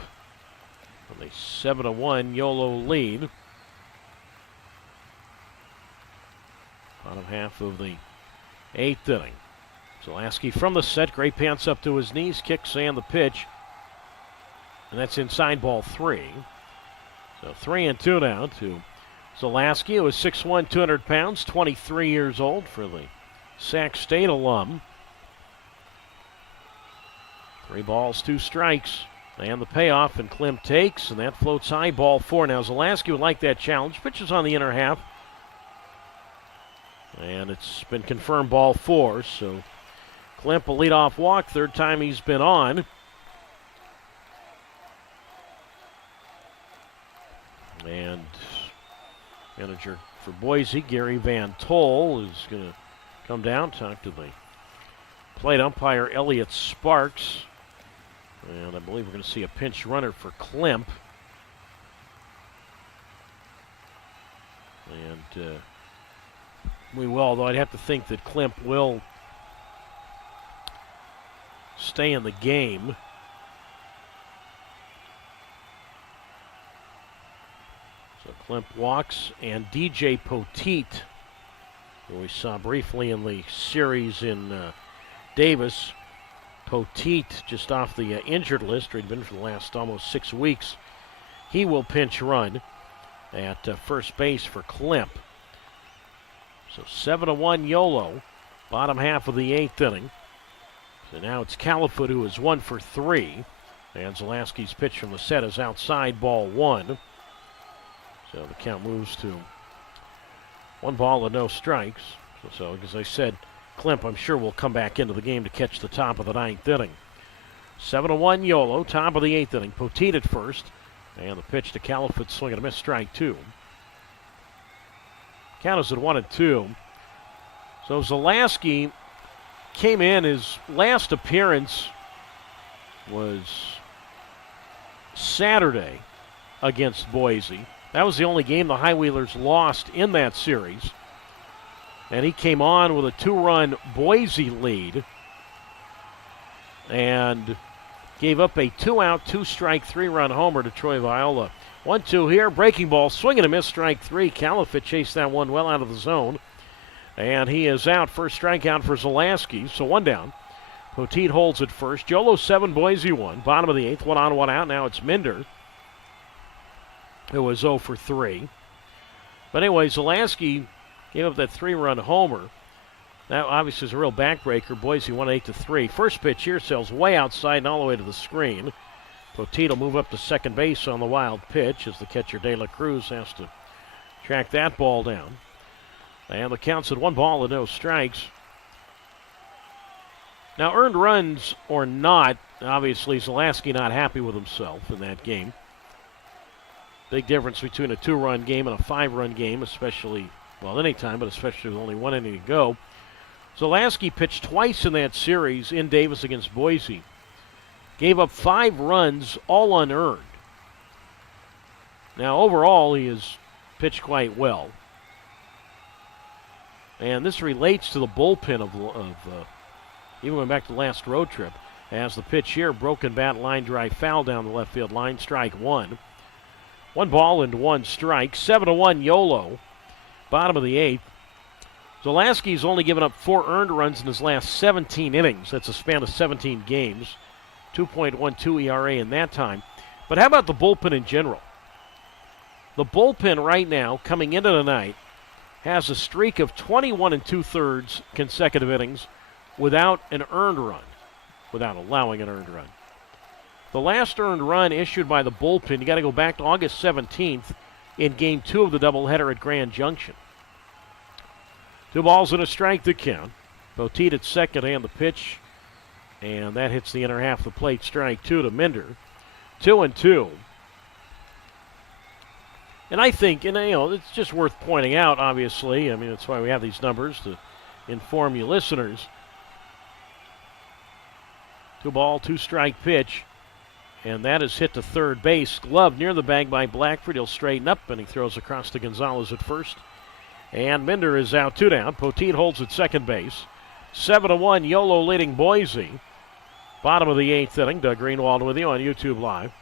with a 7-1 Yolo lead. Bottom half of the 8th inning. Zalaski from the set, great pants up to his knees, kicks and the pitch. And that's inside ball 3. So 3-2 now to Zalaski, who is 6'1", 200 pounds, 23 years old for the Sac State alum. 3 balls, 2 strikes, and the payoff, and Klimp takes, and that floats high, ball 4. Now Zalaski would like that challenge. Pitches on the inner half, and it's been confirmed ball 4. So Klimp a leadoff walk, 3rd time he's been on. And manager for Boise, Gary Van Tol, is going to come down, talk to the plate umpire, Elliott Sparks. And I believe we're going to see a pinch runner for Klimp. And we will, although I'd have to think that Klimp will stay in the game. So Klimp walks, and DJ Poteet, who we saw briefly in the series in Davis. Poteet just off the injured list, or he'd been for the last almost 6 weeks. He will pinch run at first base for Klimp. So 7-1 Yolo, bottom half of the 8th inning. So now it's Califoot, who is 1 for 3. And Zalaski's pitch from the set is outside, ball 1. So the count moves to 1 ball and no strikes. So as I said, Klimp, I'm sure, will come back into the game to catch the top of the 9th inning. 7-1 Yolo, top of the 8th inning. Poteet at first, and the pitch to Califoot, swing and a miss, strike 2. Count is at 1-2. So Zalaski came in, his last appearance was Saturday against Boise. That was the only game the High Wheelers lost in that series. And he came on with a 2-run Boise lead and gave up a 2-out, 2-strike, 3-run homer to Troy Viola. 1-2 here, breaking ball, swing and a miss, strike 3. Califoot chased that one well out of the zone. And he is out, first strikeout for Zalaski, so 1 down. Poteet holds it first. Yolo 7, Boise 1. Bottom of the 8th, 1 on, 1 out. Now it's Minder, who was 0 for 3. But anyway, Zalaski gave up that 3-run homer. That obviously is a real backbreaker. Boise won 8-3. First pitch here sails way outside and all the way to the screen. Poteet will move up to second base on the wild pitch as the catcher De La Cruz has to track that ball down. And the count's at 1 ball and no strikes. Now, earned runs or not, obviously Zalaski not happy with himself in that game. Big difference between a 2-run game and a 5-run game, especially, well, any time, but especially with only 1 inning to go. Zalaski pitched twice in that series in Davis against Boise. Gave up 5 runs, all unearned. Now, overall, he has pitched quite well. And this relates to the bullpen of even going back to the last road trip. As the pitch here, broken bat, line drive, foul down the left field line, strike 1. 1 ball and 1 strike. 7-1 Yolo, bottom of the 8th. Zalaski's only given up 4 earned runs in his last 17 innings. That's a span of 17 games. 2.12 ERA in that time. But how about the bullpen in general? The bullpen right now, coming into the night, has a streak of 21 2/3 consecutive innings without an earned run, without allowing an earned run. The last earned run issued by the bullpen, you got to go back to August 17th in Game 2 of the doubleheader at Grand Junction. 2 balls and a strike to count. Poteet at second and the pitch, and that hits the inner half of the plate. Strike 2 to Minder. 2-2. And I think, it's just worth pointing out, obviously. I mean, that's why we have these numbers, to inform you listeners. 2 ball, 2 strike pitch. And that is hit to third base. Glove near the bag by Blackford. He'll straighten up, and he throws across to Gonzalez at first. And Minder is out 2 down. Poteet holds at second base. 7-1, Yolo leading Boise. Bottom of the 8th inning. Doug Greenwald with you on YouTube Live.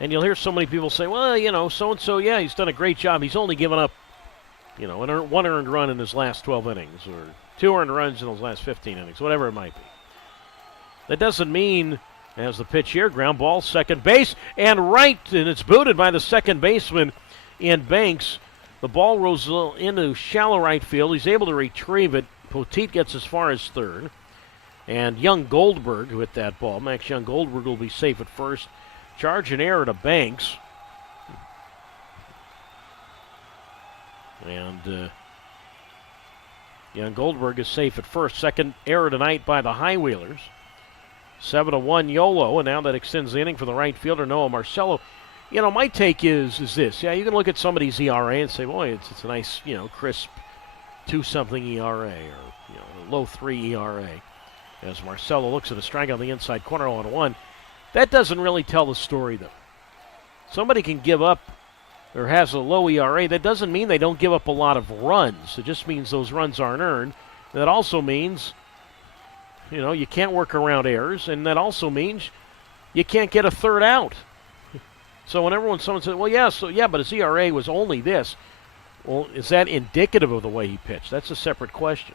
And you'll hear so many people say, well, so-and-so, yeah, he's done a great job. He's only given up, one earned run in his last 12 innings, or 2 earned runs in his last 15 innings, whatever it might be. That doesn't mean, as the pitch here, ground ball, second base, and right, and it's booted by the second baseman in Banks. The ball rolls into shallow right field. He's able to retrieve it. Poteet gets as far as third. And Young Goldberg with that ball. Max Young Goldberg will be safe at first. Charge and error to Banks. And Young Goldberg is safe at first. Second error tonight by the High Wheelers. 7-1 Yolo, and now that extends the inning for the right fielder, Noah Marcello. My take is this. Yeah, you can look at somebody's ERA and say, boy, it's a nice, crisp 2-something ERA, or, low 3 ERA. As Marcello looks at a strike on the inside corner 0-1. That doesn't really tell the story, though. Somebody can give up or has a low ERA. That doesn't mean they don't give up a lot of runs. It just means those runs aren't earned. That also means, you can't work around errors, and that also means you can't get a third out. So whenever someone says, but his ERA was only this, well, is that indicative of the way he pitched? That's a separate question.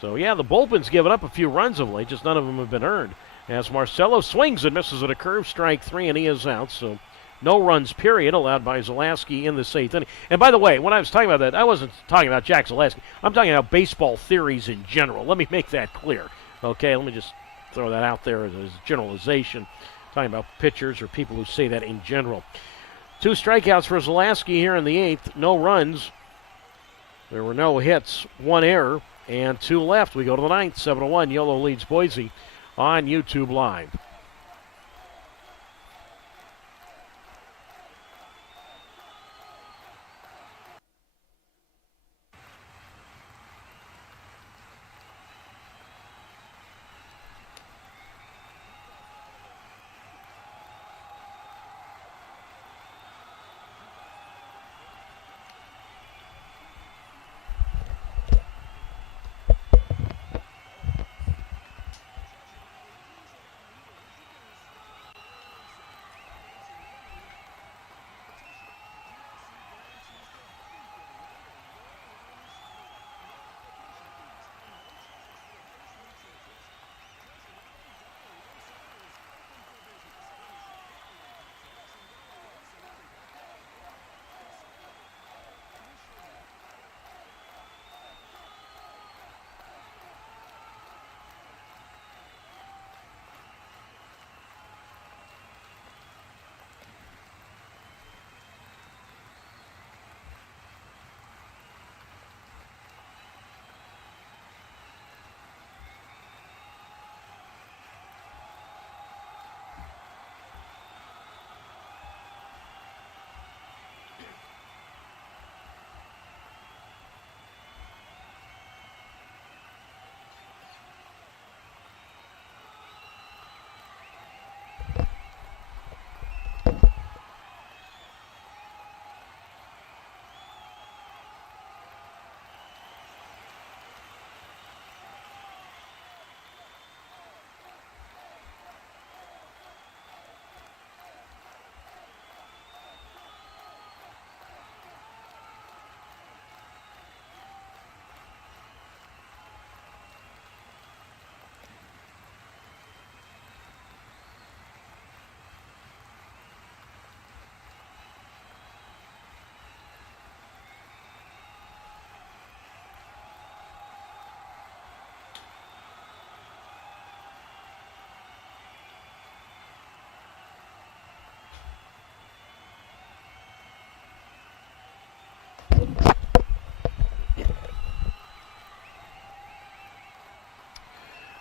So, the bullpen's given up a few runs of late, just none of them have been earned. As Marcello swings and misses at a curve, strike 3, and he is out. So, no runs, period, allowed by Zalaski in the 8th inning. And by the way, when I was talking about that, I wasn't talking about Jack Zalaski. I'm talking about baseball theories in general. Let me make that clear. Okay, let me just throw that out there as a generalization. Talking about pitchers or people who say that in general. 2 strikeouts for Zalaski here in the 8th. No runs. There were no hits. 1 error. And 2 left. We go to the 9th. 7-1. Yolo leads Boise on YouTube Live.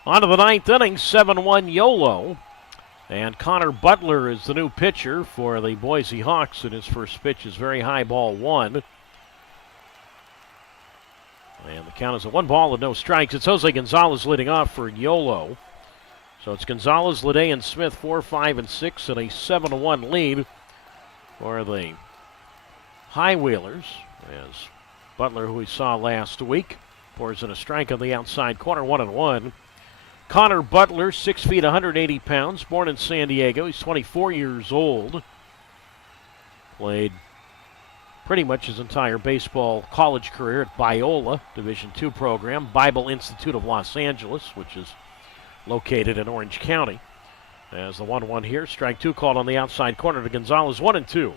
On to the ninth inning, 7-1 Yolo. And Connor Butler is the new pitcher for the Boise Hawks, and his first pitch is very high, ball one. And the count is a 1 ball and no strikes. It's Jose Gonzalez leading off for Yolo. So it's Gonzalez, Lede, and Smith 4, 5, and 6, and a 7-1 lead for the High Wheelers. As Butler, who we saw last week, pours in a strike on the outside corner, 1-1. Connor Butler, 6 feet, 180 pounds, born in San Diego. He's 24 years old. Played pretty much his entire baseball college career at Biola, Division II program, Bible Institute of Los Angeles, which is located in Orange County. As the 1-1 here, strike two called on the outside corner to Gonzalez, 1-2.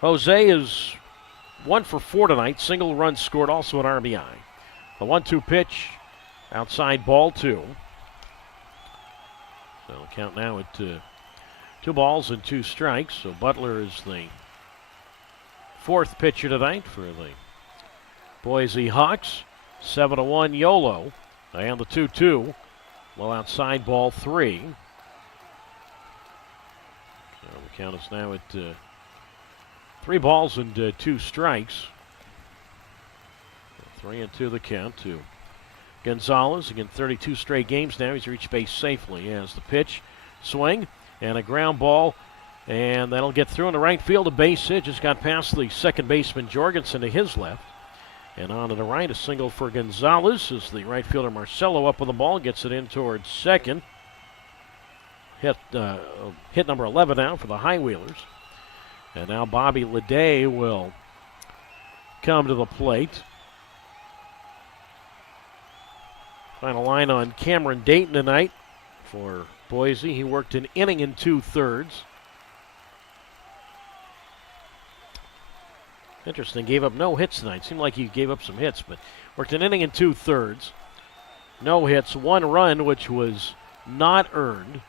Jose is 1 for 4 tonight, single run scored, also an RBI. The 1-2 pitch, outside ball two. So the count now at 2 balls and 2 strikes. So Butler is the fourth pitcher tonight for the Boise Hawks. 7-1 Yolo. And the 2-2. Low outside ball 3. So the count is now at 3 balls and 2 strikes. 3-2 the count to Gonzalez. Again, 32 straight games now. He's reached base safely. As the pitch, swing, and a ground ball. And that'll get through in the right field. A base hit just got past the second baseman Jorgensen to his left. And on to the right, a single for Gonzalez as the right fielder Marcelo up with the ball, gets it in towards second. Hit number 11 now for the High Wheelers. And now Bobby Lede will come to the plate. Final line on Cameron Dayton tonight for Boise. He worked an inning and 2/3. Interesting, gave up no hits tonight. Seemed like he gave up some hits, but worked an inning and 2/3. No hits, 1 run, which was not earned.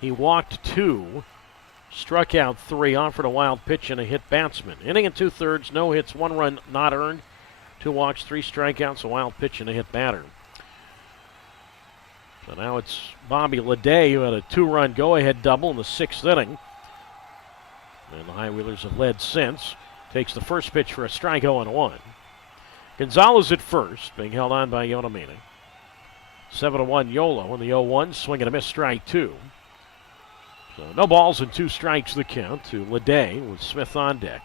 He walked 2, struck out 3, offered a wild pitch and a hit batsman. Inning and 2/3, no hits, 1 run not earned, 2 walks, 3 strikeouts, a wild pitch and a hit batter. So now it's Bobby Lede, who had a 2-run go-ahead double in the 6th inning. And the High Wheelers have led since. Takes the first pitch for a strike, 0-1. Gonzalez at first, being held on by Yonamina. 7-1 Yolo in the 0-1, swing and a miss, strike 2. So no balls and 2 strikes the count to Lede with Smith on deck.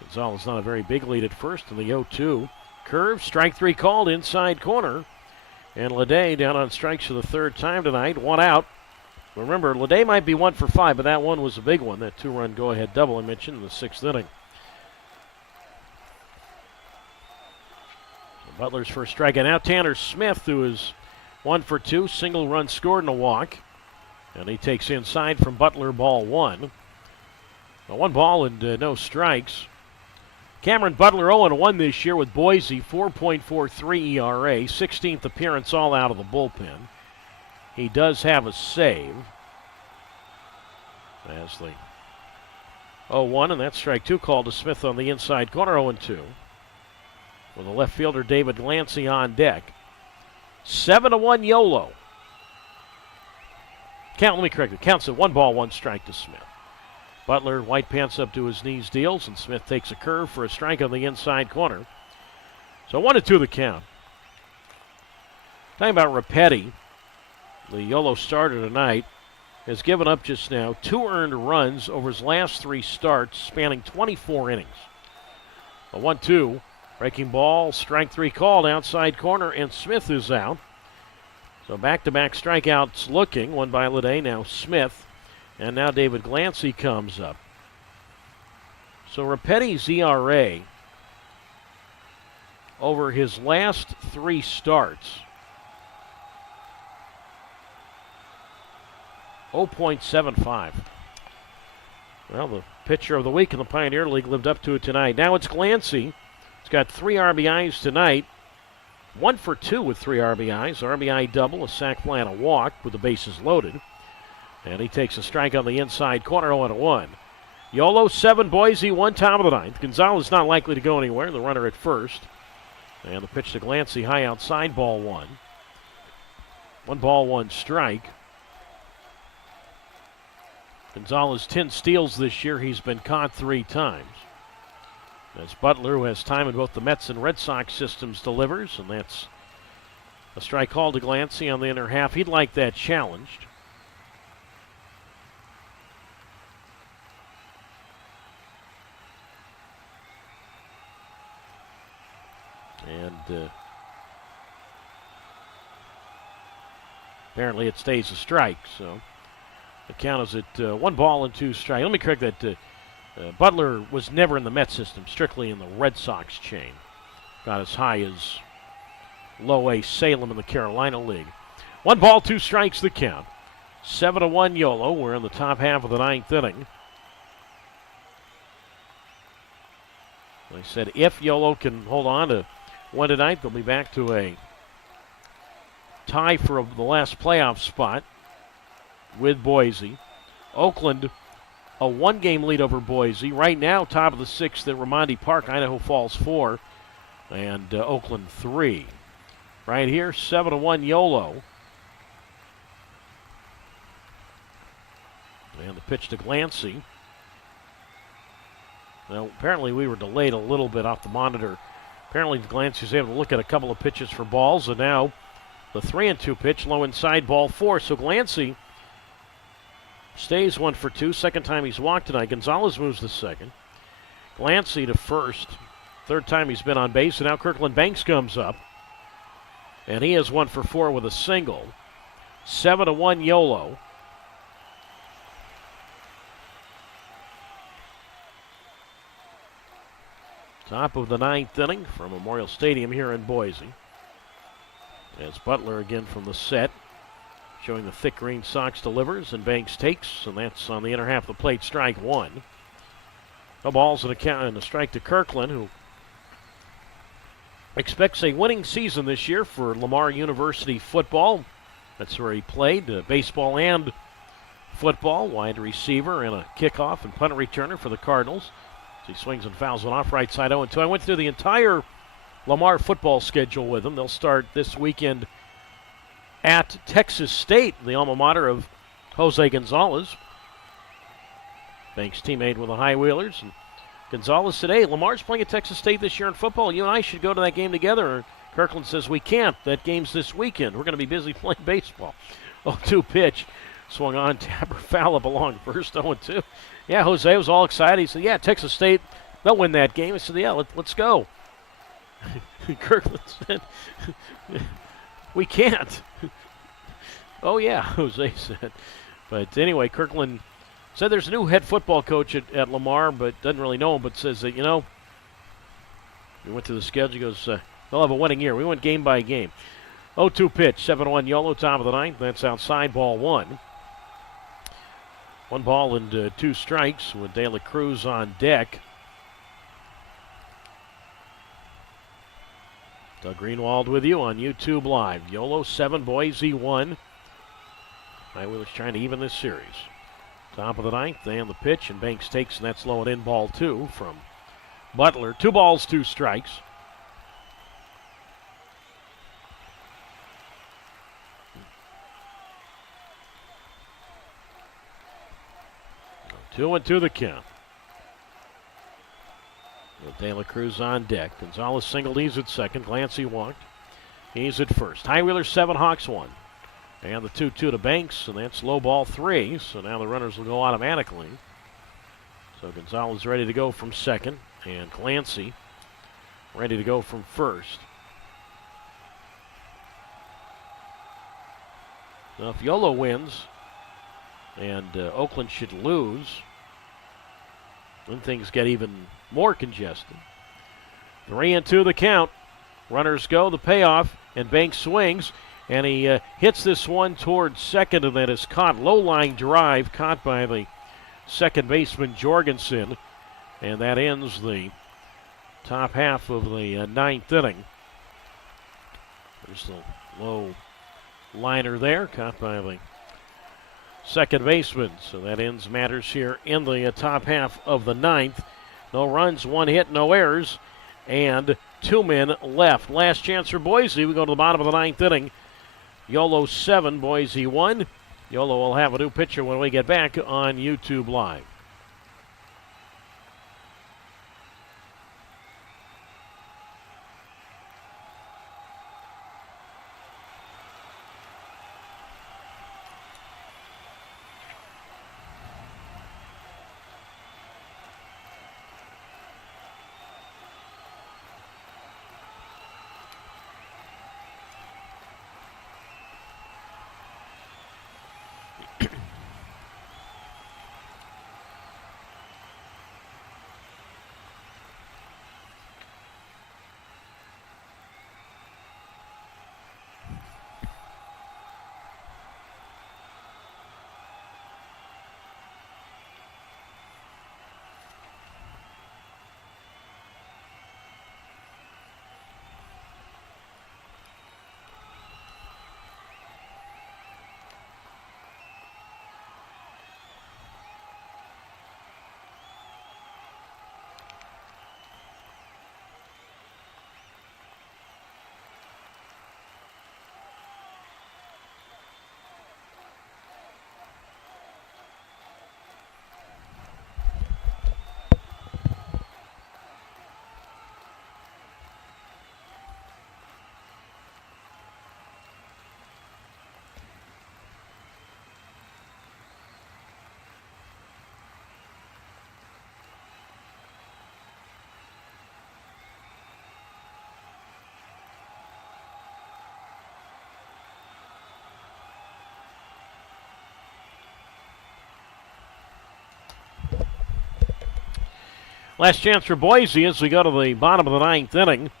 Gonzalez not a very big lead at first in the 0-2. Curve, strike 3 called, inside corner. And Lede down on strikes for the 3rd time tonight, 1 out. Remember, Lede might be 1 for 5, but that one was a big one, that 2-run go-ahead double I mentioned in the 6th inning. So Butler's first strike, and now Tanner Smith, who is 1 for 2, single run scored and a walk. And he takes inside from Butler, ball 1. Now 1 ball and no strikes. Cameron Butler 0-1 this year with Boise, 4.43 ERA, 16th appearance all out of the bullpen. He does have a save. As the 0-1, and that's strike 2 called to Smith on the inside corner, 0-2. With the left fielder David Glancy on deck. 7-1 Yolo. Let me correct it. Counts at 1 ball, 1 strike to Smith. Butler, white pants up to his knees, deals, and Smith takes a curve for a strike on the inside corner. So 1-2 the count. Talking about Rapetti, the Yolo starter tonight, has given up just now 2 earned runs over his last 3 starts, spanning 24 innings. A 1-2, breaking ball, strike 3 called, outside corner, and Smith is out. So back-to-back strikeouts looking, one by Lede, now Smith, and now David Glancy comes up. So Rapetti's ERA over his last 3 starts, 0.75. Well, the pitcher of the week in the Pioneer League lived up to it tonight. Now it's Glancy. He's got 3 RBIs tonight. 1 for 2 with 3 RBIs. RBI double, a sac fly, and a walk with the bases loaded. And he takes a strike on the inside corner, 0-1. Yolo 7, Boise 1, top of the 9th. Gonzalez not likely to go anywhere, the runner at first. And the pitch to Glancy, high outside, ball 1. 1 ball, 1 strike. Gonzalez 10 steals this year. He's been caught 3 times. As Butler, who has time in both the Mets and Red Sox systems, delivers, and that's a strike call to Glancy on the inner half. He'd like that challenged. And apparently it stays a strike, so the count is at 1 ball and 2 strikes. Let me correct that. Butler was never in the Met system, strictly in the Red Sox chain. Got as high as low A Salem in the Carolina League. 1 ball, 2 strikes the count. 7-1 Yolo. We're in the top half of the 9th inning. Like I said, if Yolo can hold on to one tonight, they'll be back to a tie for the last playoff spot with Boise. Oakland, a 1-game lead over Boise. Right now, top of the 6th at Raimondi Park. Idaho Falls 4 and Oakland 3. Right here, 7-1 Yolo. And the pitch to Glancy. Now, apparently we were delayed a little bit off the monitor. Apparently Glancy was able to look at a couple of pitches for balls, and now the 3-2 pitch, low inside, ball 4. So Glancy stays 1 for 2. Second time he's walked tonight. Gonzalez moves to second. Glancy to first. Third time he's been on base, and now Kirkland Banks comes up. And he is 1 for 4 with a single. 7-1 Yolo. Top of the 9th inning from Memorial Stadium here in Boise. As Butler again from the set, showing the thick green socks, delivers, and Banks takes, and that's on the inner half of the plate, strike 1. No balls and a strike to Kirkland, who expects a winning season this year for Lamar University football. That's where he played baseball and football, wide receiver and a kickoff and punt returner for the Cardinals. He swings and fouls one off, right side 0-2. I went through the entire Lamar football schedule with them. They'll start this weekend at Texas State, the alma mater of Jose Gonzalez. Banks teammate with the High Wheelers. And Gonzalez said, hey, Lamar's playing at Texas State this year in football. You and I should go to that game together. Kirkland says, we can't. That game's this weekend. We're going to be busy playing baseball. 0-2 pitch. Swung on, tapper foul up along first, 0-2. Yeah, Jose was all excited. He said, yeah, Texas State, they'll win that game. I said, yeah, let's go. Kirkland said, we can't. Oh, yeah, Jose said. But anyway, Kirkland said there's a new head football coach at Lamar, but doesn't really know him, but says that, we went through the schedule. He goes, they'll have a winning year. We went game by game. 0-2 pitch, 7-1 Yolo, top of the 9th. That's outside, ball 1. 1 ball and 2 strikes with De La Cruz on deck. Doug Greenwald with you on YouTube Live. Yolo 7, Boise 1. High Wheelers trying to even this series. Top of the 9th, and the pitch, and Banks takes, and that's low and in, ball 2 from Butler. 2 balls, 2 strikes. Two and 2 the count. With De La Cruz on deck. Gonzalez singled, he's at second. Glancy walked. He's at first. High Wheelers 7, Hawks 1. And the 2-2 to Banks, and that's low ball 3. So now the runners will go automatically. So Gonzalez ready to go from second, and Glancy ready to go from first. Now if Yolo wins, and Oakland should lose, then things get even more congested. 3-2 the count. Runners go, the payoff, and Banks swings, and he hits this one towards second, and that is caught. Low-line drive caught by the second baseman Jorgensen, and that ends the top half of the 9th inning. There's the low liner there, caught by the second baseman. So that ends matters here in the top half of the 9th. No runs, 1 hit, no errors, and 2 men left. Last chance for Boise. We go to the bottom of the 9th inning. Yolo 7, Boise 1. Yolo will have a new pitcher when we get back on YouTube Live. Last chance for Boise as we go to the bottom of the ninth inning.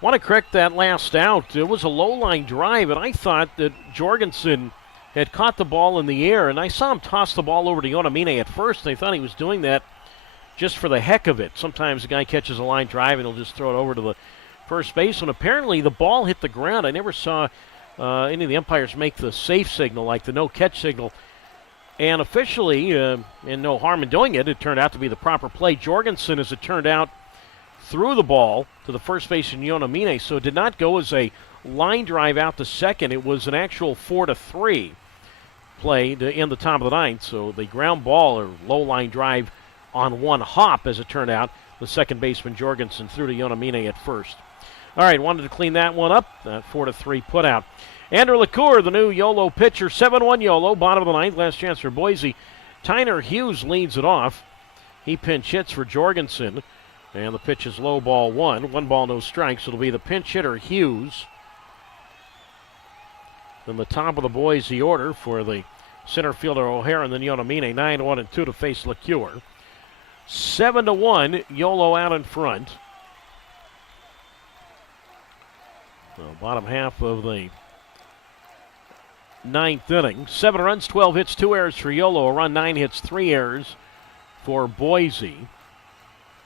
Want to correct that last out. It was a low-line drive, and I thought that Jorgensen had caught the ball in the air, and I saw him toss the ball over to Yuba-Sutter at first, and I thought he was doing that just for the heck of it. Sometimes a guy catches a line drive, and he'll just throw it over to the first baseman. Apparently, the ball hit the ground. I never saw any of the umpires make the safe signal, like the no-catch signal. And officially, and no harm in doing it, it turned out to be the proper play. Jorgensen, as it turned out, threw the ball to the first baseman, Yuba-Sutter, so it did not go as a line drive out to second. It was an actual 4-3 play to end the top of the ninth. So the ground ball or low line drive on one hop, as it turned out, the second baseman, Jorgensen, threw to Yuba-Sutter at first. All right, wanted to clean that one up, that 4-3 put out. Andrew LaCour, the new Yolo pitcher, 7-1 Yolo, bottom of the ninth, last chance for Boise. Tyner Hughes leads it off. He pinch hits for Jorgensen, and the pitch is low, ball one. 1 ball, no strikes. It'll be the pinch hitter, Hughes. Then the top of the Boise order for the center fielder, O'Hara, and then Yuba-Sutter, 9-1-2 to face LaCour. 7-1, Yolo out in front. So bottom half of the ninth inning. 7 runs, 12 hits, 2 errors for Yolo. A run, 9 hits, 3 errors for Boise.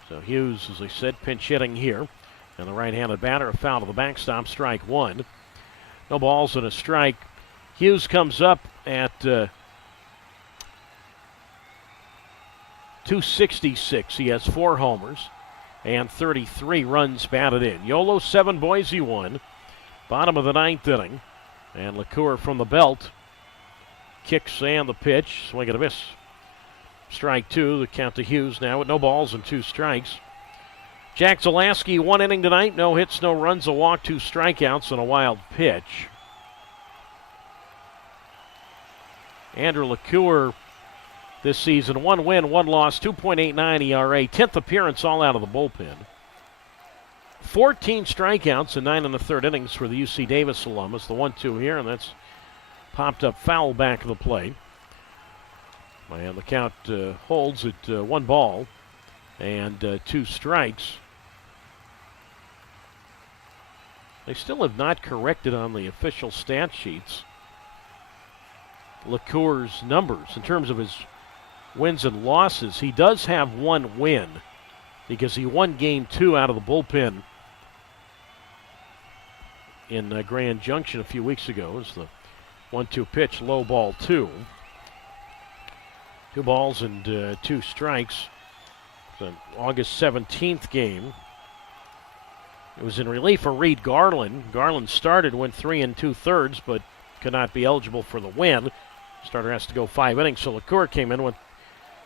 So Hughes, as I said, pinch hitting here. And the right-handed batter, a foul to the backstop, strike one. No balls and a strike. Hughes comes up at 266. He has 4 homers and 33 runs batted in. Yolo 7, Boise 1. Bottom of the ninth inning. And LaCour from the belt. Kicks and the pitch. Swing and a miss. Strike 2. The count to Hughes now with no balls and 2 strikes. Jack Zalaski, 1 inning tonight. No hits, no runs, a walk, 2 strikeouts, and a wild pitch. Andrew LaCour this season, 1 win, 1 loss, 2.89 ERA, 10th appearance all out of the bullpen. 14 strikeouts in 9 1/3 innings for the UC Davis alum. The 1-2 here, and that's popped up foul back of the plate. And the count holds at 1 ball and 2 strikes. They still have not corrected on the official stat sheets LaCour's numbers in terms of his wins and losses. He does have 1 win because he won game 2 out of the bullpen in Grand Junction a few weeks ago. It was the 1-2 pitch, low ball 2. 2 balls and 2 strikes. It's an August 17th game. It was in relief for Reed Garland. Garland started, went 3 2/3, but could not be eligible for the win. Starter has to go 5 innings, so LaCour came in,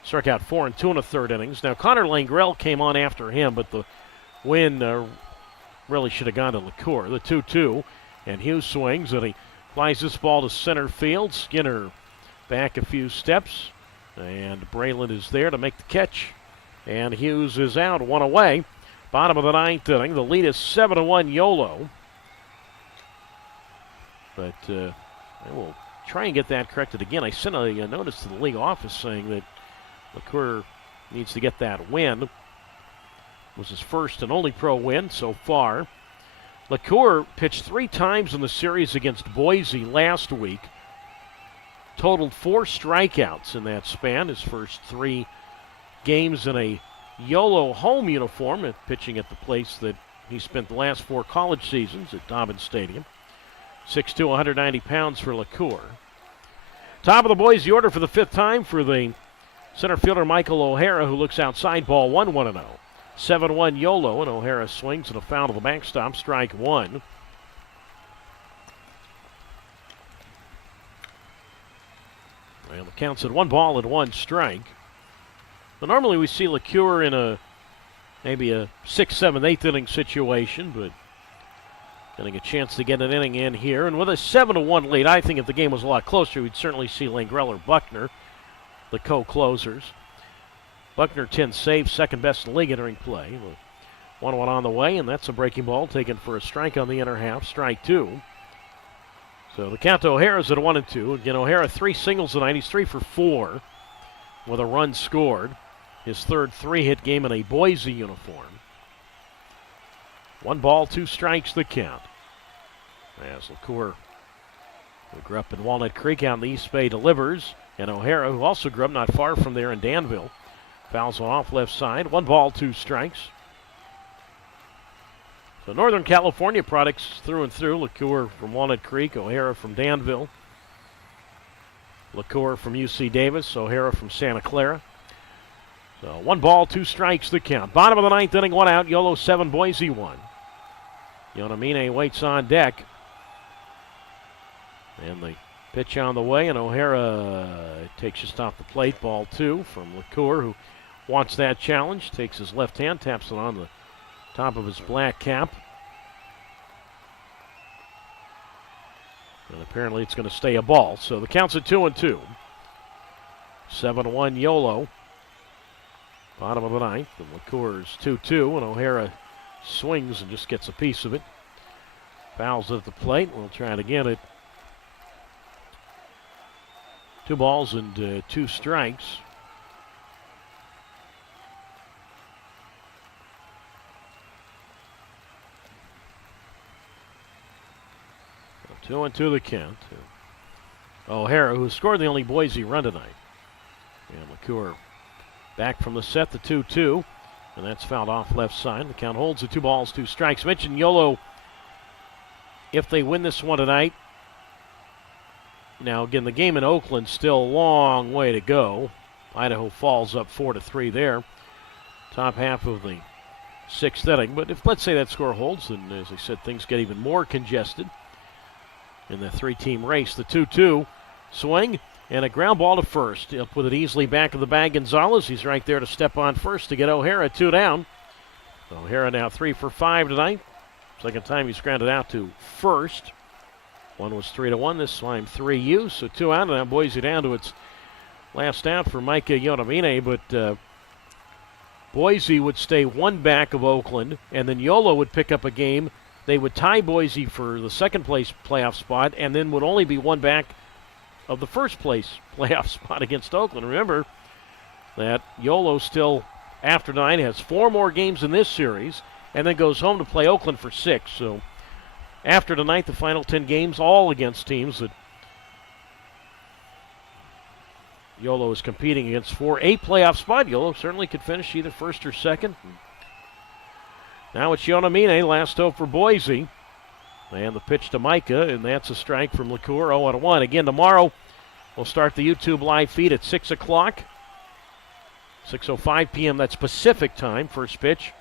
struck out 4 and 2 in the third innings. Now Connor Langrell came on after him, but the win really should have gone to LaCour. The 2-2, and Hughes swings, and he flies this ball to center field. Skinner back a few steps, and Braylon is there to make the catch. And Hughes is out, 1 away. Bottom of the 9th inning. The lead is 7-1 Yolo. But I will try and get that corrected again. I sent a notice to the league office saying that LaCour needs to get that win. It was his first and only pro win so far. LaCour pitched 3 times in the series against Boise last week. Totaled 4 strikeouts in that span. His first 3 games in a Yolo home uniform, and pitching at the place that he spent the last 4 college seasons at Dobbins Stadium. 6'2", 190 pounds for LaCour. Top of the Boise order for the 5th time for the center fielder Michael O'Hara, who looks outside, ball 1-0. 7-1 Yolo, and O'Hara swings and a foul to the backstop, strike 1. And the count's at 1 ball and 1 strike. Well, normally we see LaCour in maybe a 6th, 7th, 8th inning situation, but getting a chance to get an inning in here. And with a 7-1 lead, I think if the game was a lot closer, we'd certainly see Langrell or Buckner, the co-closers. Buckner 10 saves, second best in the league entering play. 1-1 on the way, and that's a breaking ball taken for a strike on the inner half, strike 2. So the count to O'Hara's at 1-2. Again, O'Hara 3 singles tonight. He's 3 for 4 with a run scored. His third 3-hit game in a Boise uniform. 1 ball, 2 strikes the count. As LaCour, who grew up in Walnut Creek out in the East Bay, delivers. And O'Hara, who also grew up not far from there in Danville, fouls one off left side. 1 ball, 2 strikes. So Northern California products through and through. LaCour from Walnut Creek, O'Hara from Danville. LaCour from UC Davis, O'Hara from Santa Clara. So 1 ball, 2 strikes the count. Bottom of the 9th inning, 1 out. Yolo 7, Boise 1. Yonamine waits on deck. And the pitch on the way, and O'Hara takes just off the plate. Ball 2 from LaCour, who wants that challenge. Takes his left hand, taps it on the top of his black cap. And apparently it's going to stay a ball. So the count's at 2-2. 7-1 Yolo. Bottom of the 9th. And LaCour's 2-2. And O'Hara swings and just gets a piece of it. Fouls it at the plate. We'll try it again at 2 balls and 2 strikes. So 2-2 the count. O'Hara, who scored the only Boise run tonight. And LaCour back from the set, the 2-2. And that's fouled off left side. The count holds at 2 balls, 2 strikes. Mentioned Yolo, if they win this one tonight. Now, again, the game in Oakland still a long way to go. Idaho falls up 4-3 there. Top half of the 6th inning. But if, let's say, that score holds, then, as I said, things get even more congested in the 3-team race. The 2-2 swing and a ground ball to first. Up with it easily back of the bag, Gonzalez. He's right there to step on first to get O'Hara 2 down. O'Hara now 3 for 5 tonight. Second time he's grounded out to first. One was 3-1. This time 3U, so 2 out. And now Boise down to its last out for Micah Yonamine. But Boise would stay 1 back of Oakland, and then Yolo would pick up a game. They would tie Boise for the second place playoff spot, and then would only be 1 back of the first place playoff spot against Oakland. Remember that Yolo still, after 9, has 4 more games in this series, and then goes home to play Oakland for 6. So after tonight, the final 10 games, all against teams that Yolo is competing against for a playoff spot. Yolo certainly could finish either first or second. Now it's Yonamine, last hope for Boise. And the pitch to Micah, and that's a strike from LaCour, 0-1. Again, tomorrow we'll start the YouTube live feed at 6 o'clock. 6:05 p.m., that's Pacific time, first pitch.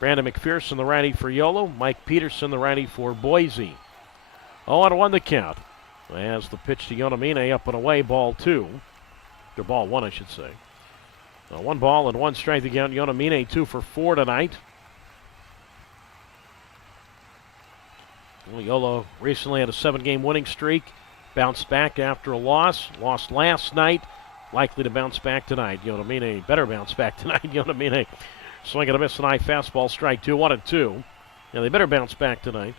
Brandon McPherson, the righty for Yolo. Mike Peterson, the righty for Boise. 0-1 the count. As the pitch to Yonamine up and away, ball 2. Or ball 1, I should say. 1 ball and 1 strike again. Yonamine 2 for 4 tonight. Well, Yolo recently had a 7-game winning streak. Bounced back after a loss. Lost last night. Likely to bounce back tonight. Yonamine better bounce back tonight. Yonamine swing and a miss, an high fastball, strike 2, 1-2. Yeah, they better bounce back tonight.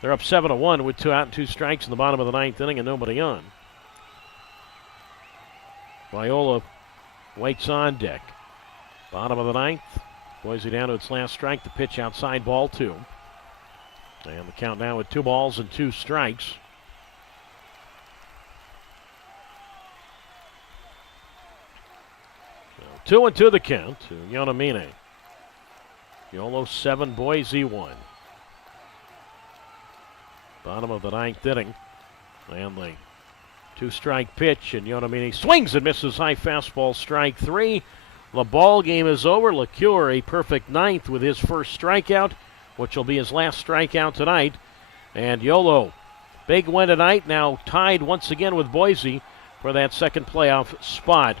They're up 7-1 with 2 out and 2 strikes in the bottom of the 9th inning and nobody on. Viola waits on deck. Bottom of the 9th. Boise down to its last strike. The pitch outside, ball 2. And the count now with 2 balls and 2 strikes. So 2-2 the count to Yonamine. Yolo 7, Boise 1. Bottom of the 9th inning. And the 2-strike pitch, and Yonamine swings and misses, high fastball, strike 3. The ball game is over. LeCure a perfect 9th with his first strikeout, which will be his last strikeout tonight. And Yolo, big win tonight, now tied once again with Boise for that second playoff spot.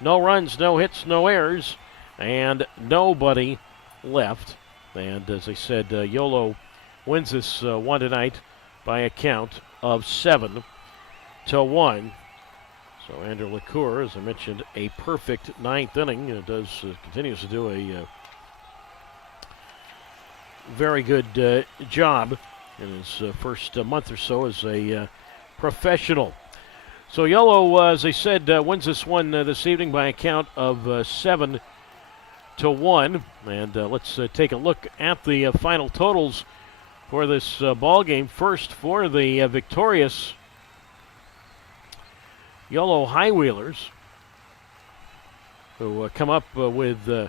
No runs, no hits, no errors, and nobody left. And as I said, Yolo wins this one tonight by a count of 7-1. So Andrew LeCure, as I mentioned, a perfect 9th inning. Continues to do a very good job in his first month or so as a professional. So Yolo, as I said, wins this one this evening by a count of 7-1. And let's take a look at the final totals for this ball game. First, for the victorious Yolo High Wheelers, who come up with,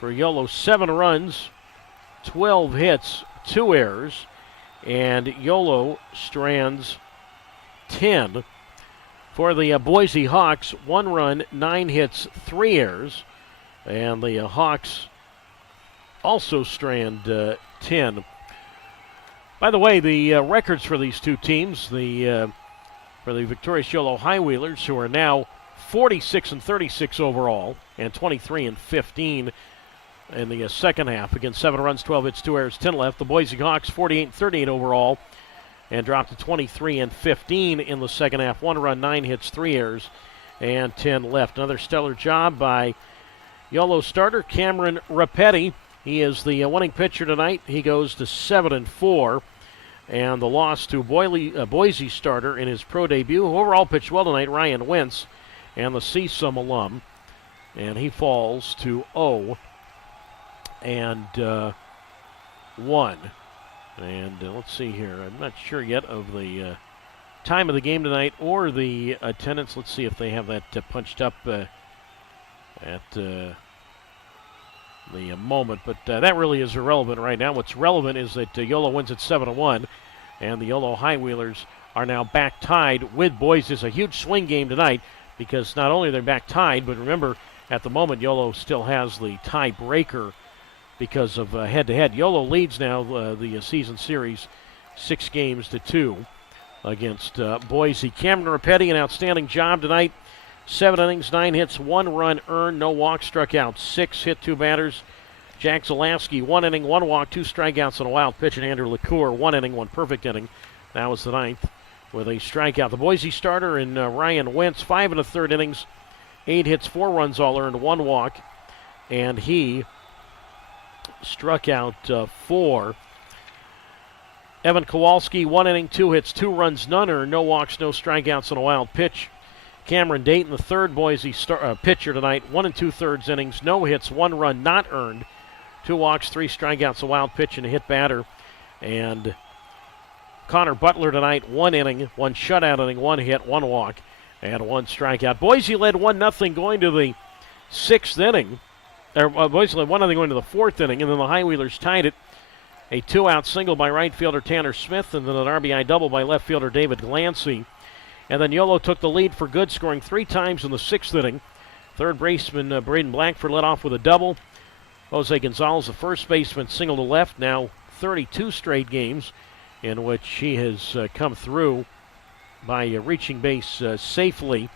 for Yolo, 7 runs, 12 hits, 2 errors, and Yolo strands 10. For the Boise Hawks, 1 run, 9 hits, 3 errors, and the Hawks also strand 10. By the way, the records for these two teams, for the victorious Yolo High Wheelers, who are now 46-36 overall and 23-15 in the second half. Again, 7 runs, 12 hits, 2 errors, 10 left. The Boise Hawks 48-38 overall and dropped to 23-15 in the second half. 1 run, 9 hits, 3 errors, and 10 left. Another stellar job by Yolo starter Cameron Rapetti. He is the winning pitcher tonight. He goes to 7-4. And the loss to Boise starter in his pro debut, who overall pitched well tonight, Ryan Wentz, and the CSUM alum. And he falls to 0-1. And let's see here. I'm not sure yet of the time of the game tonight or the attendance. Let's see if they have that punched up at the moment. But that really is irrelevant right now. What's relevant is that Yolo wins at 7-1, and the Yolo High Wheelers are now back tied with Boise. It's a huge swing game tonight because not only are they back tied, but remember, at the moment, Yolo still has the tiebreaker because of head-to-head. Yolo leads now the season series 6-2 against Boise. Cameron Rapetti, an outstanding job tonight. 7 innings, 9 hits, 1 run earned, no walks, struck out 6, hit 2 batters. Jack Zalaski, 1 inning, 1 walk, 2 strikeouts, and a wild pitch. And Andrew LeCure, 1 inning, 1 perfect inning. That was the 9th with a strikeout. The Boise starter in Ryan Wentz, 5 1/3 innings, 8 hits, 4 runs all earned, 1 walk, and he struck out 4. Evan Kowalski, 1 inning, 2 hits, 2 runs, none earned, no walks, no strikeouts, and a wild pitch. Cameron Dayton, the third Boise pitcher tonight, 1 2/3 innings, no hits, 1 run not earned, 2 walks, 3 strikeouts, a wild pitch, and a hit batter. And Connor Butler tonight, 1 inning, 1 shutout inning, 1 hit, 1 walk, and 1 strikeout. Boise led 1-0 going to the 6th inning. Boise led 1-0 going to the 4th inning, and then the High Wheelers tied it. A 2-out single by right fielder Tanner Smith, and then an RBI double by left fielder David Glancy. And then Yolo took the lead for good, scoring 3 times in the 6th inning. Third baseman Braden Blackford led off with a double. Jose Gonzalez, the first baseman, single to left. Now 32 straight games in which he has come through by reaching base safely.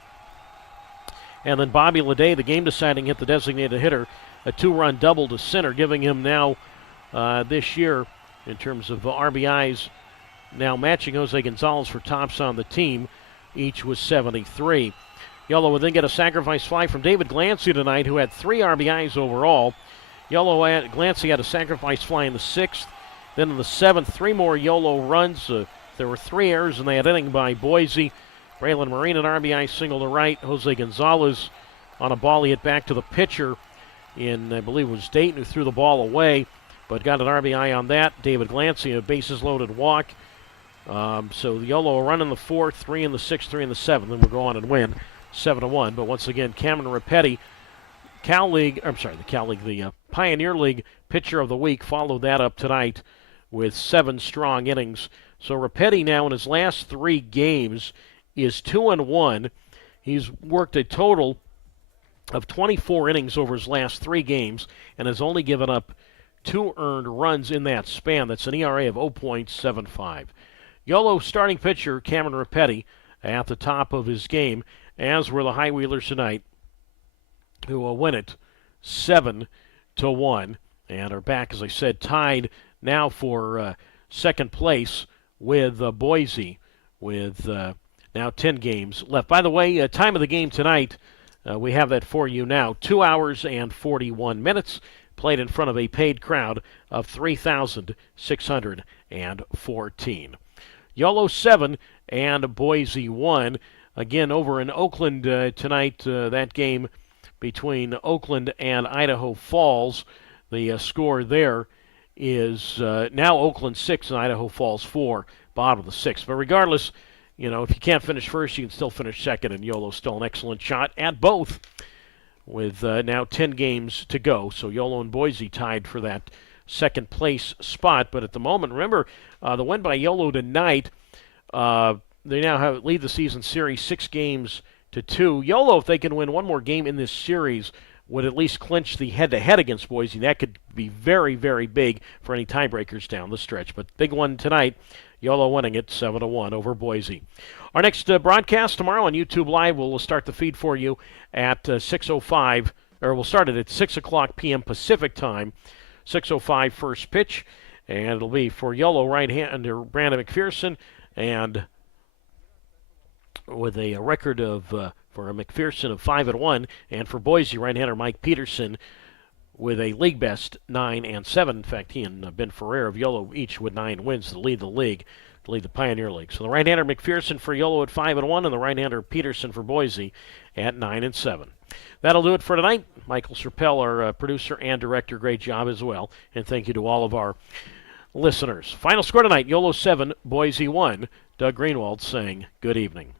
And then Bobby Leday, the game-deciding hit, the designated hitter, a 2-run double to center, giving him now this year, in terms of RBIs, now matching Jose Gonzalez for tops on the team, each was 73. Yolo would then get a sacrifice fly from David Glancy tonight, who had 3 RBIs overall. Glancy had a sacrifice fly in the 6th. Then in the 7th, 3 more Yolo runs. There were 3 errors in that inning by Boise. Braylon Marine, an RBI single to right. Jose Gonzalez on a ball he hit back to the pitcher in, I believe it was Dayton, who threw the ball away, but got an RBI on that. David Glancy, a bases-loaded walk. So the Yolo a run in the 4th, 3 in the 6th, 3 in the 7th, and we'll go on and win 7-1. But once again, Cameron Rapetti, the Pioneer League Pitcher of the Week, followed that up tonight with 7 strong innings. So Rapetti now in his last 3 games is 2-1. He's worked a total of 24 innings over his last 3 games and has only given up 2 earned runs in that span. That's an ERA of 0.75. Yolo starting pitcher Cameron Rapetti at the top of his game, as were the High Wheelers tonight, who will win it 7-1 and are back, as I said, tied now for second place with Boise, with now 10 games left. By the way, time of the game tonight, we have that for you now. 2 hours and 41 minutes, played in front of a paid crowd of 3,614. Yolo 7 and Boise 1. Again, over in Oakland tonight, that game between Oakland and Idaho Falls. The score there is now Oakland 6 and Idaho Falls 4, bottom of the 6th. But regardless, you know, if you can't finish first, you can still finish second, and Yolo's still an excellent shot at both with now 10 games to go. So Yolo and Boise tied for that second place spot. But at the moment, remember, the win by Yolo tonight, they now lead the season series 6-2. Yolo, if they can win one more game in this series, would at least clinch the head-to-head against Boise. That could be very, very big for any tiebreakers down the stretch. But big one tonight, Yolo winning it 7-1 over Boise. Our next broadcast tomorrow on YouTube Live, we'll start the feed for you at 6:05, or we'll start it at 6 o'clock p.m. Pacific time, 6:05 first pitch, and it'll be for Yolo right-hander Brandon McPherson, and with a record of for McPherson of 5-1, and for Boise right-hander Mike Peterson with a league best 9-7. In fact, he and Ben Ferrer of Yolo each with 9 wins to lead the league, to lead the Pioneer League. So the right-hander McPherson for Yolo at 5-1, and the right-hander Peterson for Boise at 9-7. That'll do it for tonight. Michael Serpell, our producer and director, great job as well. And thank you to all of our listeners. Final score tonight, Yolo 7, Boise 1. Doug Greenwald saying good evening.